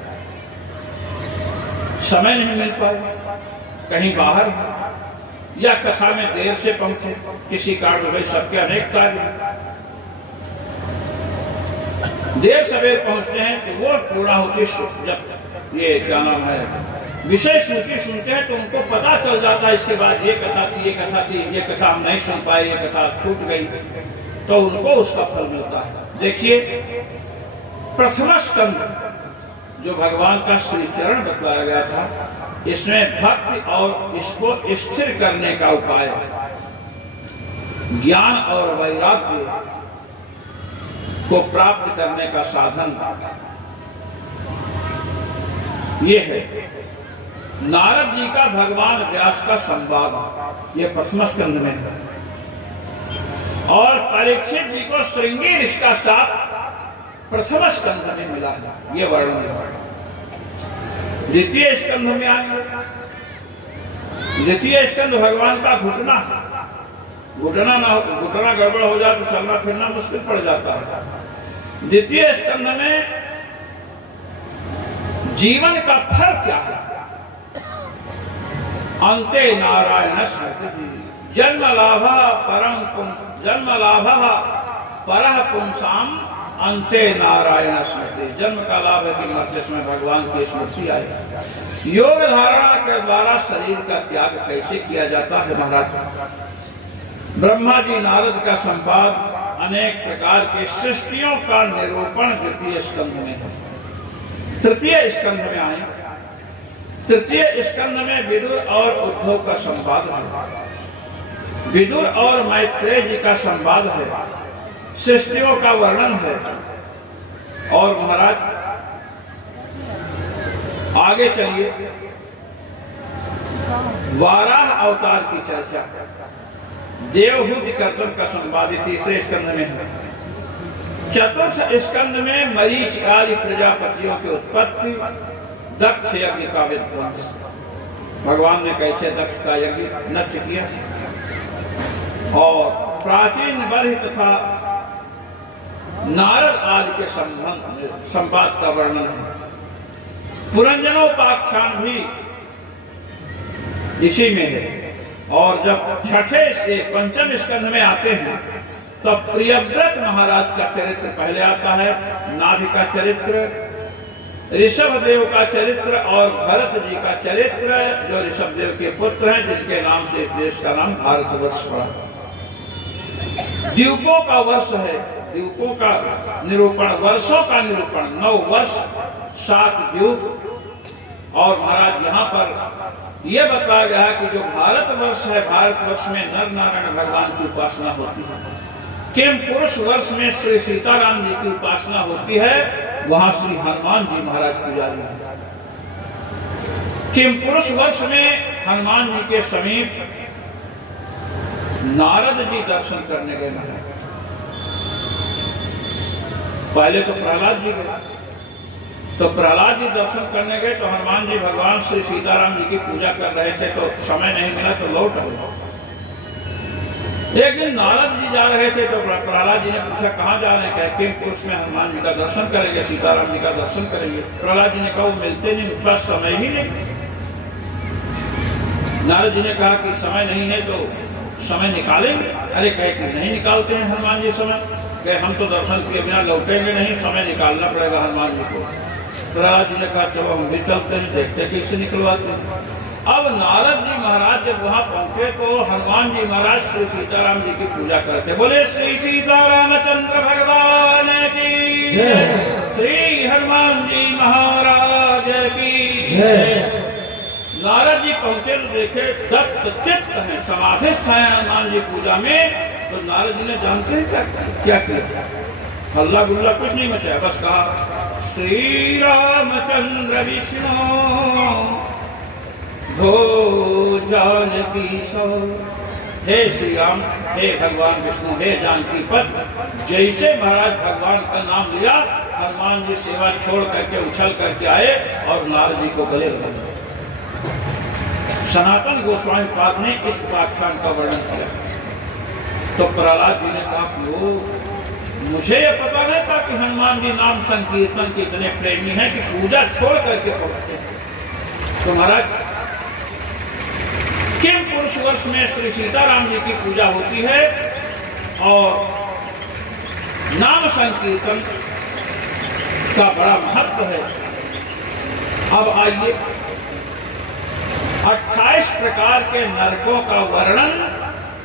समय नहीं मिल पाए, कहीं बाहर या कथा में देर से पहुंचे, किसी कारण भाई सबके अनेक कार्य देर सवेर पहुंचते हैं तो वो पूर्णाहुति जब ये क्या नाम है विषय सूची सुनते हैं तो उनको पता चल जाता है इसके बाद ये कथा थी, ये कथा थी, ये कथा हम नहीं सुन पाए, ये कथा छूट गई, तो उनको उसका फल मिलता है। देखिए प्रथम स्कंद जो भगवान का श्री चरण बतलाया गया था, इसमें भक्ति और इसको स्थिर करने का उपाय, ज्ञान और वैराग्य को प्राप्त करने का साधन ये है। नारद जी का भगवान व्यास का संवाद ये प्रथम स्कंद में है और परीक्षित जी को श्रृंगी ऋषि साथ प्रथम स्कंद में मिला है, ये वर्णन है। द्वितीय स्कंद में आएंगे। द्वितीय स्कंद भगवान का घुटना ना हो, घुटना गड़बड़ हो जाए तो चलना फिरना मुश्किल पड़ जाता है। द्वितीय स्कंद में जीवन का फल क्या है, अंते नारायण स्मृति, जन्म लाभ परः पुंसाम अंते नारायण स्मृति। जन्म का लाभ है कि मध्य में भगवान की स्मृति आए। योग धारणा के द्वारा शरीर का त्याग कैसे किया जाता है महाराज। ब्रह्मा जी नारद का संवाद अनेक प्रकार की सृष्टियों का निरूपण द्वितीय स्कंध में है। तृतीय स्कंध में आए। तृतीय स्कंध में विदुर और उद्धव का संवाद है। विदुर और मैत्रेय जी का संवाद है, सृष्टियों का वर्णन है। और महाराज आगे चलिए, वाराह अवतार की चर्चा, देवहूति कर्तन का संवाद तीसरे स्कंध में है। चतुर्थ स्कंद में मरीच आदि प्रजापतियों की उत्पत्ति, दक्ष यज्ञ का विध्वंस, भगवान ने कैसे दक्ष का यज्ञ नष्ट किया, और प्राचीन बलि तथा नारद आदि के संवाद का वर्णन है। पुरंजनोपाख्यान भी इसी में है। और जब छठे से पंचम स्कंध में आते हैं तो प्रियव्रत महाराज का चरित्र पहले आता है, नाभि का चरित्र, ऋषभ देव का चरित्र और भरत जी का चरित्र, जो ऋषभ देव के पुत्र हैं, जिनके नाम से इस देश का नाम भारतवर्ष पड़ा। द्वीपों का वर्ष है, द्वीपों का निरूपण, वर्षों का निरूपण, 9 वर्ष 7 द्वीप। और महाराज यहाँ पर यह बताया गया है कि जो भारतवर्ष है, भारतवर्ष में नर नारायण भगवान की उपासना होती है। किम पुरुष वर्ष में श्री सीताराम जी की उपासना होती है, वहां श्री हनुमान जी महाराज पुजारी हैं। किम पुरुष वर्ष में हनुमान जी के समीप नारद जी दर्शन करने गए महाराज। पहले तो प्रहलाद जी गए, तो प्रहलाद जी दर्शन करने गए तो हनुमान जी भगवान श्री सीताराम जी की पूजा कर रहे थे, तो समय नहीं मिला तो लौट आए। एक दिन नारद जी जा रहे थे तो प्रहलाद जी ने पूछा कहाँ जा रहे हैं? किम पुरुष में हनुमान जी का दर्शन करेंगे, सीताराम जी का दर्शन करेंगे। प्रहलाद जी ने कहा वो मिलते नहीं, बस समय ही नहीं। नारद जी ने कहा कि समय नहीं है तो समय निकालेंगे। अरे कहे कि नहीं निकालते हैं हनुमान जी समय, कहे हम तो दर्शन किए बिना लौटेंगे नहीं, समय निकालना पड़ेगा हनुमान जी को। प्रहलाद जी ने कहा चलो हम भी चलते हैं, देखते कैसे निकलवाते हैं। अब नारद जी महाराज जब वहां पहुंचे तो हनुमान जी महाराज श्री सीताराम जी की पूजा करते। बोले श्री सीतारामचंद्र भगवान की जय, श्री हनुमान जी महाराज की जय। नारद जी पहुंचे तो देखे दत्त चित्त है, समाधिस्थ है हनुमान जी पूजा में। तो नारद जी ने जानते हैं क्या किया? हल्ला गुल्ला कुछ नहीं मचाया, बस कहा श्री रामचंद्र विष्णु भो जानकी सो। हे श्री राम, हे भगवान विष्णु, हे जानकी पद। जैसे महाराज भगवान का नाम लिया, हनुमान जी सेवा छोड़ करके उछल करके आए और नारद जी को गले लगे। सनातन गोस्वामी पाद ने इस उपाख्यान का वर्णन किया। तो प्रहलाद जी ने कहा कि मुझे यह पता नहीं था कि हनुमान जी नाम संकीर्तन के इतने प्रेमी हैं कि पूजा छोड़ करके पहुंचते हैं। तो महाराज किम पुरुष वर्ष में श्री सीताराम जी की पूजा होती है और नाम संकीर्तन का बड़ा महत्व है। अब आइए 28 प्रकार के नरकों का वर्णन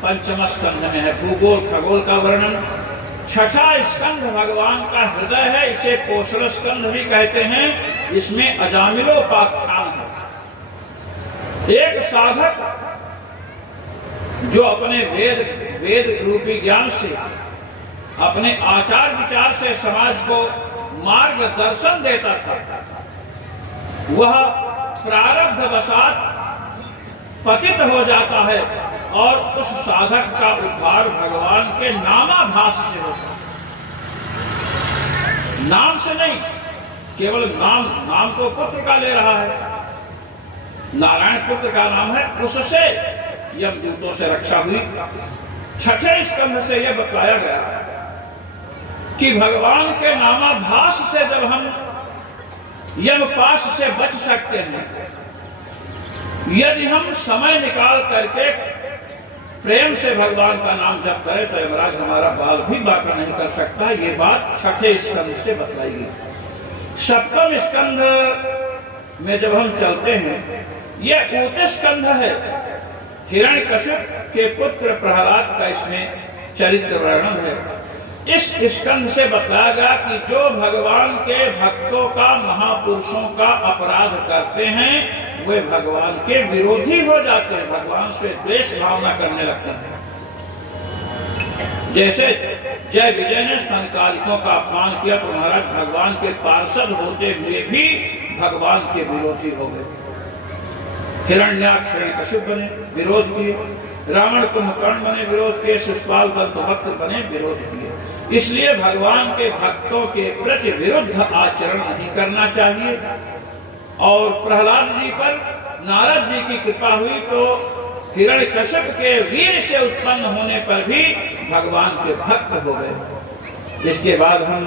पंचम स्कंध में है। भूगोल खगोल का वर्णन। छठा स्कंध भगवान का हृदय है, इसे पोषण स्कंध भी कहते हैं। इसमें अजामिलोपाख्यान है। एक साधक जो अपने वेद रूपी ज्ञान से, अपने आचार विचार से समाज को मार्गदर्शन देता था, वह प्रारब्ध वशात पतित हो जाता है और उस साधक का उद्धार भगवान के नामाभास से होता है। नाम से नहीं, केवल नाम तो पुत्र का ले रहा है, नारायण पुत्र का नाम है, उससे यमदूतों से रक्षा हुई। छठे स्कंध से यह बताया गया कि भगवान के नामाभास से जब हम यमपाश से बच सकते हैं, यदि हम समय निकाल करके प्रेम से भगवान का नाम जप करें तो यमराज हमारा बाल भी बाका नहीं कर सकता। ये बात छठे स्कंध से बताई गई। सप्तम स्कंध में जब हम चलते हैं, यह ऊते स्कंध है। हिरण्यकश्यप के पुत्र प्रहलाद का इसमें चरित्र वर्णन है। इस स्कंध से बताया गया कि जो भगवान के भक्तों का, महापुरुषों का अपराध करते हैं, वे भगवान के विरोधी हो जाते हैं, भगवान से द्वेष भावना करने लगते हैं। जैसे जय विजय ने संकालिकों का अपमान किया तो महाराज भगवान के पार्षद होते हुए भी भगवान के विरोधी हो गए। हिरण्याक्ष हिरण्यकश्यप बने, विरोध किए। रावण कुंभकर्ण बने, विरोध किए। शिशुपाल दंतवक्त बने, विरोध किए। इसलिए भगवान के भक्तों के प्रति विरुद्ध आचरण नहीं करना चाहिए। और प्रहलाद जी पर नारद जी की कृपा हुई तो हिरण्यकश्यप के वीर से उत्पन्न होने पर भी भगवान के भक्त हो गए। इसके बाद हम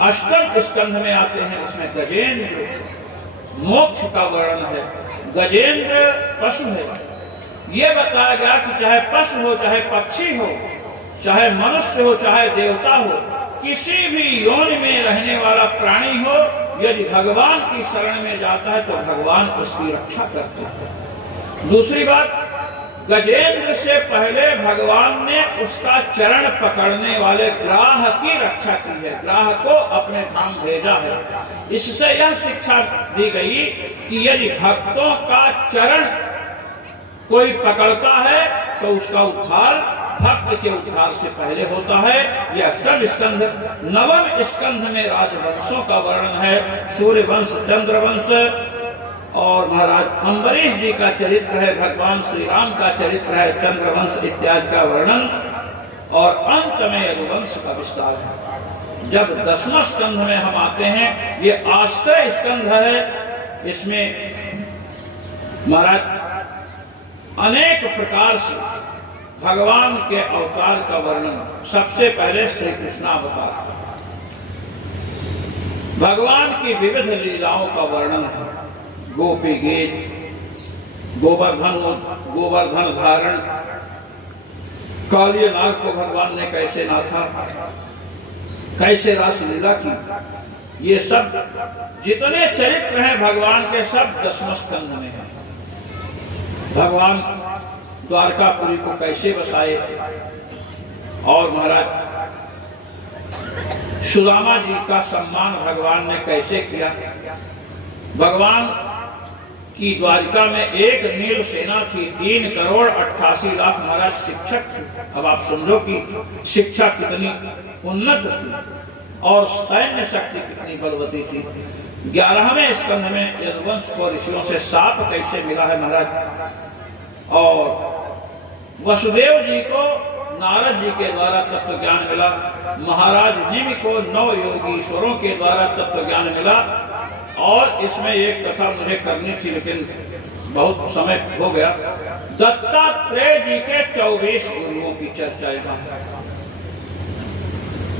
अष्टम स्कंध में आते हैं। उसमें गजेंद्र मोक्ष का वर्णन है। गजेंद्र पशु है। यह बताया गया कि चाहे पशु हो, चाहे पक्षी हो, चाहे मनुष्य हो, चाहे देवता हो, किसी भी योनि में रहने वाला प्राणी हो, यदि भगवान की शरण में जाता है तो भगवान उसकी रक्षा करते हैं। दूसरी बात, गजेंद्र से पहले भगवान ने उसका चरण पकड़ने वाले ग्राह की रक्षा की है, ग्राह को अपने धाम भेजा है। इससे यह शिक्षा दी गई कि यदि भक्तों का चरण कोई पकड़ता है तो उसका उद्धार भक्त के उद्धार से पहले होता है। यह अष्टम स्कंध, नवम स्कंध में राजवंशों का वर्णन है। सूर्यवंश, चंद्रवंश और महाराज अम्बरीश जी का चरित्र है, भगवान श्री राम का चरित्र है, चंद्रवंश इत्यादि का वर्णन, और अंत में यदुवंश का विस्तार है। जब 10वें स्कंध में हम आते हैं, ये आश्रय स्कंध है। इसमें महाराज अनेक प्रकार से भगवान के अवतार का वर्णन। सबसे पहले श्री कृष्णावतार, भगवान की विविध लीलाओं का वर्णन है। गोपी गीत, गोवर्धन धारण, कालिया नाग को भगवान ने कैसे नाथा, कैसे रास लीला की, ये सब जितने चरित्र हैं भगवान के सब 10वें स्कंध में हैं। भगवान द्वारकापुरी को कैसे बसाए, और महाराज सुदामा जी का सम्मान भगवान ने कैसे किया। भगवान की द्वारिका में एक नील सेना थी, 3,88,00,000 महाराज शिक्षक थे। अब आप समझो कि शिक्षा कितनी उन्नत थी और सैन्य शक्ति कितनी बलवती थी। 11वें स्कंध में यदुवंश को ऋषियों से शाप कैसे मिला है महाराज, और वसुदेव जी को नारद जी के द्वारा तत्व ज्ञान मिला, महाराज निमि को 9 योगीश्वरों के द्वारा तत्व ज्ञान मिला। और इसमें एक कथा मुझे करनी थी लेकिन बहुत समय हो गया। दत्तात्रेय जी के 24 गुरुओं की चर्चा यहाँ है।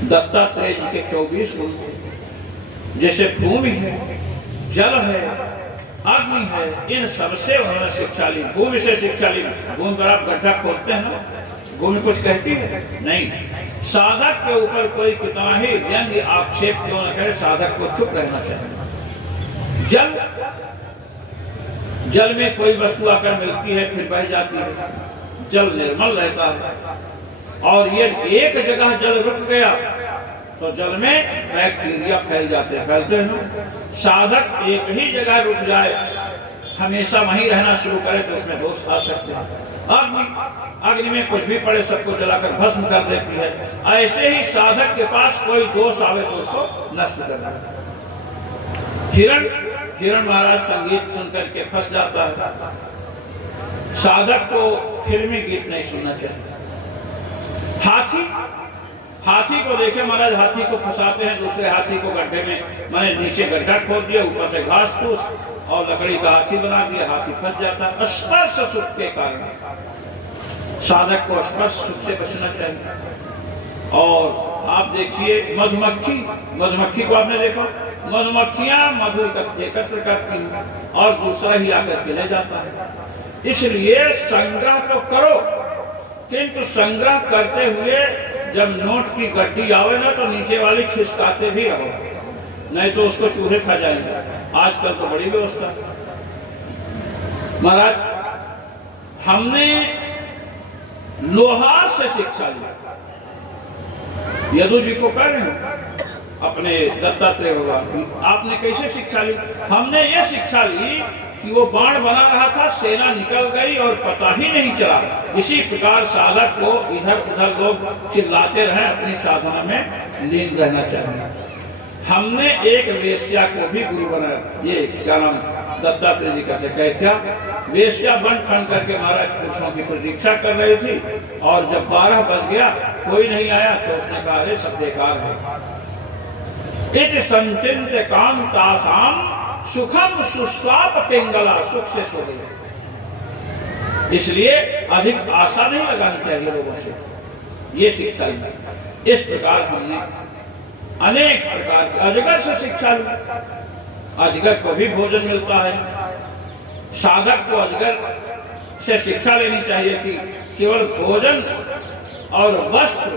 दत्तात्रेय जी के 24 गुरु थे, जैसे भूमि है, जल है, अग्नि है, इन सबसे उन्होंने शिक्षा ली। भूमि से शिक्षा ली। भूमि पर आप गड्ढा खोदते हैं ना, भूमि कुछ कहती है नहीं। साधक के ऊपर कोई कितना ही व्यंग्य आक्षेप क्यों न करे, साधक को चुप रहना चाहिए। जल में कोई वस्तु आकर मिलती है फिर बह जाती है, जल निर्मल रहता है। और ये एक जगह जल रुक गया तो जल में बैक्टीरिया फैल जाते हैं, फैलते हैं ना। साधक एक ही जगह रुक जाए, हमेशा वहीं रहना शुरू करे तो उसमें दोष आ सकते हैं। अग्नि में कुछ भी पड़े सबको जलाकर भस्म कर देती है। ऐसे ही साधक के पास कोई दोष आवे तो उसको नष्ट कर देता है। हिरण महाराज संगीत सुनकर के फंस जाता है। साधक को फिल्मी गीत नहीं सुनना चाहिए। हाथी को देखे महाराज, हाथी को फंसाते हैं, दूसरे हाथी को गड्ढे में, मैंने नीचे गड्ढा खोद दिया, ऊपर से घास फूस और लकड़ी का हाथी बना दिया, हाथी फंस जाता है स्पर्श सुख के कारण। साधक को स्पर्श सुख से बचना चाहिए। और आप देखिए मधुमक्खी को आपने देखा, मधुमक्खियां मधु एकत्र करती हैं और दूसरा ही आकर के ले जाता है। इसलिए संग्रह तो करो, किंतु संग्रह करते हुए जब नोट की गड्डी आवे ना तो नीचे वाली खिसकाते भी रहो, नहीं तो उसको चूहे खा जाएंगे। आजकल तो बड़ी व्यवस्था। महाराज हमने लोहार से शिक्षा ली। यदु जी को कह रहे हैं अपने दत्तात्रेय भगवान की, आपने कैसे शिक्षा ली? हमने ये शिक्षा ली कि वो बाण बना रहा था, सेना निकल गई और पता ही नहीं चला। इसी प्रकार साधक को इधर उधर लोग चिल्लाते रहे, अपनी साधना में लीन रहना चाहिए। हमने एक वेश्या को भी गुरु बनाया। ये क्या नाम दत्तात्रेय जी कहते हैं, क्या वेश्या बन ठन करके महाराज पुरुषों की प्रतीक्षा कर रही थी, और जब 12 बज गया कोई नहीं आया तो उसने कहा अरे सब बेकार है। इति संचिंत्य कांतासाम सुखम सुस्वाप पिंगला, सुख से सो गए। इसलिए अधिक आशा नहीं लगानी चाहिए लोगों से, ये शिक्षा ली। इस प्रकार हमने अनेक प्रकार की अजगर से शिक्षा ली। अजगर को भी भोजन मिलता है। साधक को अजगर से शिक्षा लेनी चाहिए कि केवल भोजन और वस्त्र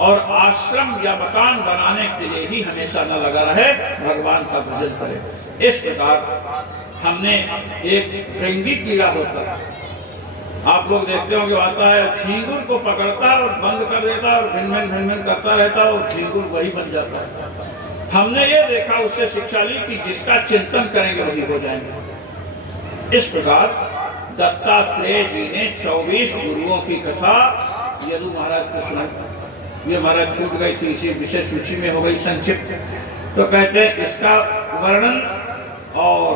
और आश्रम या मकान बनाने के लिए ही हमेशा न लगा रहे, भगवान का भजन करे। इस प्रकार हमने एक भृंगी कीड़ा होता है, आप लोग देखते होंगे आता है झींगुर को पकड़ता है और बंद कर देता है और भिन करता रहता है और झींगुर वही बन जाता है। हमने ये देखा, उससे शिक्षा ली कि जिसका चिंतन करेंगे वही हो जाएंगे। इस प्रकार दत्तात्रेय जी ने 24 गुरुओं की कथा यदु महाराज को सुनाई। ये महाराज छूट गई थी, इसी विशेष सूची में हो गई संक्षिप्त। तो कहते हैं इसका वर्णन, और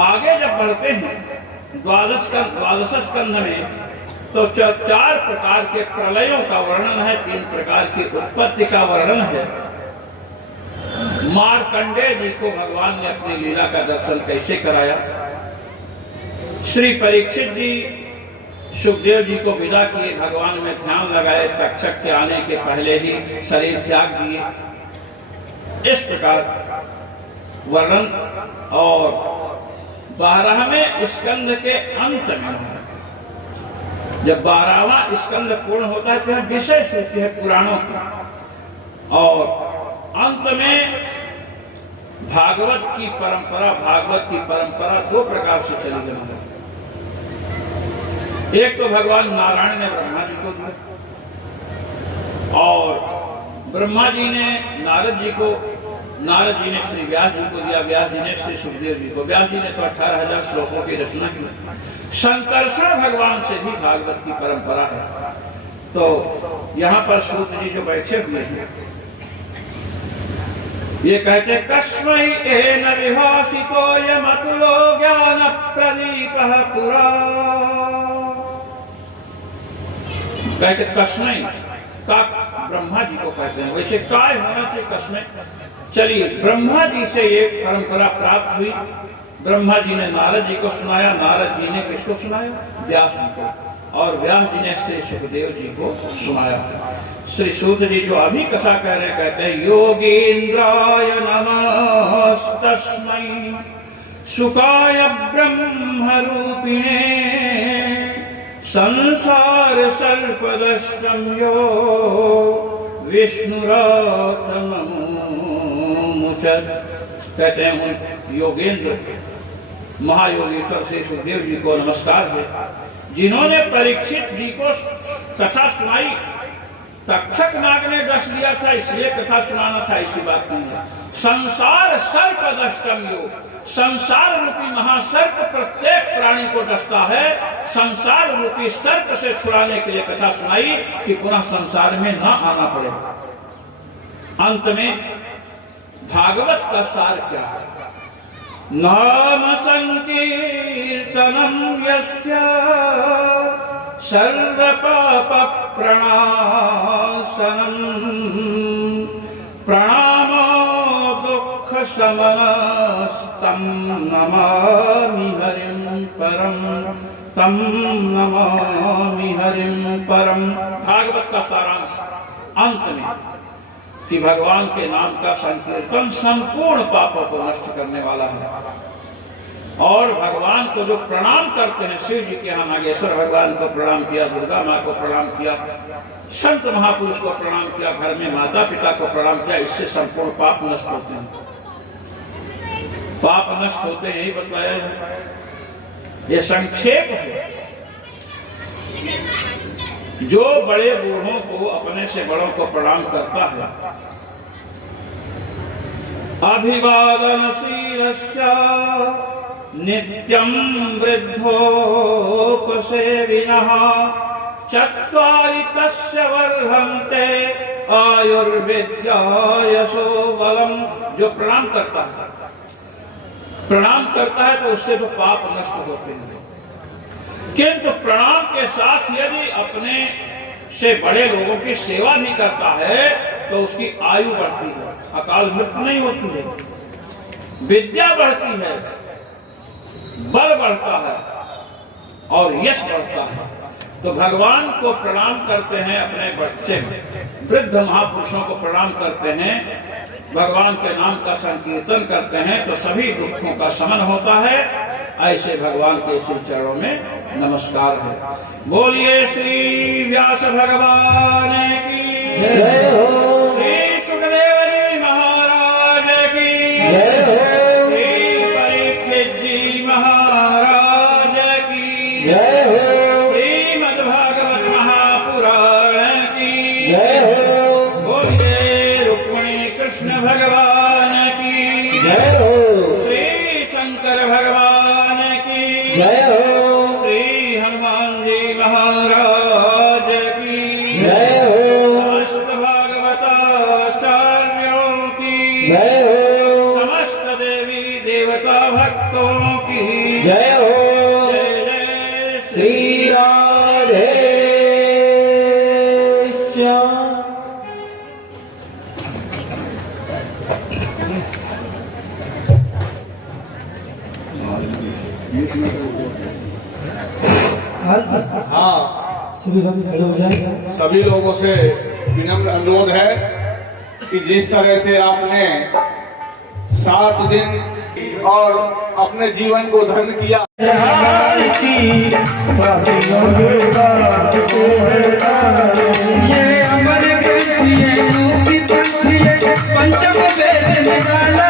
आगे जब बढ़ते हैं द्वादश स्कंध में तो 4 प्रकार के प्रलयों का वर्णन है, 3 प्रकार की उत्पत्ति का वर्णन है। मार्कंडेय जी को भगवान ने अपनी लीला का दर्शन कैसे कराया, श्री परीक्षित जी सुखदेव जी को विदा किए, भगवान में ध्यान लगाए, तक्षक के आने के पहले ही शरीर त्याग दिए। इस प्रकार वर्णन। और 12वें स्कंद के अंत में, जब 12वां स्कंद पूर्ण होता है तो विषय सूची है पुराणों की, और अंत में भागवत की परंपरा 2 प्रकार से चली गई। एक तो भगवान नारायण ने ब्रह्मा जी को दिया, और ब्रह्मा जी ने नारद जी ने श्री व्यास जी को दिया, व्यास जी ने श्री सुखदेव जी को। व्यास जी ने तो 18,000 श्लोकों की रचना की। संकर्षण भगवान से भी भागवत की परंपरा है। तो यहाँ पर सूत जी जो बैठे हुए हैं, ये कहते कस्मै एन विभासितो यमतुलो ज्ञान प्रदीपः पुरा। कहते कस्मै का ब्रह्मा जी को कहते हैं, वैसे काय होना चाहिए कस्मै। चलिए, ब्रह्मा जी से ये परंपरा प्राप्त हुई। ब्रह्मा जी ने नारद जी को सुनाया, नारद जी ने किसको सुनाया? व्यास जी को, और व्यास जी ने श्री सुखदेव जी को सुनाया। श्री सूत जी जो अभी कथा कह रहे हैं, कहते हैं योगींद्राय नमस्तस्मै सुखाय ब्रह्म रूपिणे संसार सर्पदष्टम यो विष्णुरातमुचर। कहते हैं योगेंद्र महायोगेश्वर श्री सुखदेव जी को नमस्कार है, जिन्होंने परीक्षित जी को कथा सुनाई। तक्षक नाग ने डस दिया था, इसलिए कथा सुनाना था, ऐसी बात नहीं है। संसार सर्प दष्टम योग, संसार रूपी महासर्प प्रत्येक प्राणी को डसता है। संसार रूपी सर्प से छुड़ाने के लिए कथा सुनाई कि पुनः संसार में न आना पड़े। अंत में भागवत का सार क्या है? नाम संकीर्तनम यस्य सर्व पाप प्रणाशनम प्रणामो दुख शमनस्तम नमामि हरिं परम, तम नमामि हरिं परम। भागवत का सारांश अंत में कि भगवान के नाम का संकीर्तन संपूर्ण पापों को नष्ट करने वाला है। और भगवान को जो प्रणाम करते हैं, शिव जी के यहाँ नागेश्वर भगवान को प्रणाम किया, दुर्गा माँ को प्रणाम किया, संत महापुरुष को प्रणाम किया, घर में माता पिता को प्रणाम किया, इससे संपूर्ण पाप नष्ट होते हैं। पाप नष्ट होते हैं, यही बताया है। ये संक्षेप है। जो बड़े बूढ़ों को, अपने से बड़ों को प्रणाम करता है, अभिवादनशीलस्य नित्यं वृद्धोपसेविनः चत्वारि तस्य वर्धन्ते आयुर्विद्यायशो बलम। जो प्रणाम करता है तो उससे तो पाप नष्ट होते हैं। किंतु प्रणाम के साथ यदि अपने से बड़े लोगों की सेवा भी करता है तो उसकी आयु बढ़ती है, अकाल मृत्यु नहीं होती है, विद्या बढ़ती है, बल बढ़ता है और यश बढ़ता है। तो भगवान को प्रणाम करते हैं, अपने बच्चे वृद्ध महापुरुषों को प्रणाम करते हैं, भगवान के नाम का संकीर्तन करते हैं तो सभी दुखों का शमन होता है। ऐसे भगवान के श्री चरणों में नमस्कार है। बोलिए श्री व्यास भगवान की जय हो, श्री सुखदेव जी महाराज की जय हो, श्री परीक्षित जी महाराज की जय। कृष्ण भगवान की जय हो। श्री शंकर भगवान की जय हो। श्री हनुमान जी महाराज की जय हो। समस्त भागवताचार्यों की जय हो। समस्त देवी देवता भक्तों की जय हो। जय जय श्री श्री राधे श्याम। हाँ, सभी लोगों से विनम्र अनुरोध है कि जिस तरह से आपने 7 दिन और अपने जीवन को धन्य किया, ये अमर ग्रंथ ये मुक्ति पंथ ये पंचम वेद निराला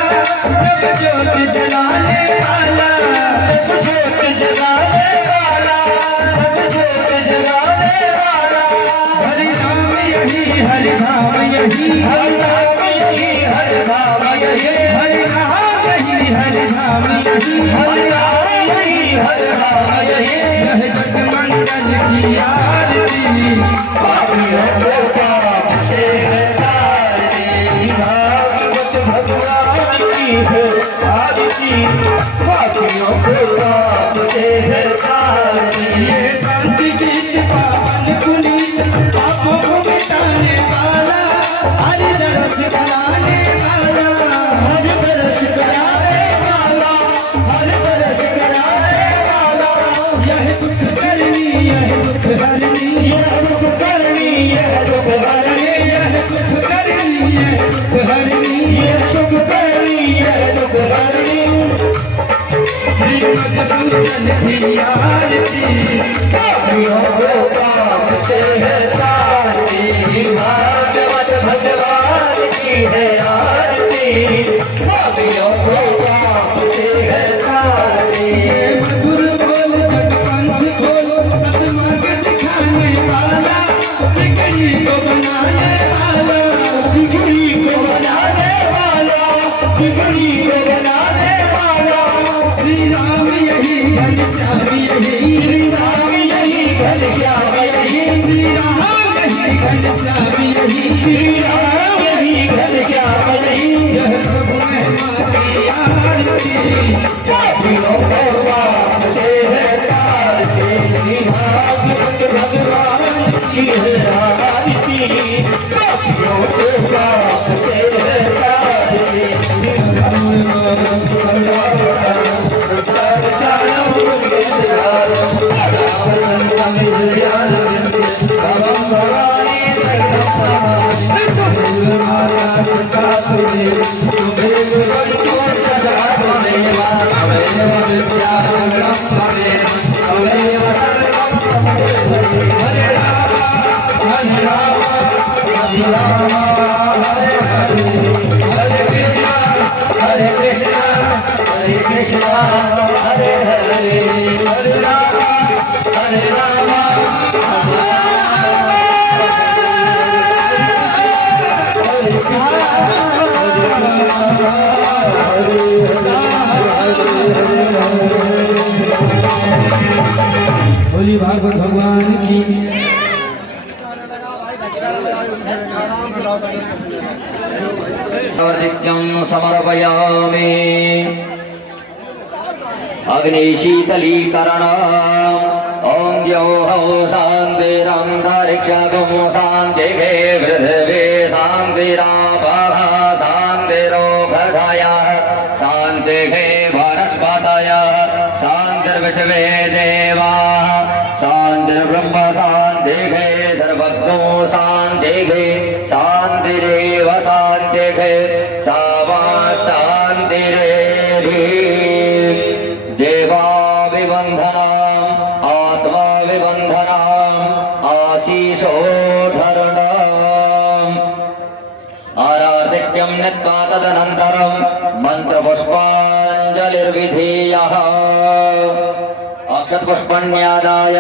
जब ज्योत जलाने वाला जब ज्योत जलाने वाला जब ज्योत जलाने वाला हरि नाम यही हरि नाम यही हरि नाम यही हरि नाम यही हरि नाम यही हरि नाम यही हरि नाम यही हरि नाम यही यह जग मंगल की आरती पापियों को पाप से हटाती भागवत भगवान की है आरती पापियों को पाप से हटाती ये शांति गीत पावन पुनीत पापों को मिटाने वाला हरि दरस कराने वाला हरि दरस कराने वाला हरि दरस कराने वाला यह सुख करनी यह दुख हरनी यह सुख करनी यह दुख हरनी यह सुख करनी यह दुख हरनी यह सुख करनी यह दुख हरनी श्री मधुसूदन की आरती पापियों को पाप से हटाती भागवत भगवान की है आरती पापियों को पाप से हटाती मधुर बोल जग पंथ खोलो सतमार्ग दिखाने वाला बिगड़ी को बनाने वाला बिगड़ी को बनाने वाला बिगड़ी को बनाने वाला श्री राम यही घनश्याम यही श्री राम यही घनश्याम यही श्री राम यही घनश्याम यही श्री राम यही घनश्याम यही यह प्रभु महिमा की आरती पापियों को पाप से हटाती श्री भागवत भगवान की है आरती पापियों को पाप से हटाती Hare Krishna, Hare Krishna, Hare Hare, Hare Rama, Hare Rama, Hare Krishna, बोली भागवत भगवान की नित्यं समर्पयामि अग्निशीतलीकरणम् ॐ द्यौः शान्तिरन्तरिक्षगुं शान्तिः पृथिवी शान्तिरापः शान्तिरोषधयः शान्तिः वनस्पतयः शान्तिर्विश्वे देवाः शान्तिर्ब्रह्म शान्तिः सर्वज्ञो शान्तिः शान्तिरेव शान्तिः सा वा शान्तिरेधि देवाभिवन्दनाम् आत्माभिवन्दनाम् आशीषोद्धरणाम् आराधिक्यं नत्वा तदनन्तरं मन्त्रपुष्पाञ्जलिर्विधीयः अक्षतपुष्पण्यादाय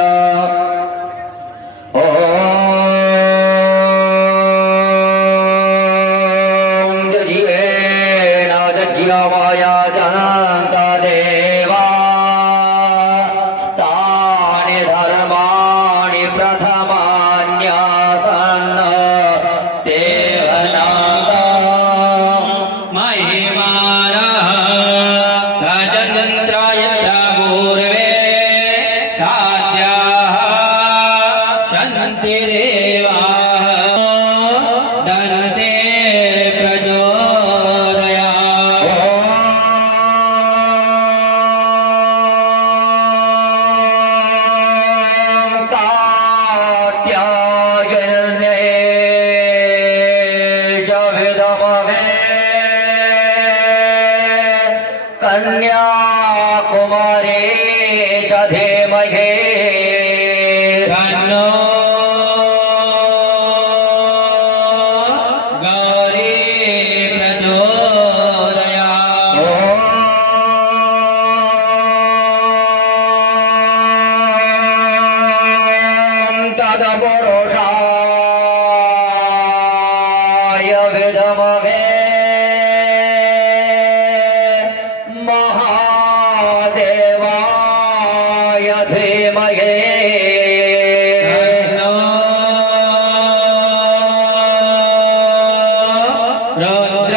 ॐ विदमहे कन्याकुमारी च धीमहि तन्नो गौरी प्रचोदयात्। ॐ तत्पुरुषाय विद्महे महादेवाय धीमहि तन्नो रुद्र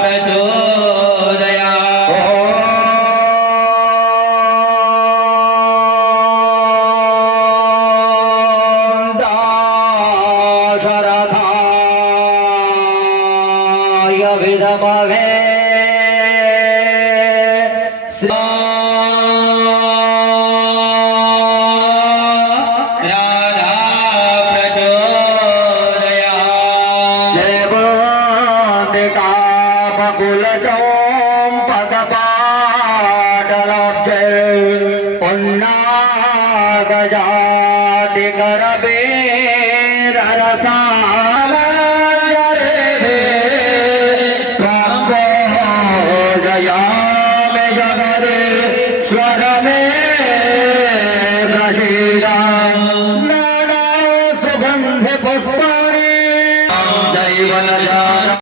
प्रचोदयात्। दाशरथाय विद्महे राधा प्रचोदयात्। शिवान्तिकामकुलचौ